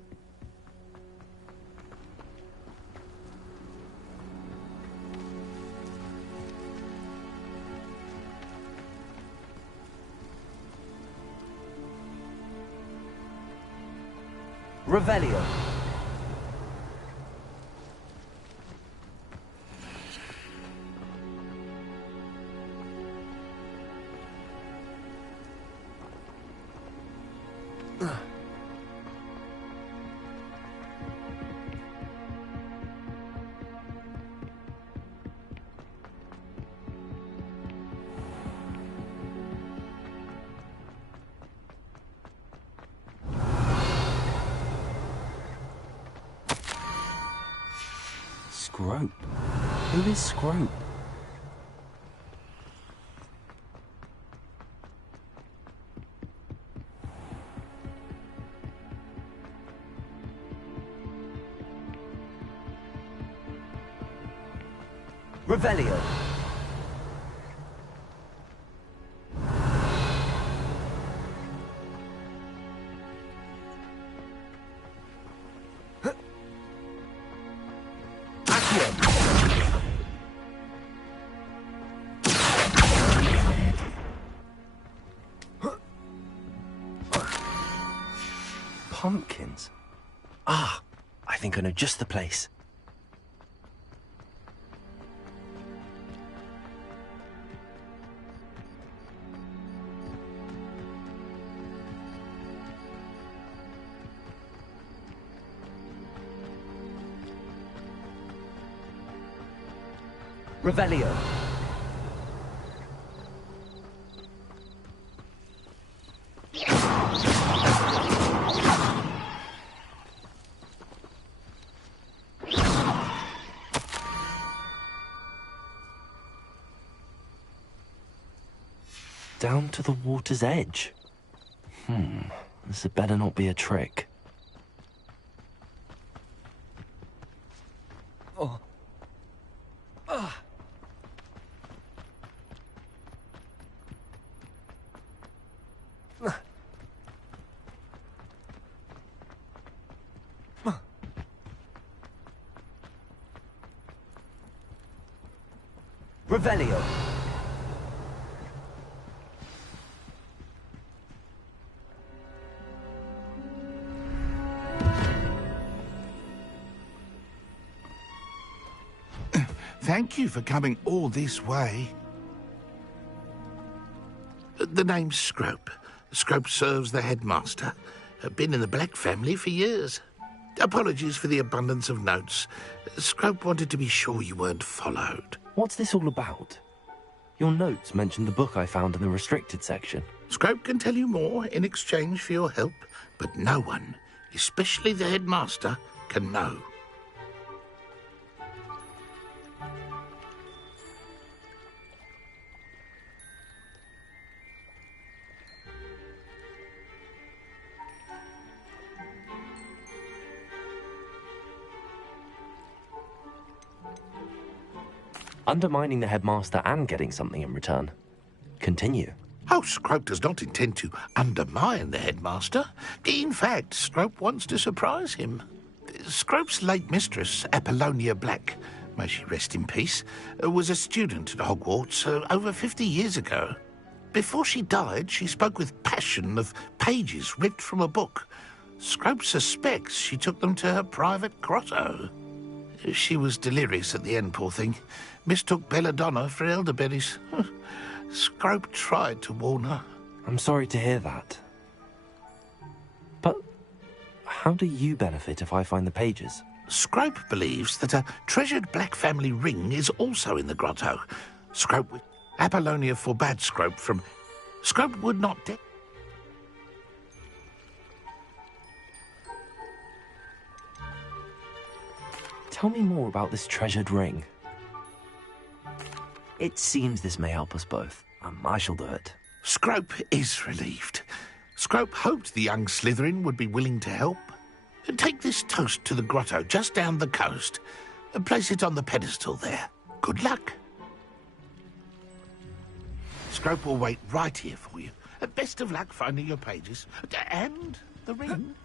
Revelio. Scrope? Who is Scrope? Revelio. Pumpkins? Ah, I think I know just the place. Revelio. Down to the water's edge. This had better not be a trick. Oh. Revelio. Thank you for coming all this way. The name's Scrope. Scrope serves the headmaster. Been in the Black family for years. Apologies for the abundance of notes. Scrope wanted to be sure you weren't followed. What's this all about? Your notes mentioned the book I found in the restricted section. Scrope can tell you more in exchange for your help, but no one, especially the headmaster, can know. Undermining the headmaster and getting something in return. Continue. Oh, Scrope does not intend to undermine the headmaster. In fact, Scrope wants to surprise him. Scrope's late mistress, Apollonia Black, may she rest in peace, was a student at Hogwarts over 50 years ago. Before she died, she spoke with passion of pages ripped from a book. Scrope suspects she took them to her private grotto. She was delirious at the end, poor thing. Mistook belladonna for elderberries. Scrope tried to warn her. I'm sorry to hear that. But how do you benefit if I find the pages? Scrope believes that a treasured Black family ring is also in the grotto. Apollonia forbade Scrope from... Scrope would not... Tell me more about this treasured ring. It seems this may help us both. I shall do it. Scrope is relieved. Scrope hoped the young Slytherin would be willing to help. Take this toast to the grotto just down the coast and place it on the pedestal there. Good luck. Scrope will wait right here for you. Best of luck finding your pages. And the ring.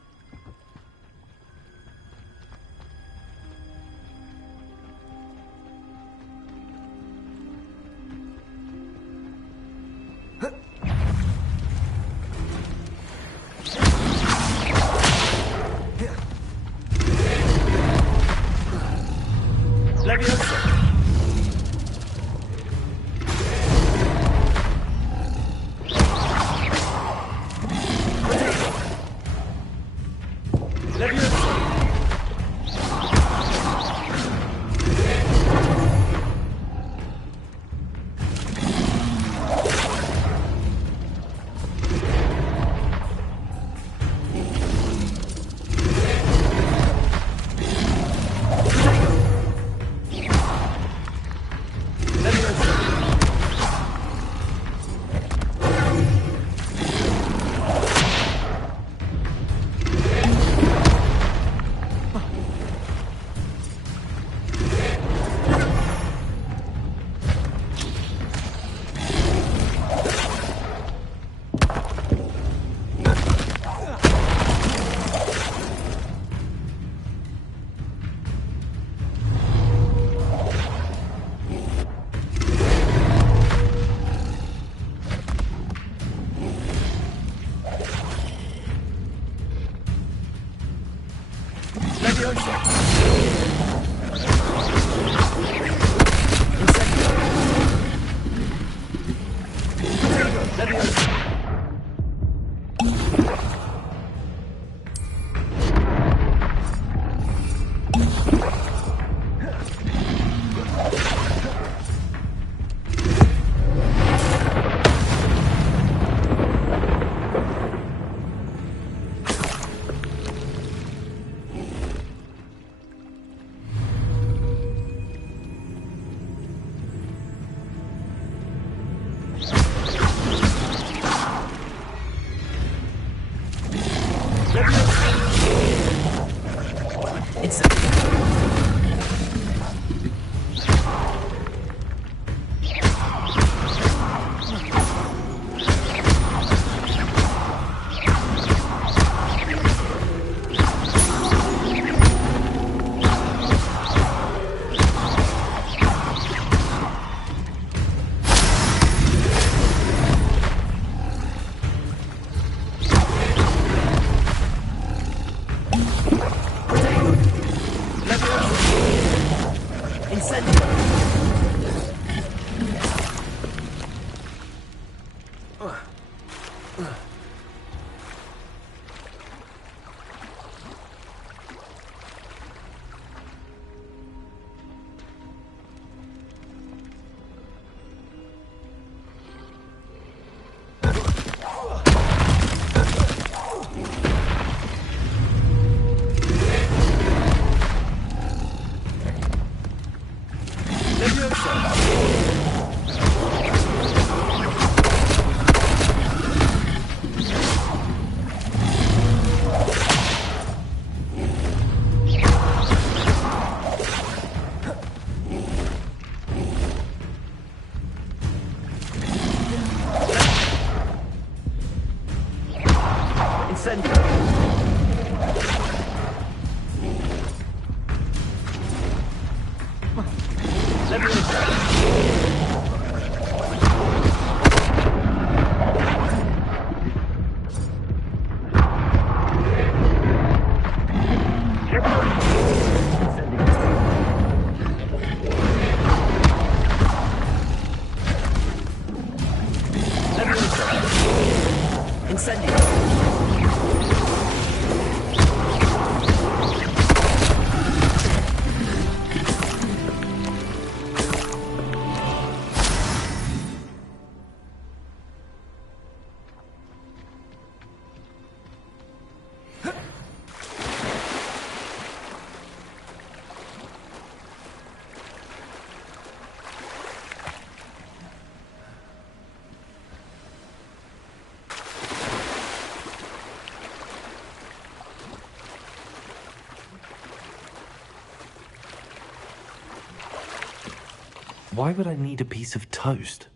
Why would I need a piece of toast?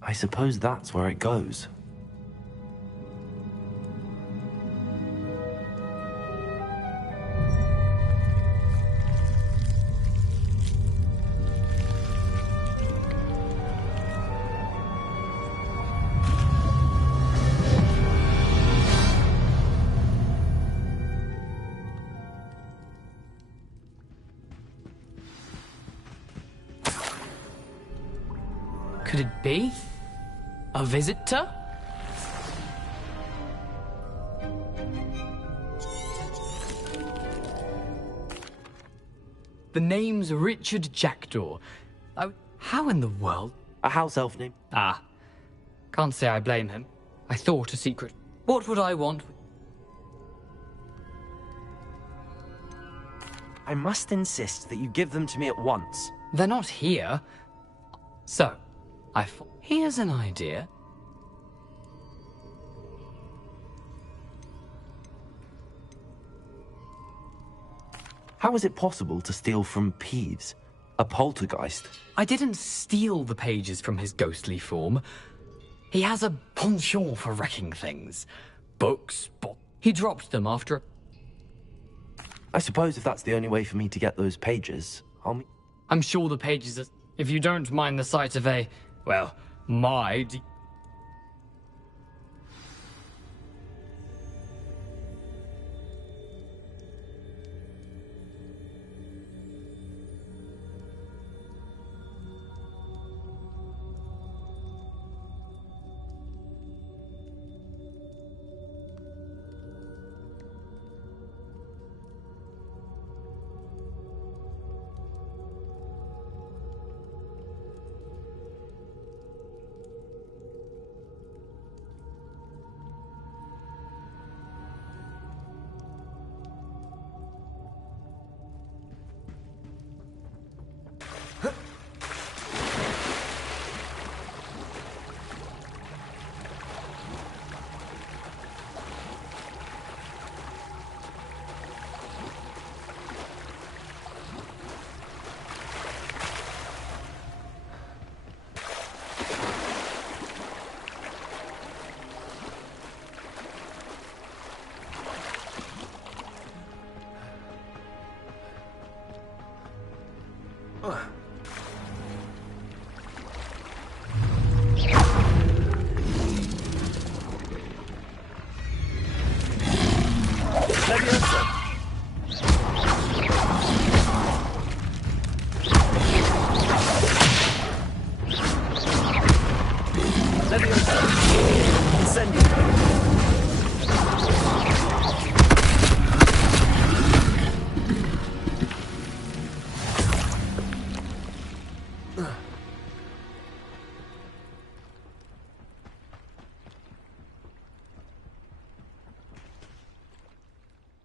I suppose that's where it goes. Could it be? A visitor? The name's Richard Jackdaw. Oh, how in the world? A house elf name. Ah. Can't say I blame him. I thought a secret. What would I want? I must insist that you give them to me at once. They're not here. So, here's an idea. How is it possible to steal from Peeves, a poltergeist? I didn't steal the pages from his ghostly form. He has a penchant for wrecking things. Books, he dropped them after a... I suppose if that's the only way for me to get those pages, I'm sure the pages are... If you don't mind the sight of a... well, my...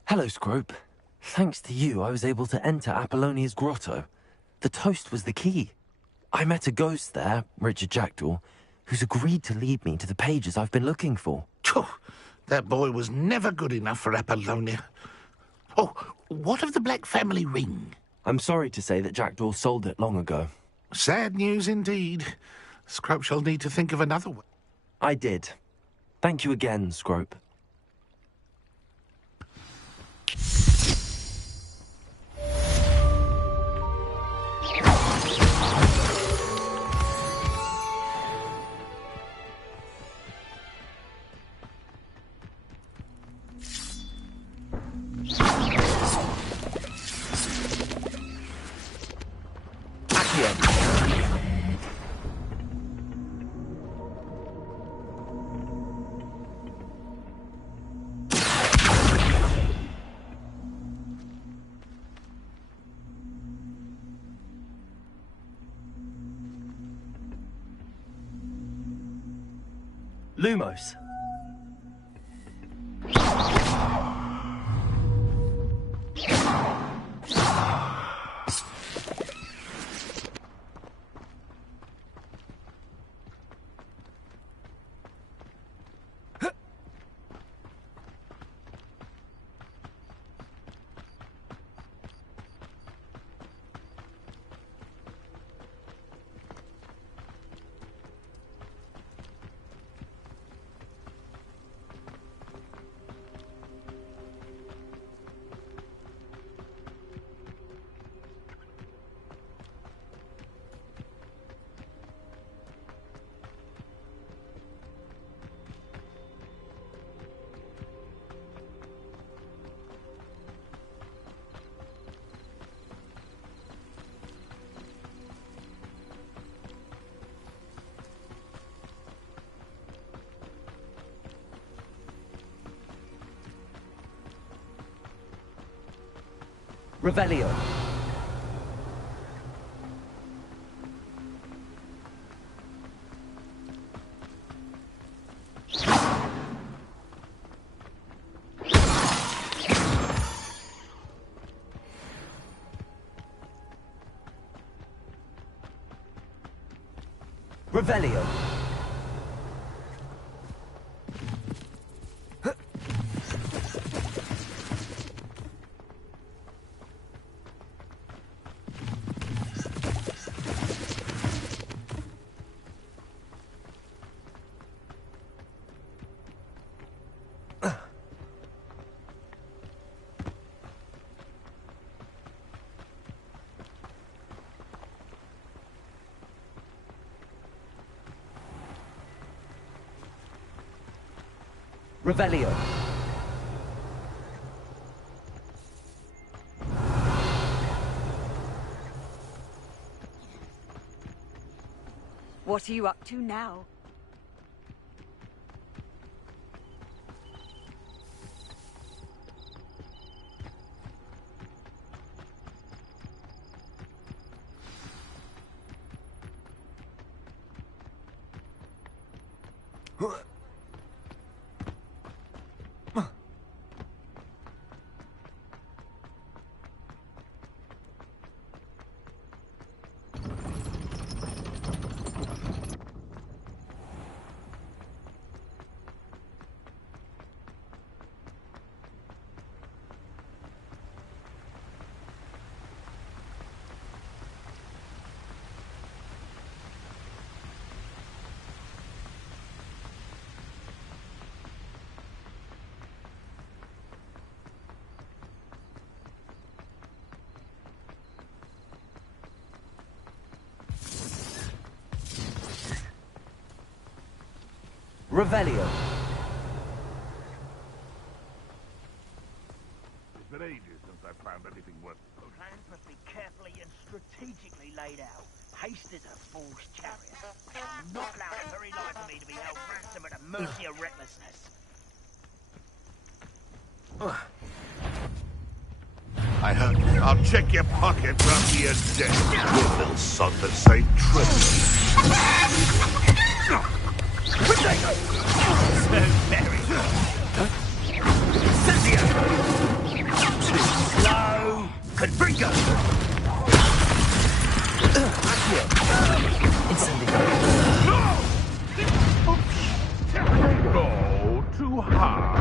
Hello, Scrope. Thanks to you, I was able to enter Apollonia's grotto. The toast was the key. I met a ghost there, Richard Jackdaw, who's agreed to lead me to the pages I've been looking for. That boy was never good enough for Apollonia. Oh, what of the Black family ring? I'm sorry to say that Jackdaw sold it long ago. Sad news indeed. Scrope shall need to think of another one. I did. Thank you again, Scrope. Lumos. Revelio. Revelio. Revelio. What are you up to now? Revelio. It's been ages since I found anything worth. Plans must be carefully and strategically laid out. Haste is a fool's chariot. I shall not allow the very life of me to be held ransom at the mercy of recklessness. I'll check your pockets after you're dead. You little sod that saved treasure. So merry. Cynthia! Too slow. Confringo! No, too hard.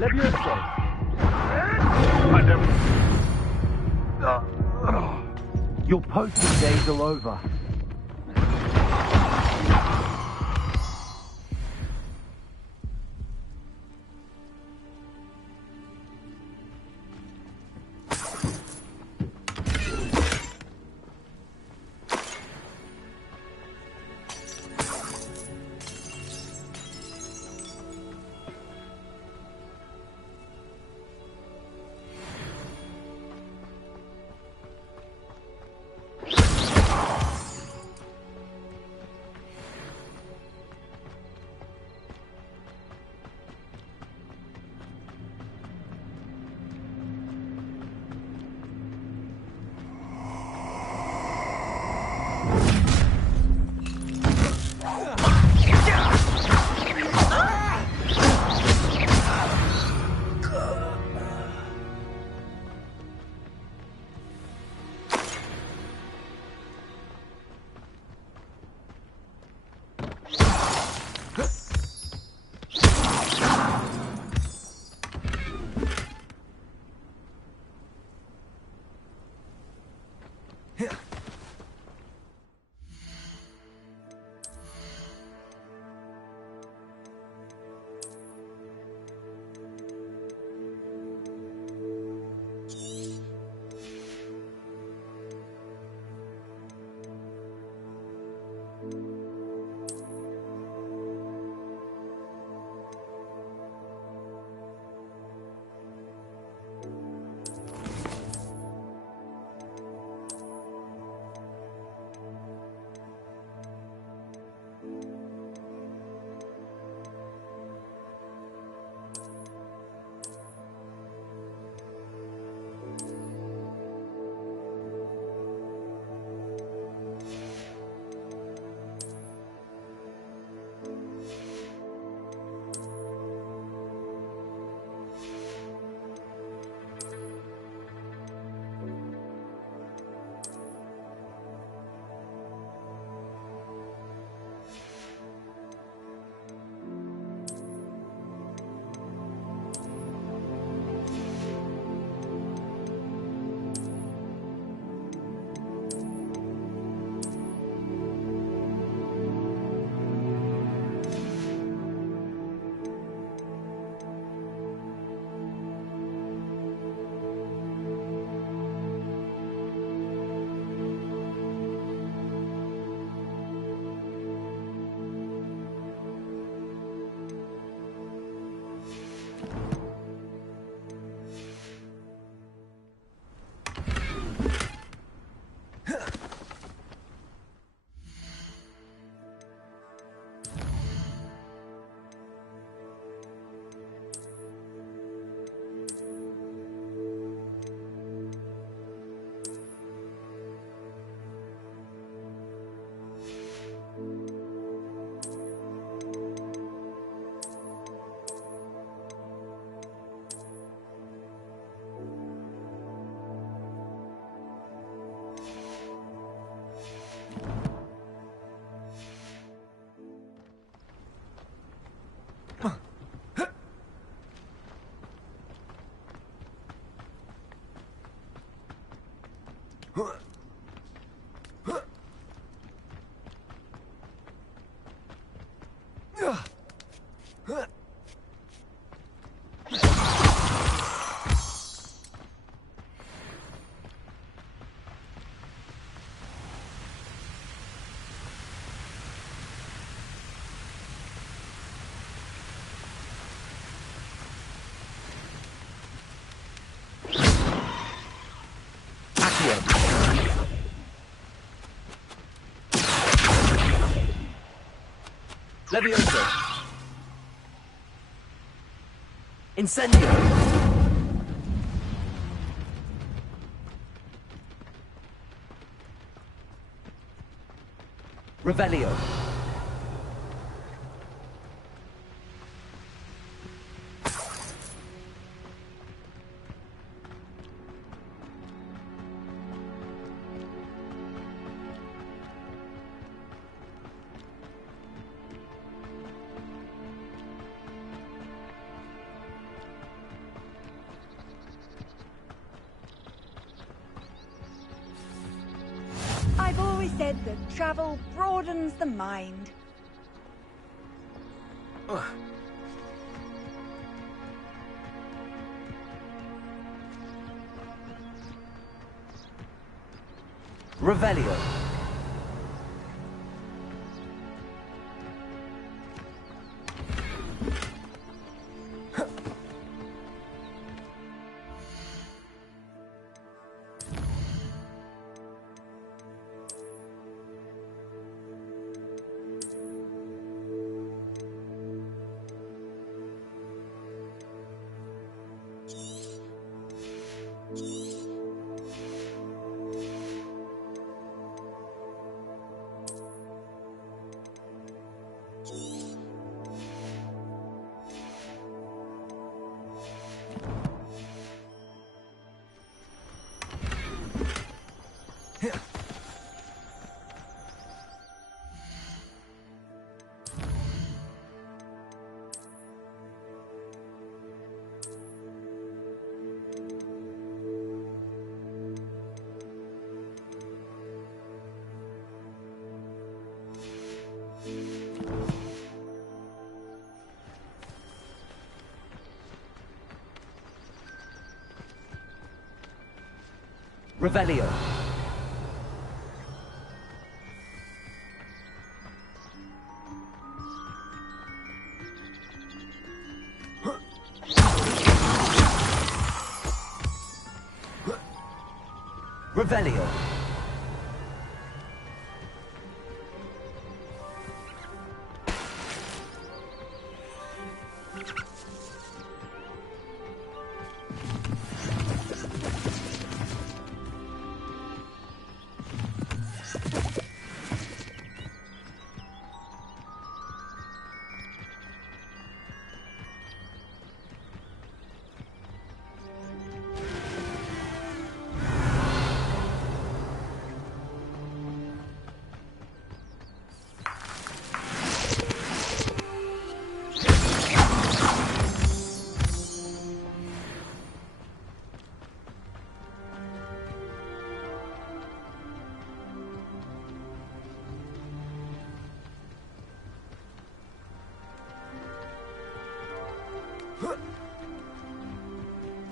Levioso. I never... Your posting days are over. Levioso. Incendio. Revelio. I've always said that travel broadens the mind. Revelio. Revelio. Revelio.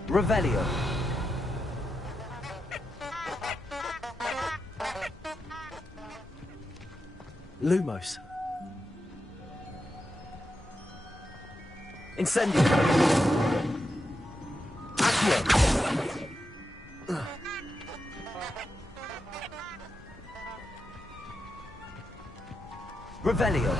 Revelio. Lumos. Incendio. Accio. Revelio.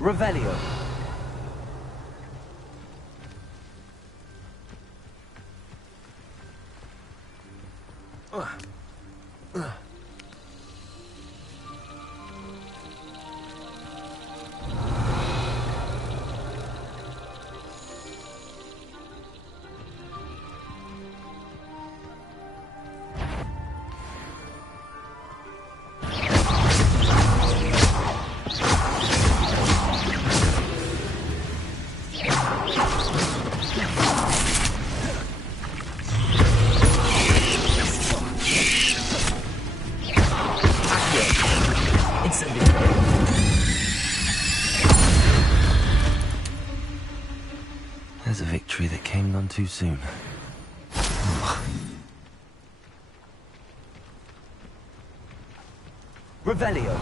Revelio. There's a victory that came none too soon. Revelio.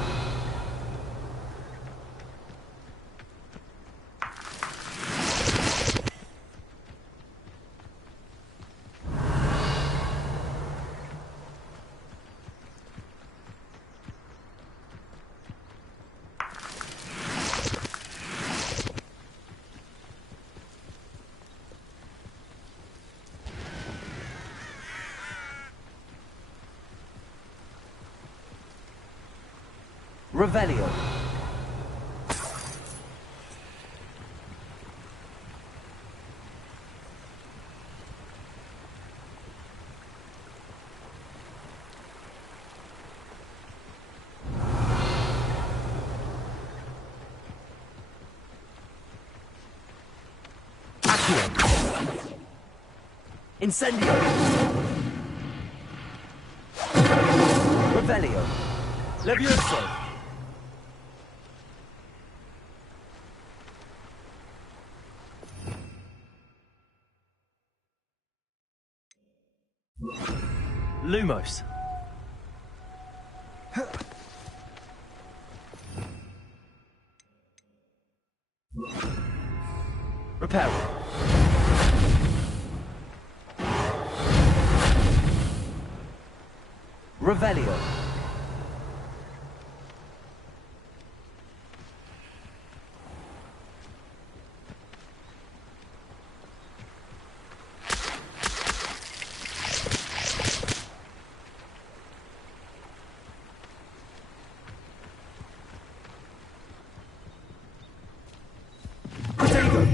Revelio. Incendio! Revelio! Levioso! Lumos! Reparo! Revelio. Potato.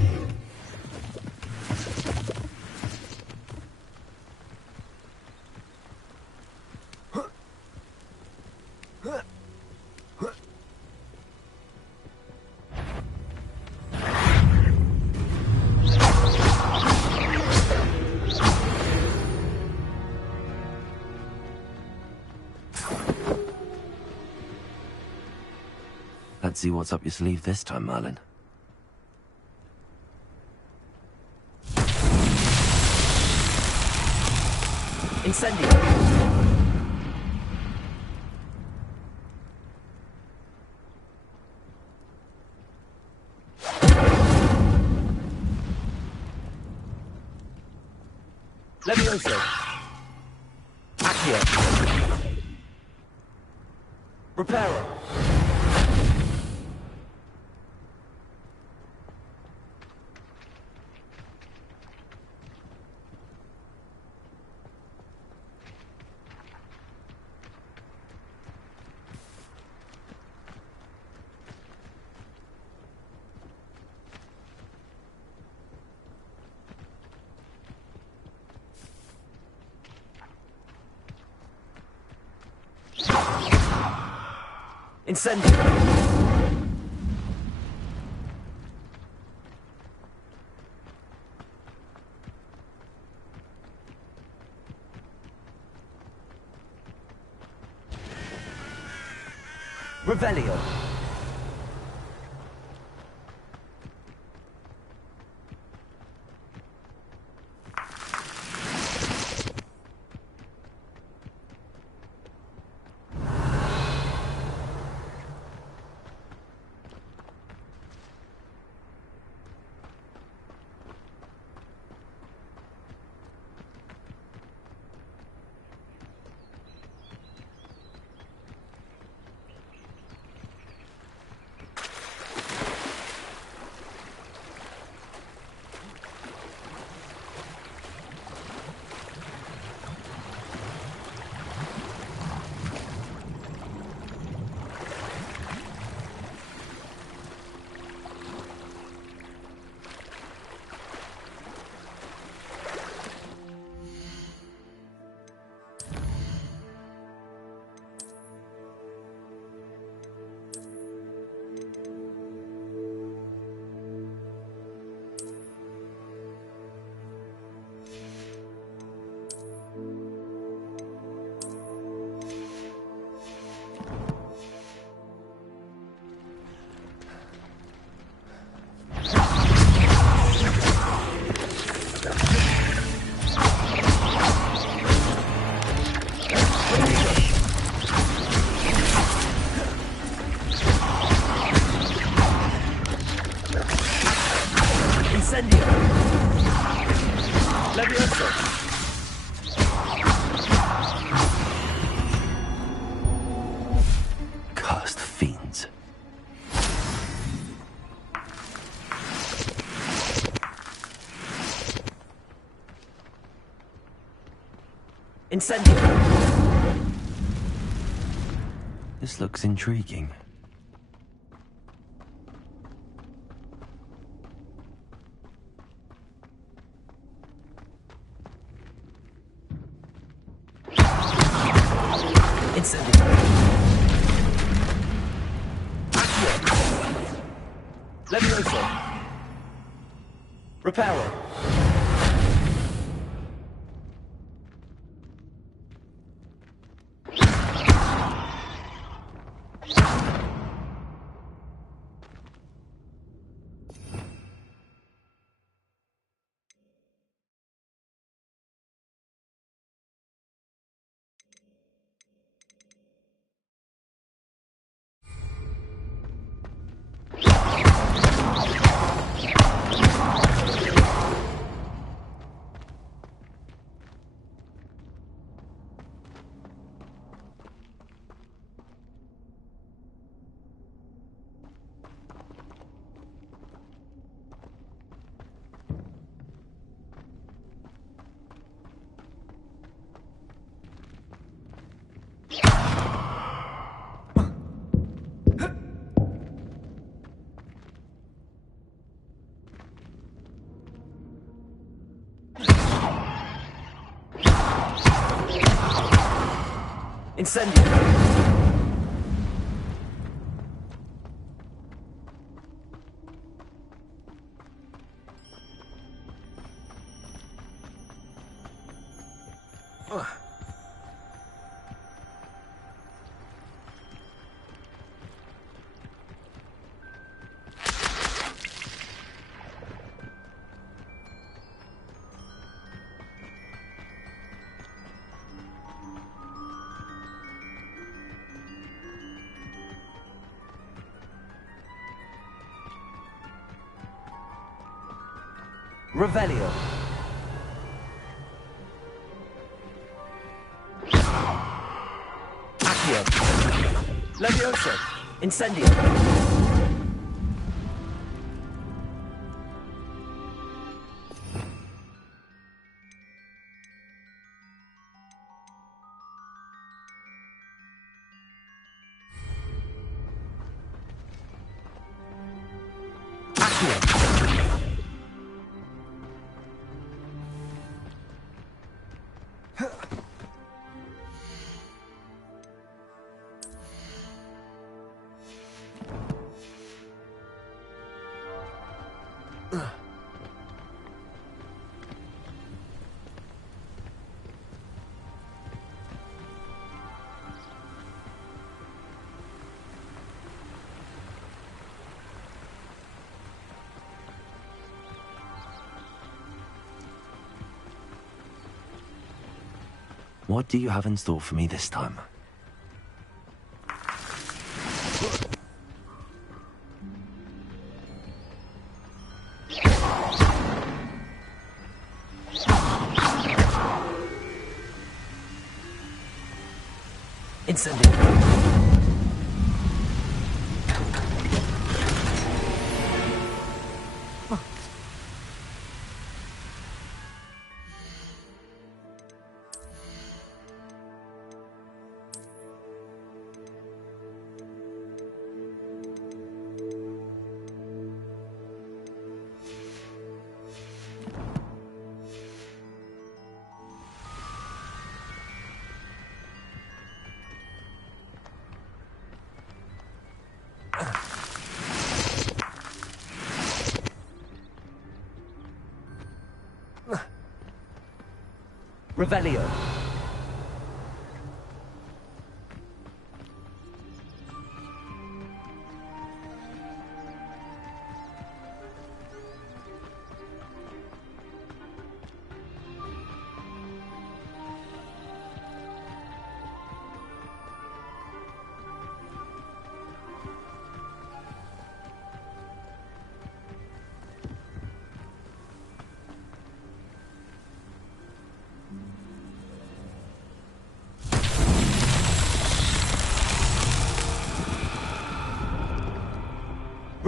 Let's see what's up your sleeve this time, Merlin. Incendio! Levioso! Accio! Reparo! Incendio! Revelio! Incendio! Levioso! Cursed fiends. Incendio! This looks intriguing. Reparo. Incendio. Revelio. Accio. Levioso. Incendio. What do you have in store for me this time? Incendio. Revelio.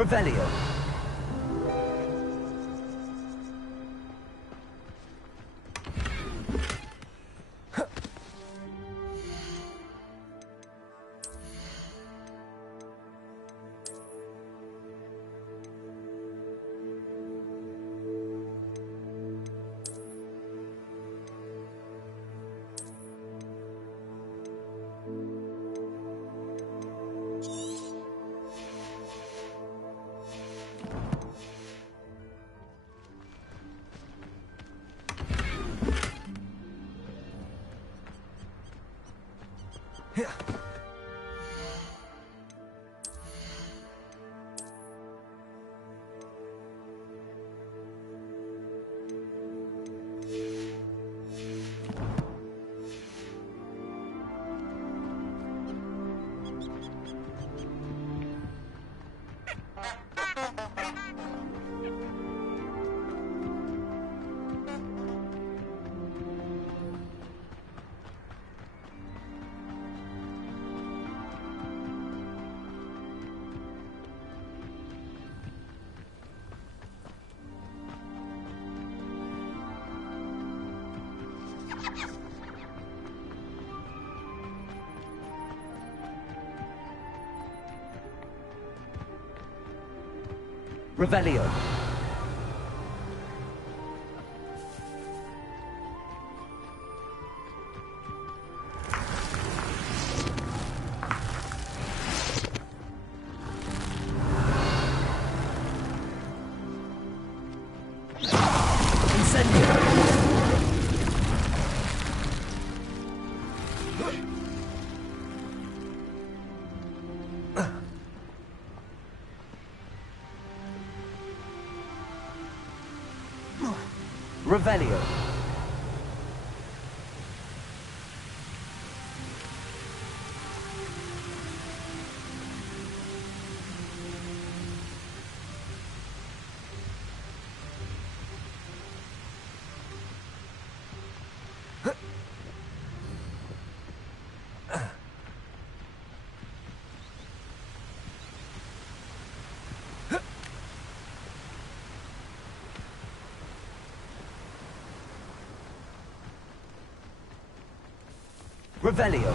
Revelio. Revelio. Revelio. Revelio.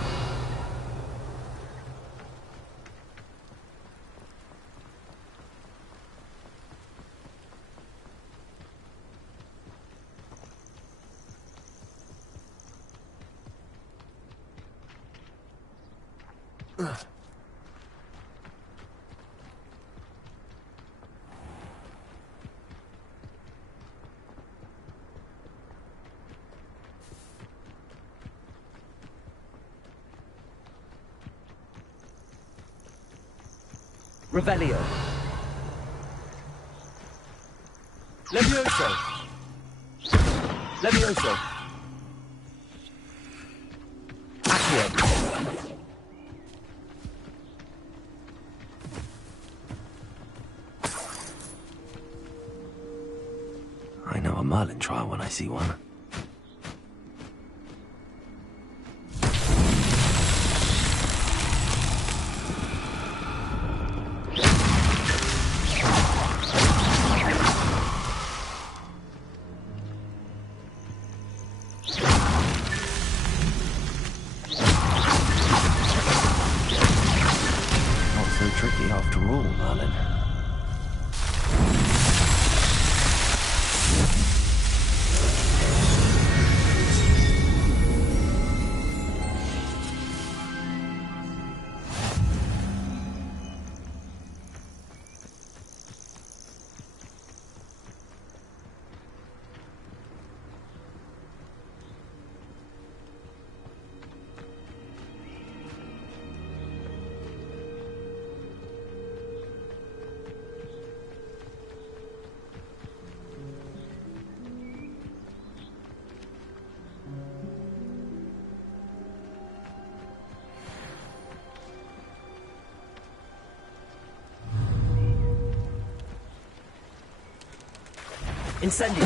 Revelio. Levioso. Levioso. Accio. I know a Merlin trial when I see one. Tricky after all, Merlin. Incendio.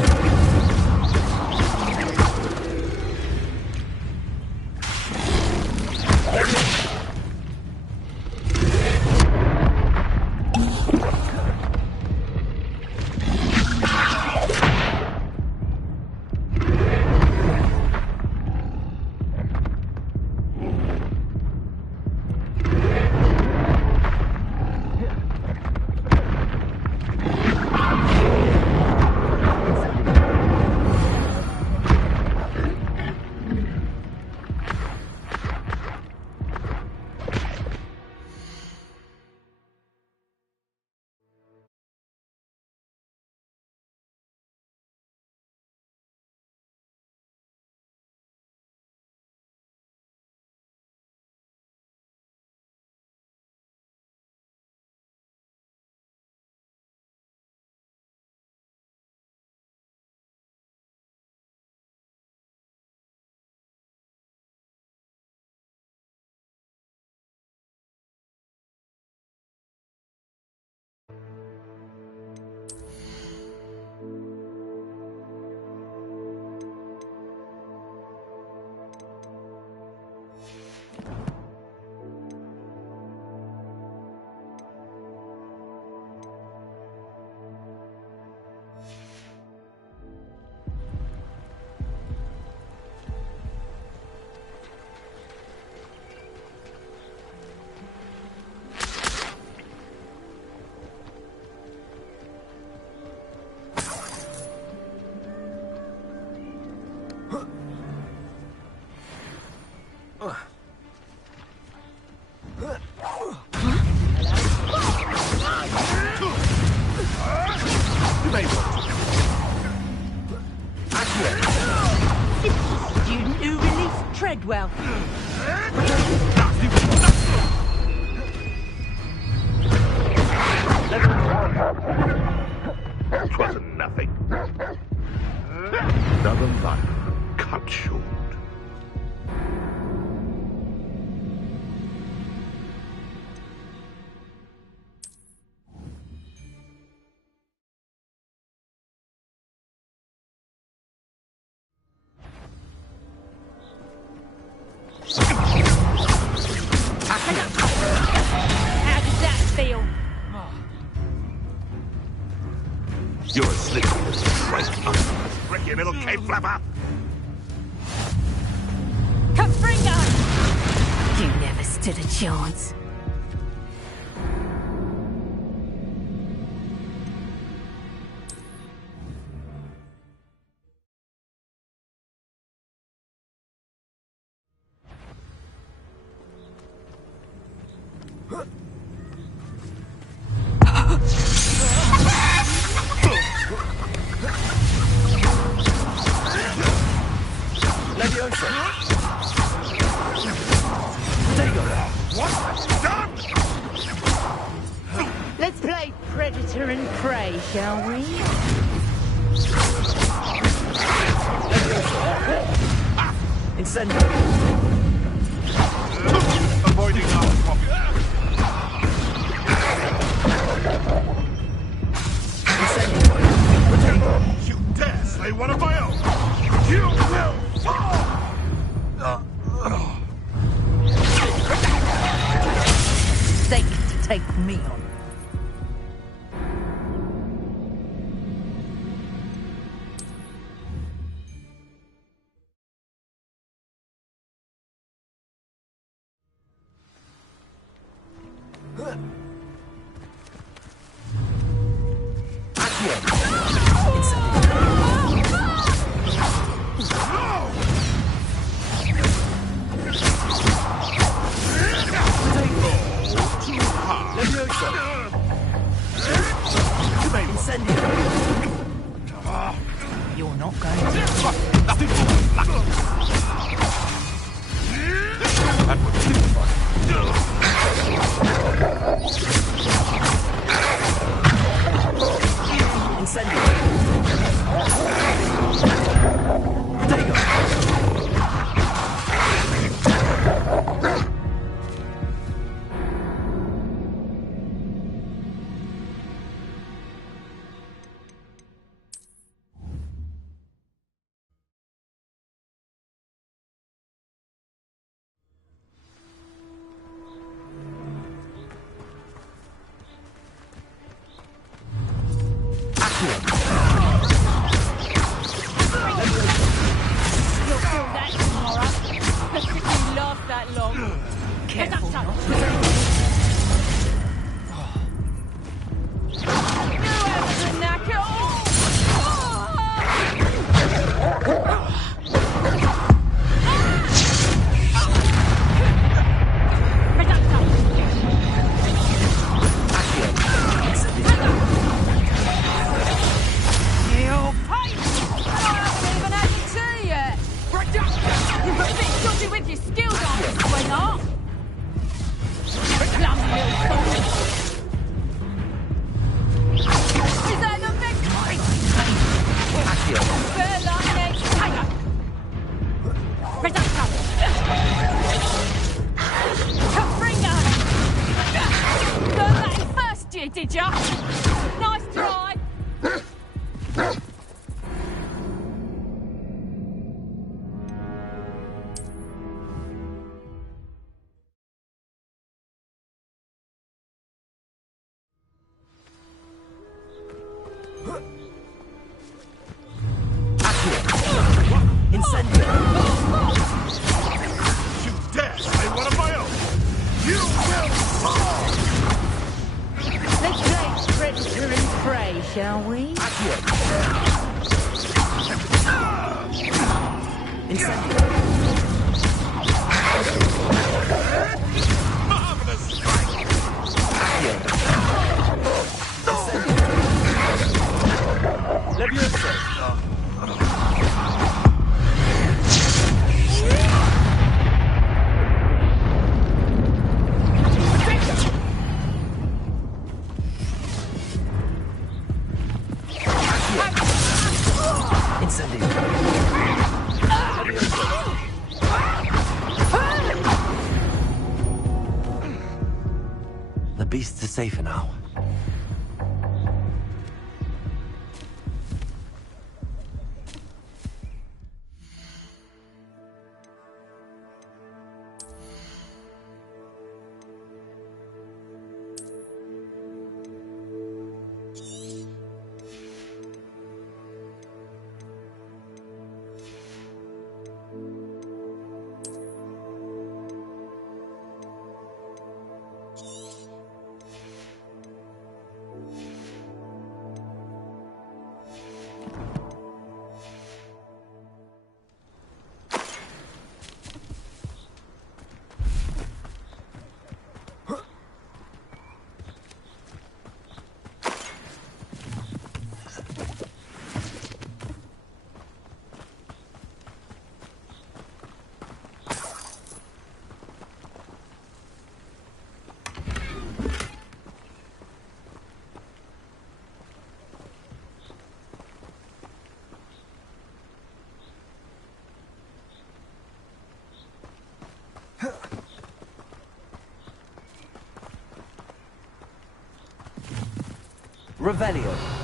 well. Twasn't nothing. Another life cut short. How does that feel? You're a slippery traitor. Ricky, little cave flapper. Kafringa! You never stood a chance. Leviosa! Let's play predator and prey, shall we? Incendio! Avoiding our pocket. You dare slay one of my own! You will fall! Stake to take me on. You're not going to. That would simplify. Incendio! Dago! You'll feel that tomorrow. Let's see if you last that long. Careful not to. You have the knack at all. You pain! I haven't even had your tea yet. You're a bit dodgy with your skills, aren't you, sweetheart? Clumsy little fool. Is that the victory? Fair like next tiger. Reducto. Kafringa. Learned that in first year, did ya? Nice try. Incendio! You dare slay one of my own! You will fall! Let's play predator and prey, shall we? Incendio! Marvelous strike! Leviosa! safer now. Revelio.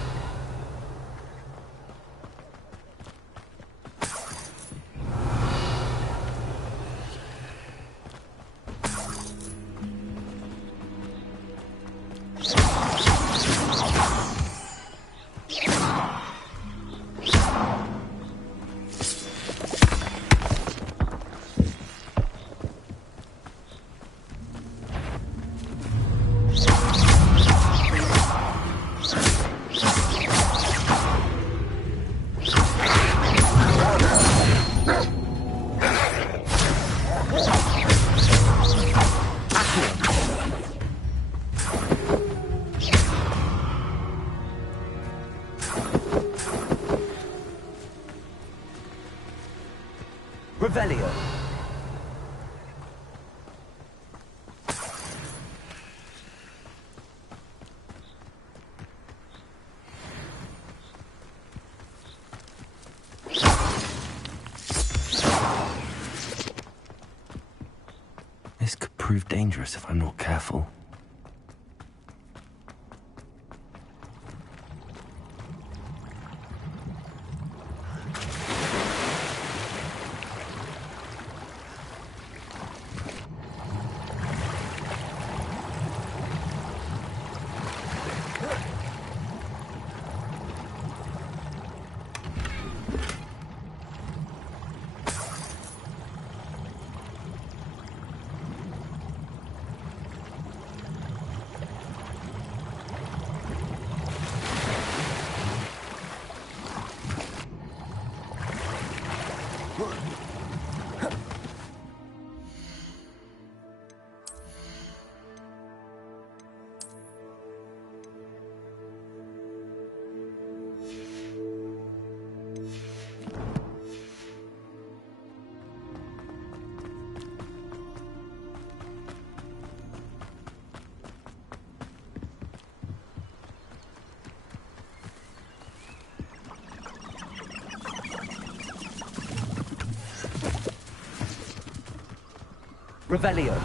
Revelio. This could prove dangerous if I'm not careful. Revelio.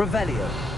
Revelio.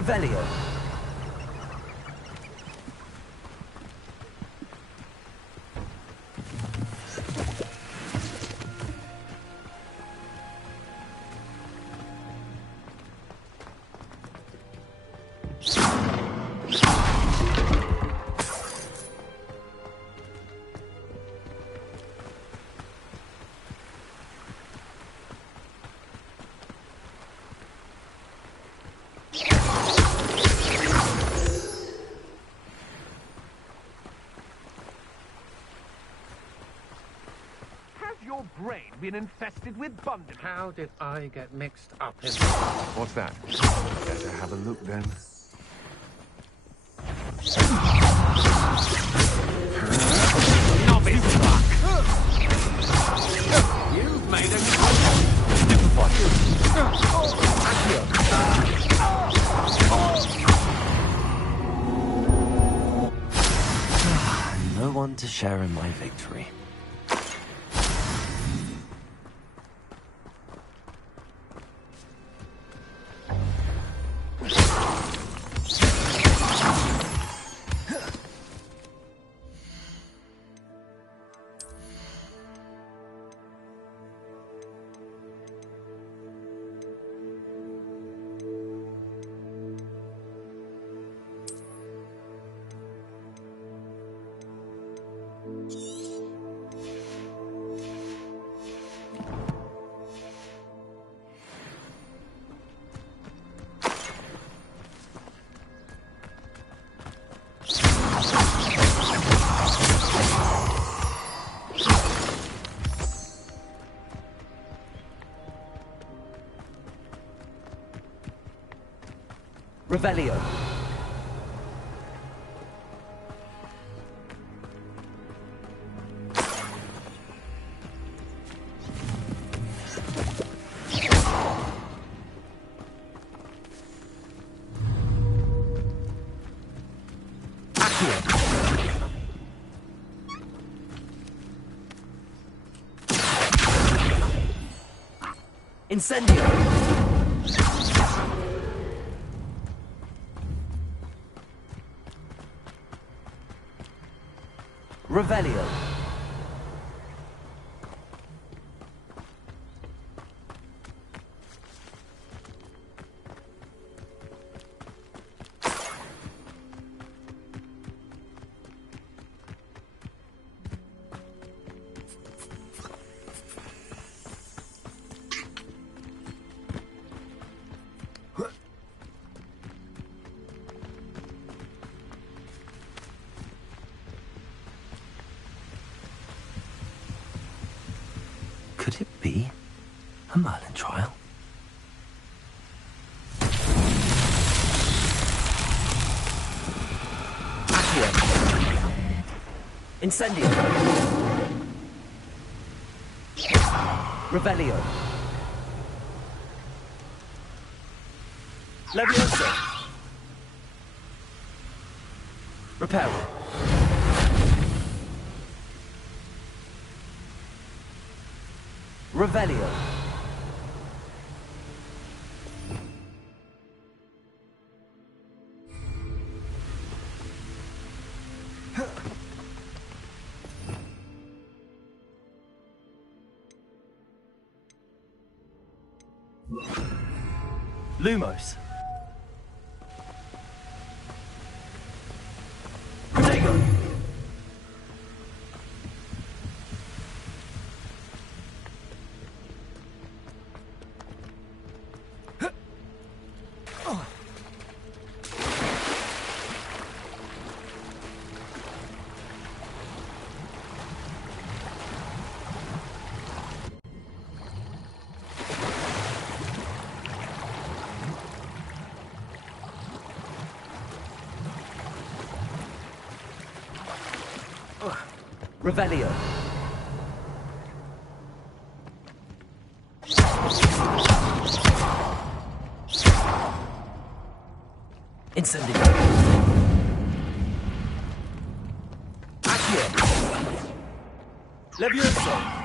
Revelio. Your brain been infested with bundles? How did I get mixed up in... What's that? Better have a look then. Novice luck! You've made No one to share in my victory. Revelio. Incendio! Revelio. Could it be a Merlin trial? Accio. Incendio. Revelio. Levioso. Reparo. Revelio. Lumos. Protego. Revelio. Incendio. Accio. Levioso.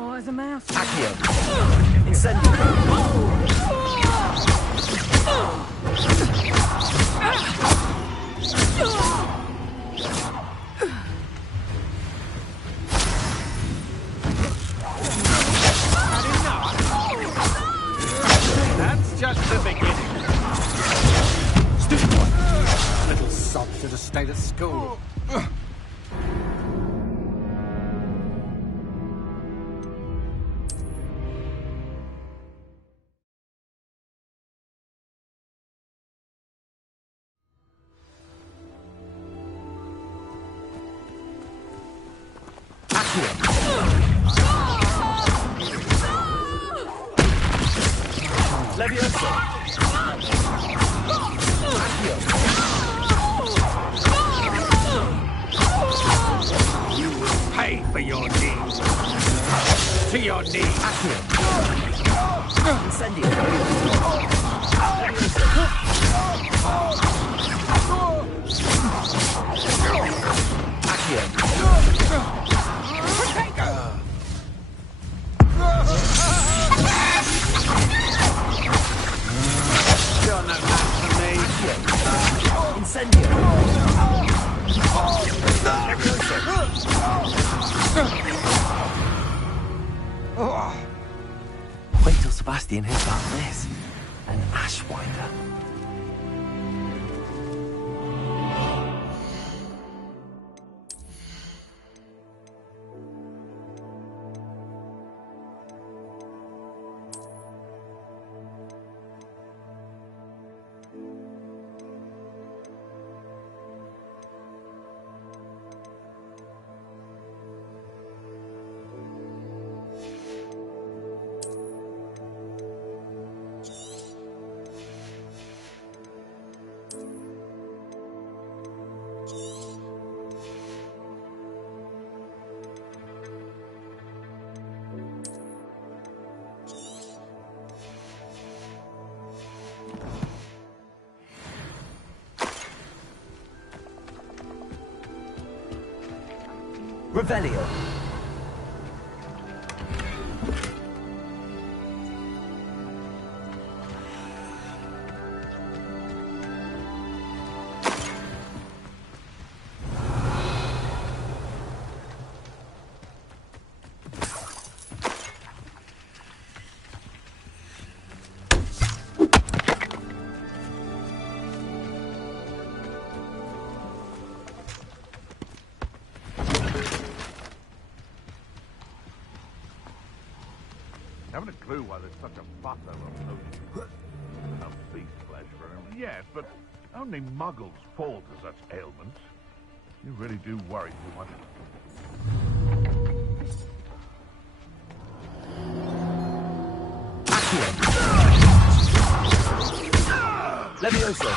Oh, there's a mouse. Accio. Incendio. That's just the beginning. Stupid boy. Little sod should have stayed at school. Levioso. You will pay for your deeds. To your knees. Incendio. You're no match for me. Incendio. Wait till Sebastian hears about this. An Ashwinder. Revelio. Haven't a clue why there's such a fuss over potions. Enough beast flesh for everyone. Yes, but only muggles fall to such ailments. You really do worry too much. Levioso.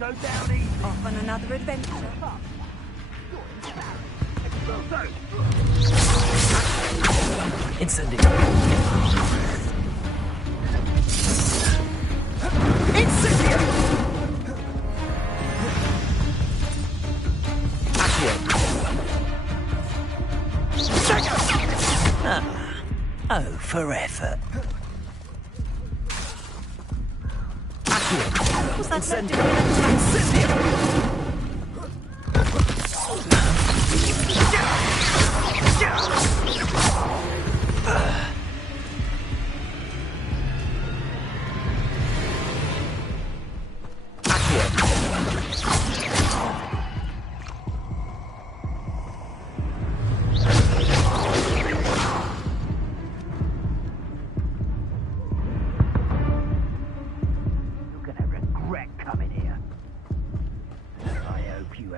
go down easy. Off on another adventure. Incendio. Incendio! Accio. Oh, for effort. What's that Incendio.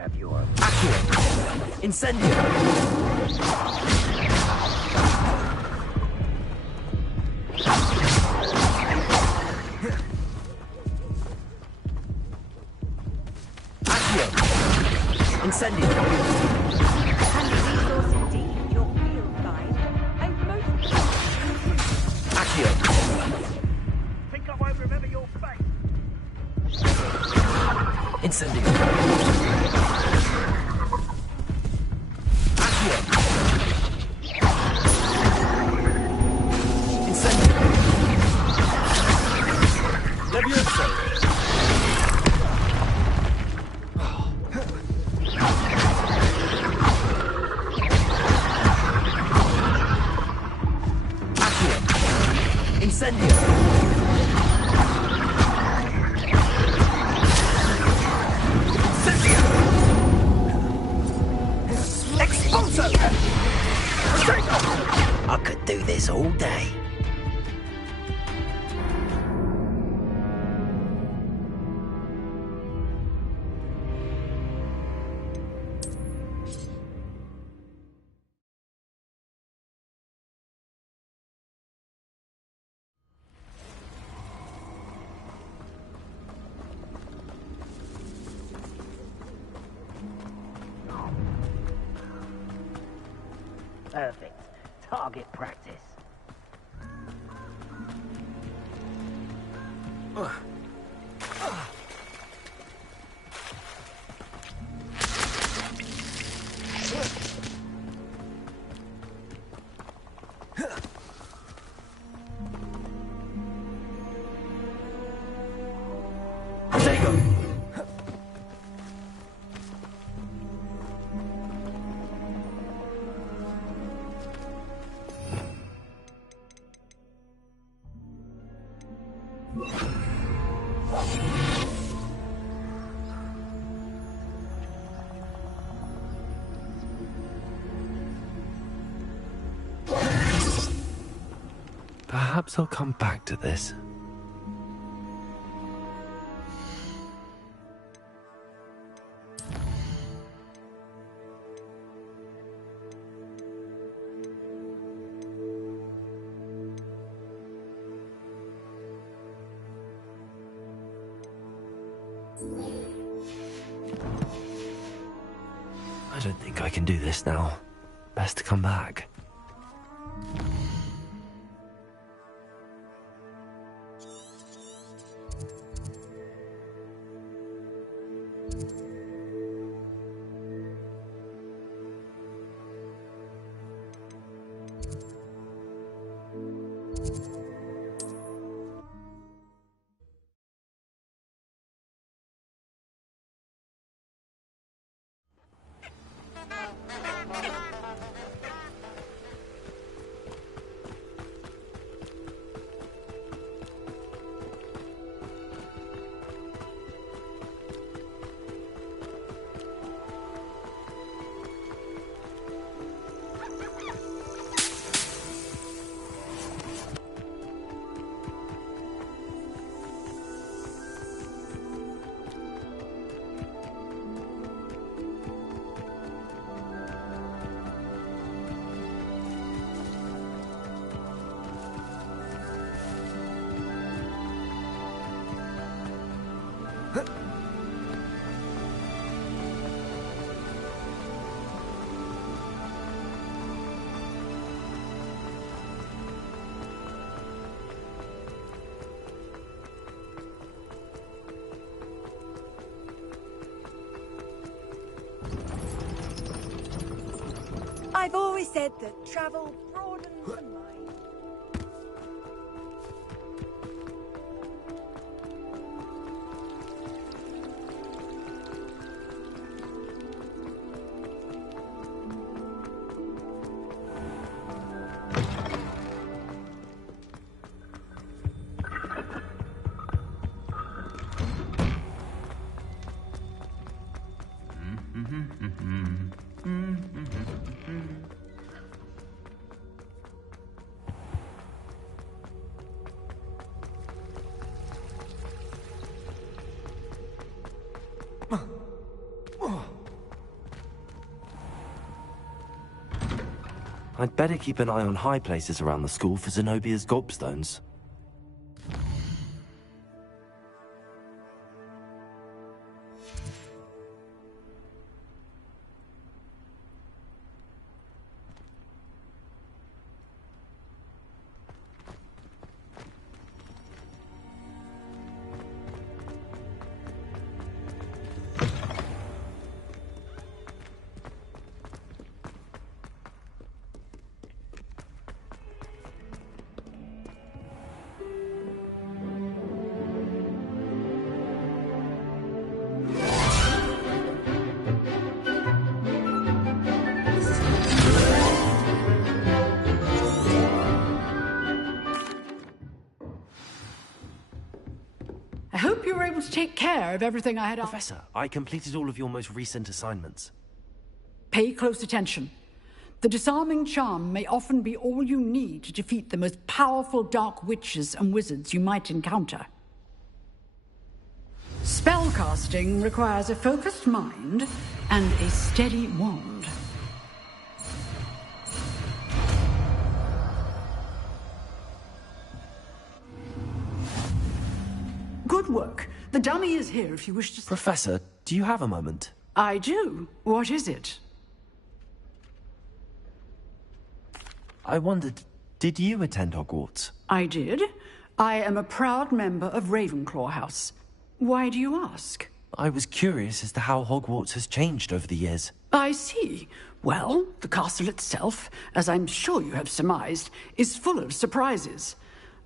have your... Accio! Incendio! Accio! Incendio! Handy resource indeed, your field guide. I've most... Accio! Think I won't remember your face? Incendio! Accio! Incendio! Levioso! Accio! Incendio! Expulso! I could do this all day. Perfect. Target practice. Perhaps I'll come back to this. I don't think I can do this now. Best to come back. I've always said that travel broadens the mind. I'd better keep an eye on high places around the school for Zenobia's gobstones. I hope you were able to take care of everything I had asked. Professor, I completed all of your most recent assignments. Pay close attention. The disarming charm may often be all you need to defeat the most powerful dark witches and wizards you might encounter. Spellcasting requires a focused mind and a steady wand. Good work. The dummy is here if you wish to... Professor, do you have a moment? I do. What is it? I wondered, did you attend Hogwarts? I did. I am a proud member of Ravenclaw House. Why do you ask? I was curious as to how Hogwarts has changed over the years. I see. Well, the castle itself, as I'm sure you have surmised, is full of surprises.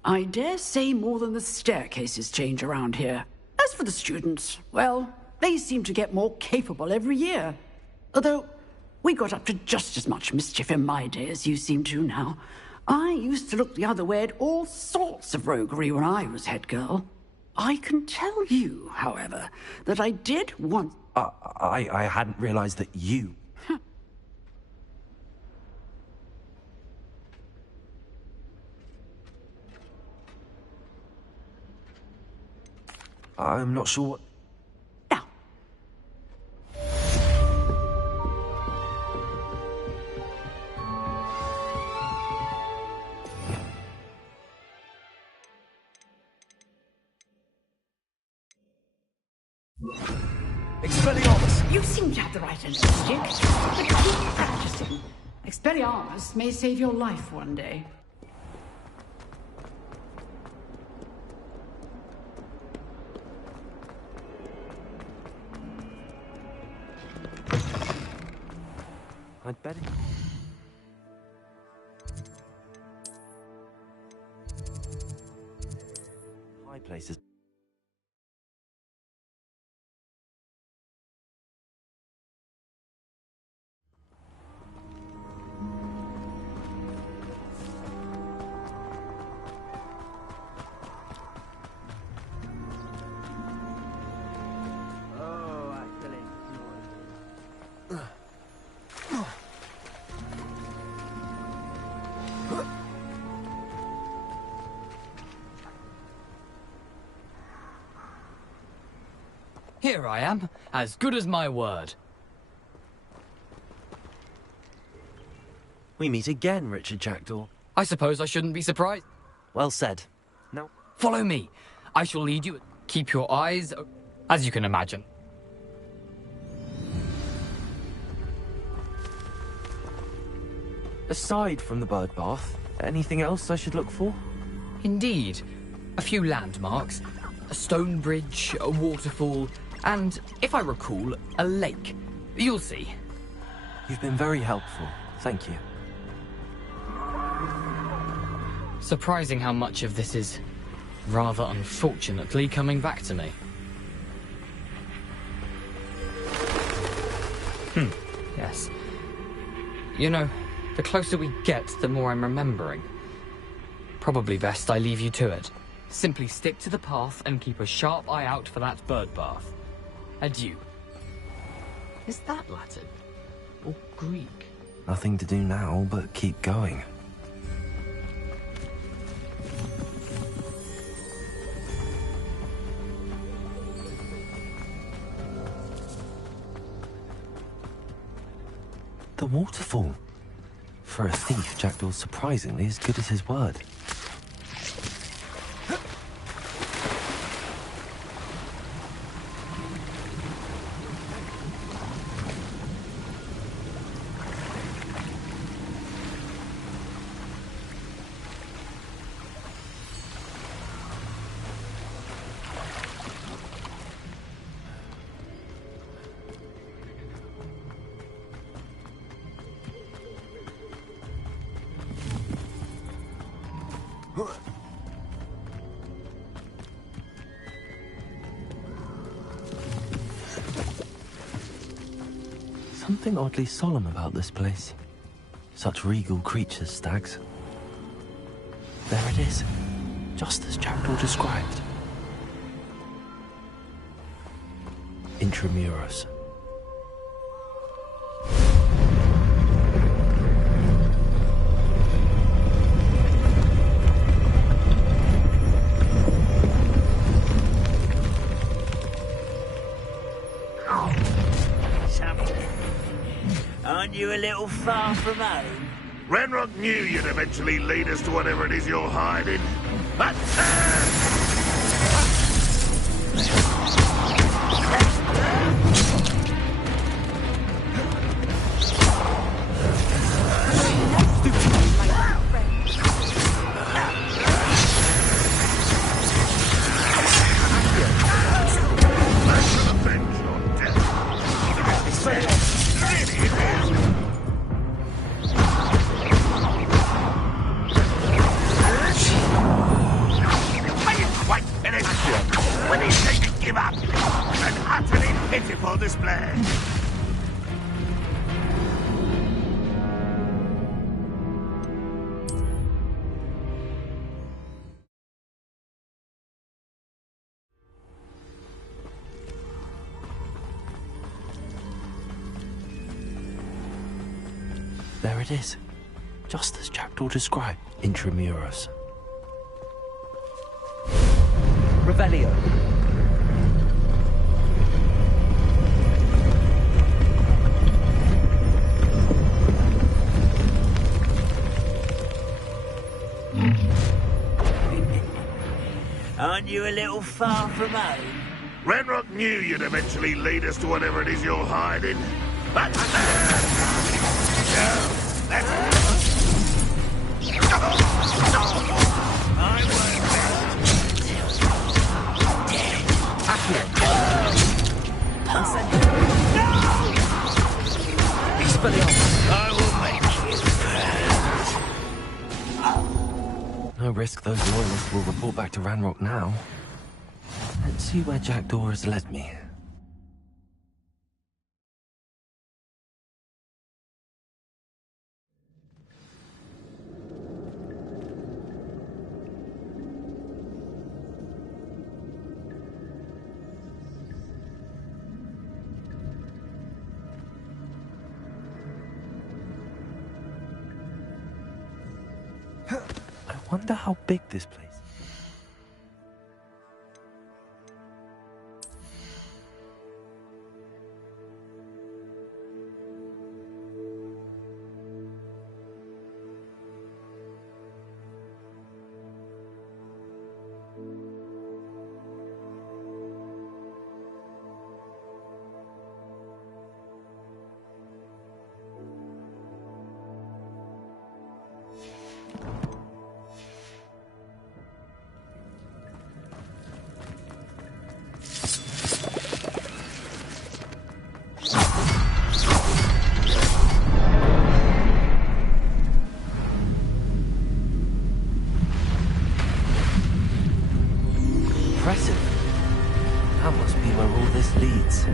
I dare say more than the staircases change around here. As for the students, well, they seem to get more capable every year. Although, we got up to just as much mischief in my day as you seem to now. I used to look the other way at all sorts of roguery when I was head girl. I can tell you, however, that I did want... I hadn't realized that you... I'm not sure what... Now. Expelliarmus! You seem to have the right end of the stick. But keep practicing. Expelliarmus may save your life one day. I'd better... High places. Here I am, as good as my word. We meet again, Richard Jackdaw. I suppose I shouldn't be surprised. Well said. Now, follow me. I shall lead you. Keep your eyes, as you can imagine. Aside from the bird bath, anything else I should look for? Indeed. A few landmarks. A stone bridge, a waterfall, and, if I recall, a lake. You'll see. You've been very helpful. Thank you. Surprising how much of this is, rather unfortunately, coming back to me. Yes. You know, the closer we get, the more I'm remembering. Probably best I leave you to it. Simply stick to the path and keep a sharp eye out for that bird bath. Adieu. Is that Latin? Or Greek? Nothing to do now but keep going. The waterfall. For a thief, Jackdaw's surprisingly as good as his word. Something oddly solemn about this place. Such regal creatures, stags. There it is, just as Jackdaw described. Intramuros. Aren't you a little far from home? Ranrock knew you'd eventually lead us to whatever it is you're hiding. But there it is, just as Jackdaw described. Intramuros. Revelio. Aren't you a little far from home? Ranrock knew you'd eventually lead us to whatever it is you're hiding. But I will make you proud. No risk those loyalists will report back to Ranrock now. Let's see where Jackdaw has led me. I wonder how big this place is. Impressive. That must be where all this leads.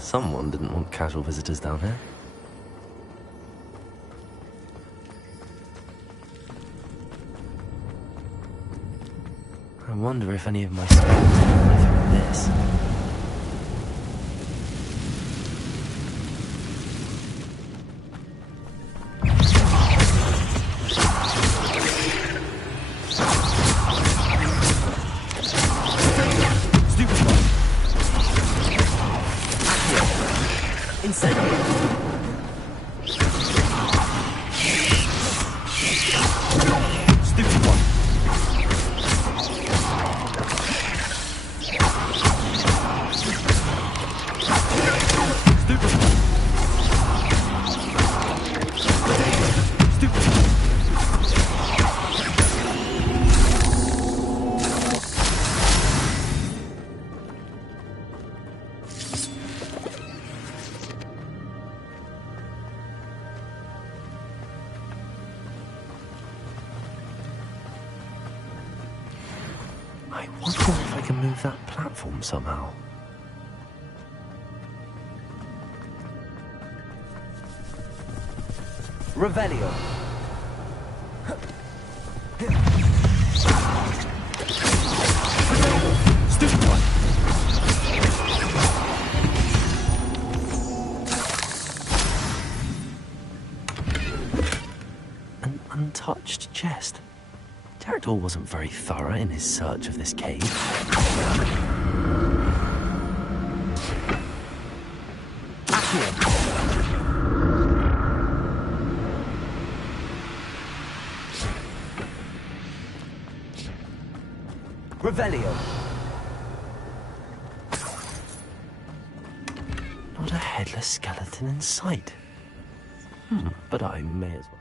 Someone didn't want casual visitors down here. I wonder if any of my spells are through this. move that platform somehow. Revelio. Stupid one! An untouched chest. Jackdaw wasn't very thorough in his search of this cave. Revelio. Not a headless skeleton in sight. But I may as well.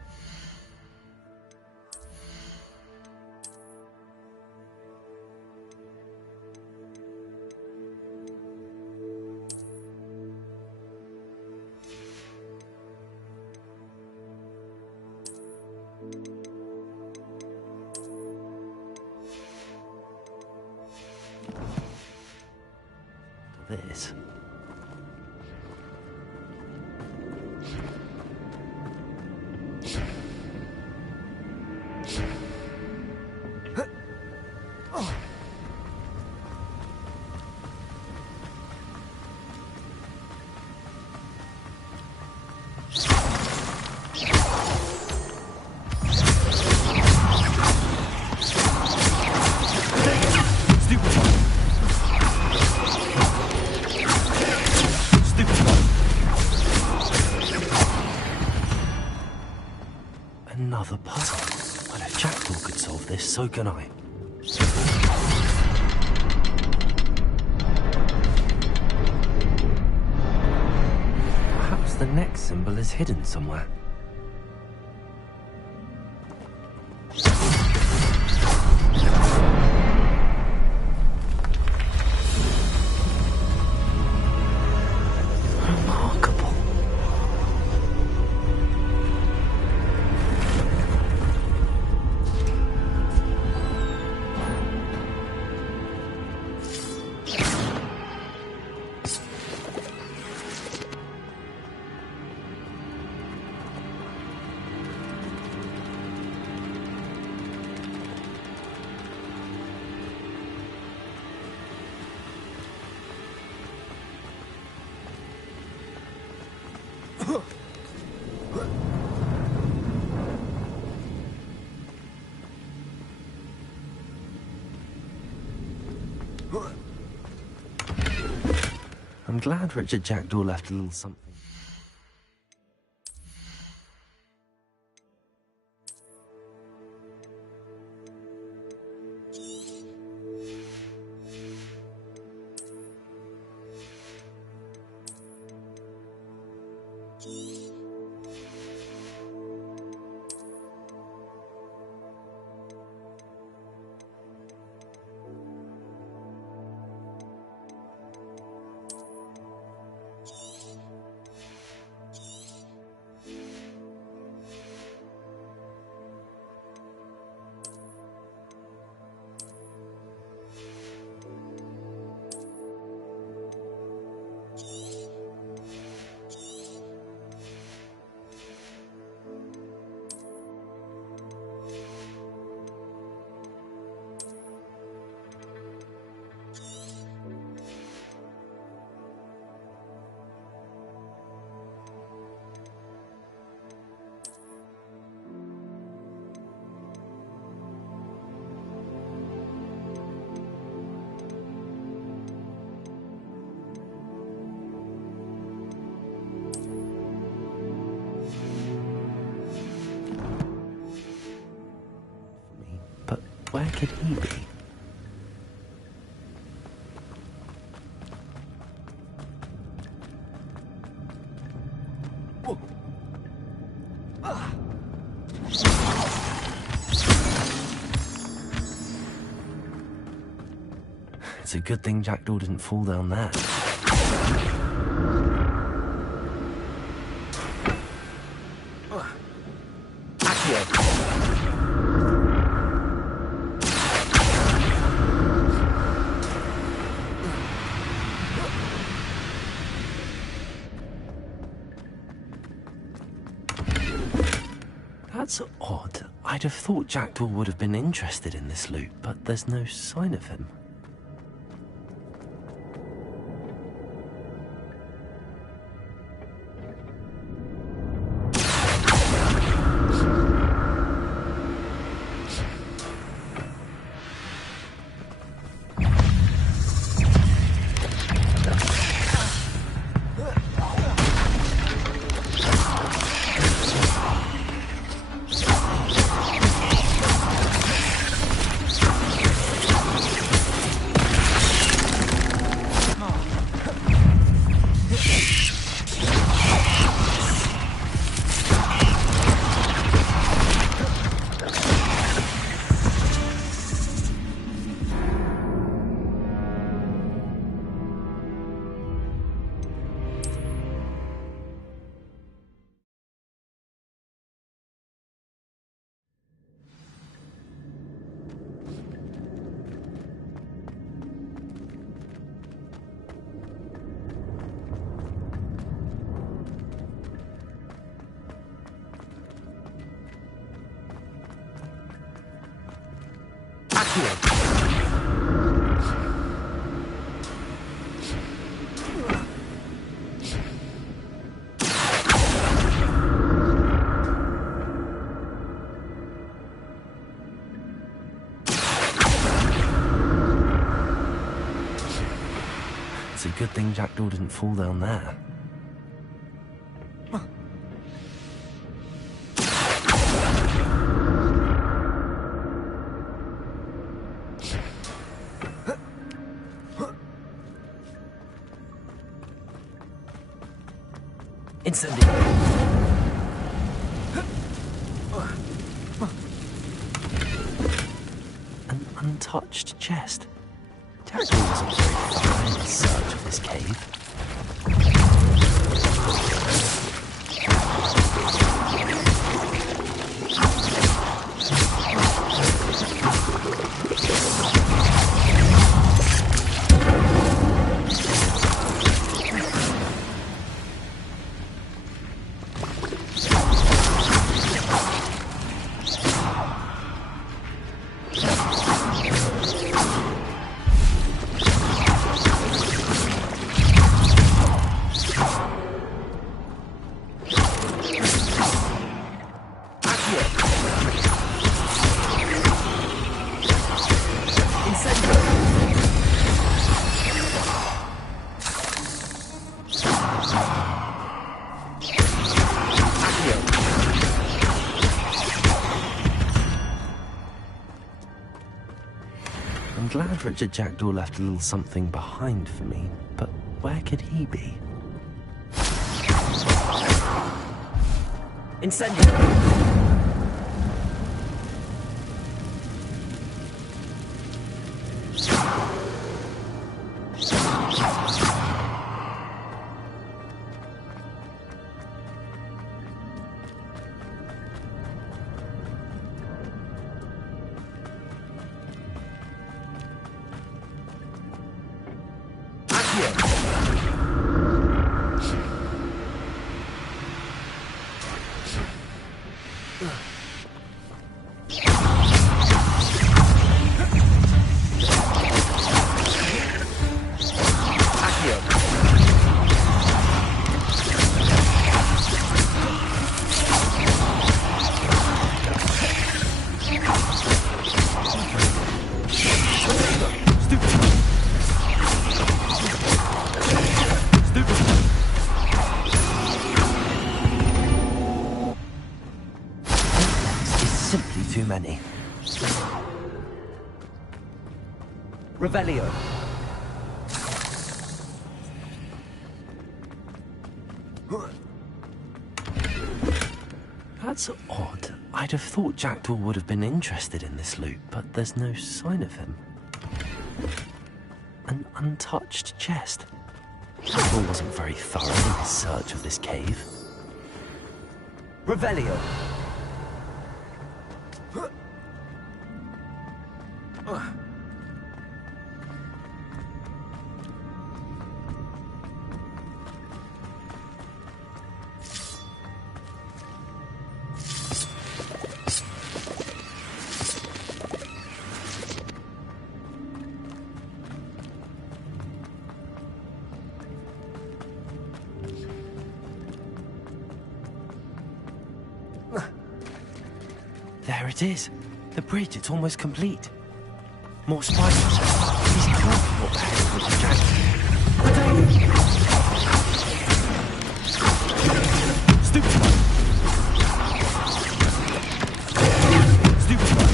This. Another puzzle. Well, if Jackdaw could solve this, so can I. Perhaps the next symbol is hidden somewhere. I'm glad Richard Jackdaw left a little something. But where could he be? It's a good thing Jackdaw didn't fall down there. That's odd. I'd have thought Jackdaw would have been interested in this loot, but there's no sign of him. It's a good thing Jackdaw didn't fall down there. Incendiary! An untouched chest. Jackdaw wasn't very far in his search of this cave. I'm glad Richard Jackdaw left a little something behind for me, but where could he be? Incendiary! Too many. Revelio. That's odd. I'd have thought Jackdaw would have been interested in this loot, but there's no sign of him. An untouched chest. Jackdaw wasn't very thorough in his search of this cave. Revelio. There it is. The bridge, it's almost complete. More spiders. These can't be what the heck with the jacket. Stupid one. Stupid one. Stupid one.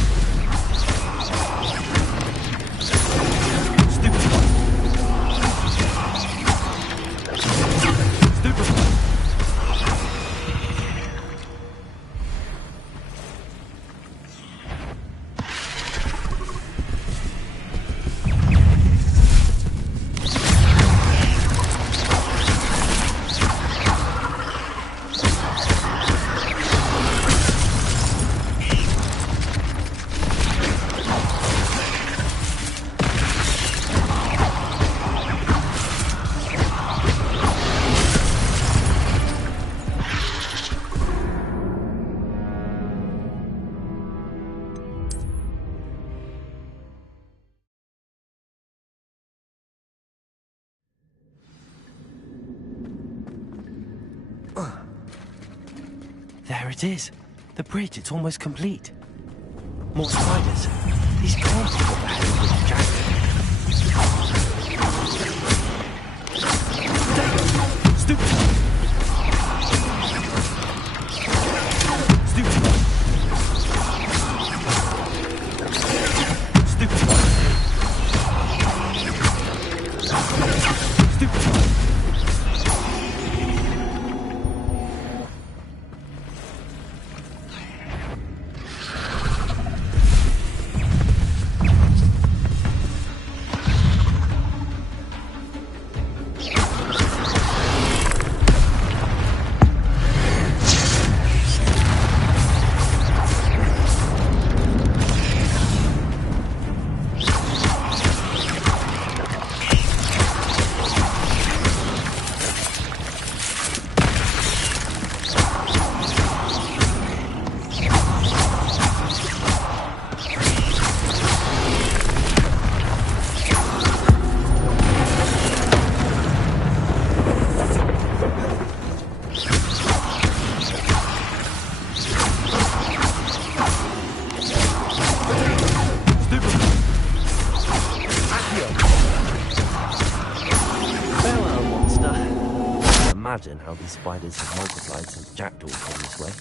Stupid one. There it is. The bridge, it's almost complete. More spiders. These can't be what the heck with the jacket. Stupid. Stupid. Stupid. Stupid. Imagine how these spiders have multiplied since Jackdaw came this way.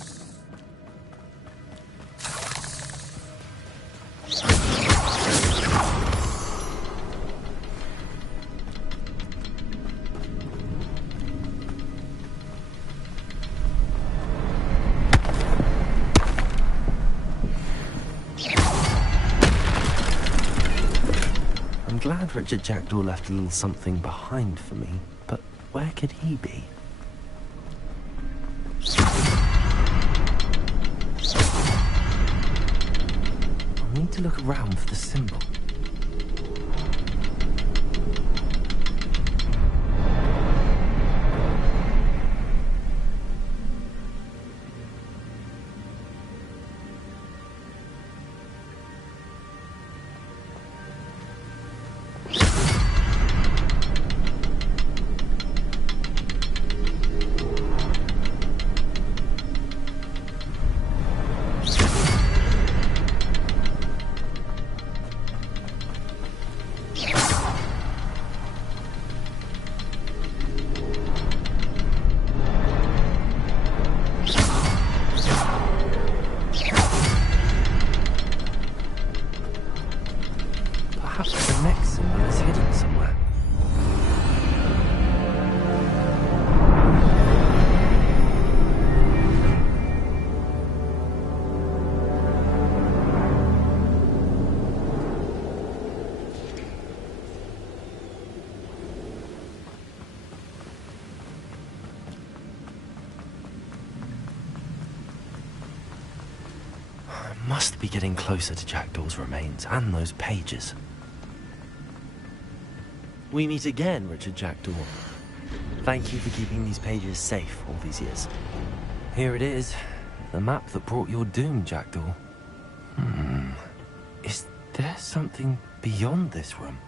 I'm glad Richard Jackdaw left a little something behind for me, but where could he be? I'll need to look around for the symbol. Perhaps the next symbol is hidden somewhere. I must be getting closer to Jackdaw's remains and those pages. We meet again, Richard Jackdaw. Thank you for keeping these pages safe all these years. Here it is, the map that brought your doom, Jackdaw. Is there something beyond this room?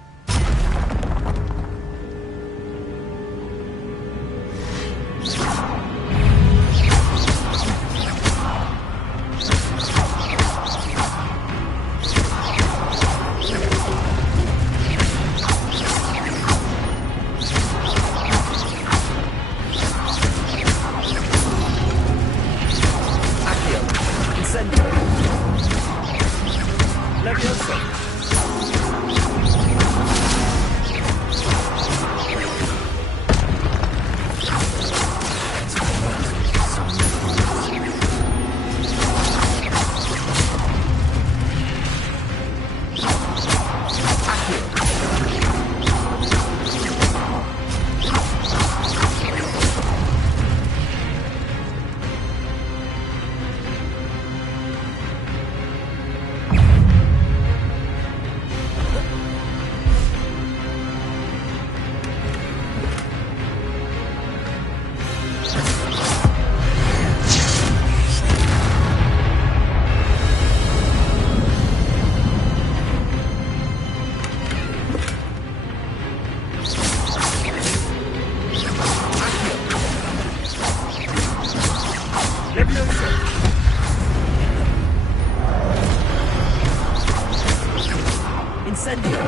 Incendio!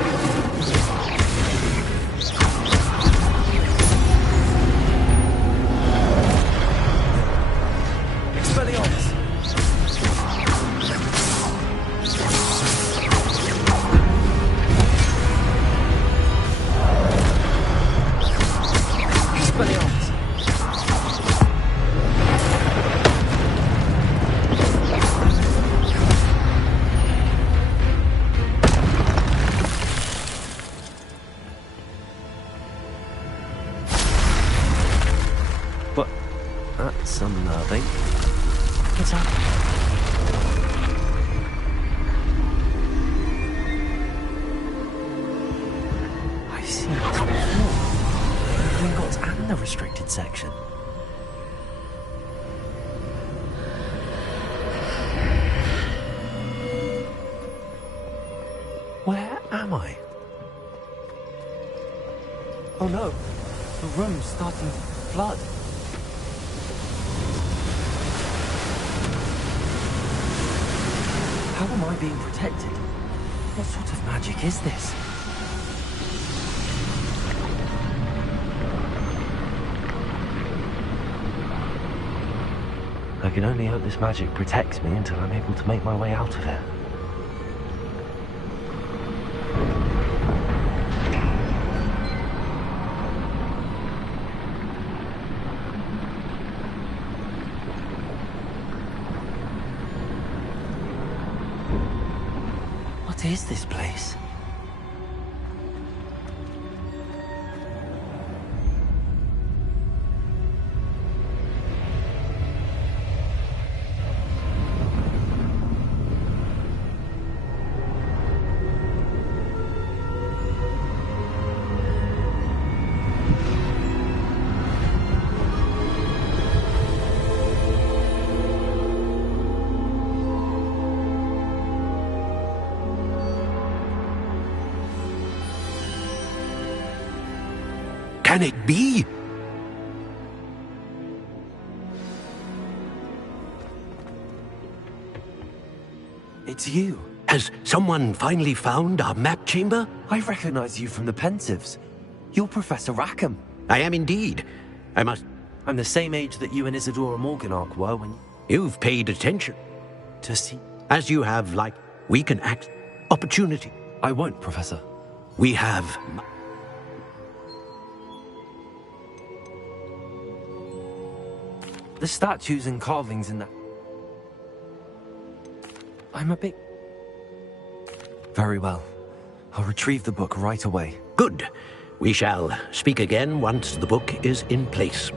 Expelliarmus! Expelliarmus! But that's unnerving. What's happening? I've seen this before. Gringotts and the restricted section. Where am I? Oh no, the room's starting to flood. How am I being protected? What sort of magic is this? I can only hope this magic protects me until I'm able to make my way out of here. What is this place? Can it be? It's you. Has someone finally found our map chamber? I recognize you from the Pensives. You're Professor Rackham. I am indeed. I'm the same age that you and Isadora Morganark were when... You've paid attention. To see... As you have, we can act... Opportunity. I won't, Professor. We have... The statues and carvings in that... I'm a bit... Very well. I'll retrieve the book right away. Good. We shall speak again once the book is in place.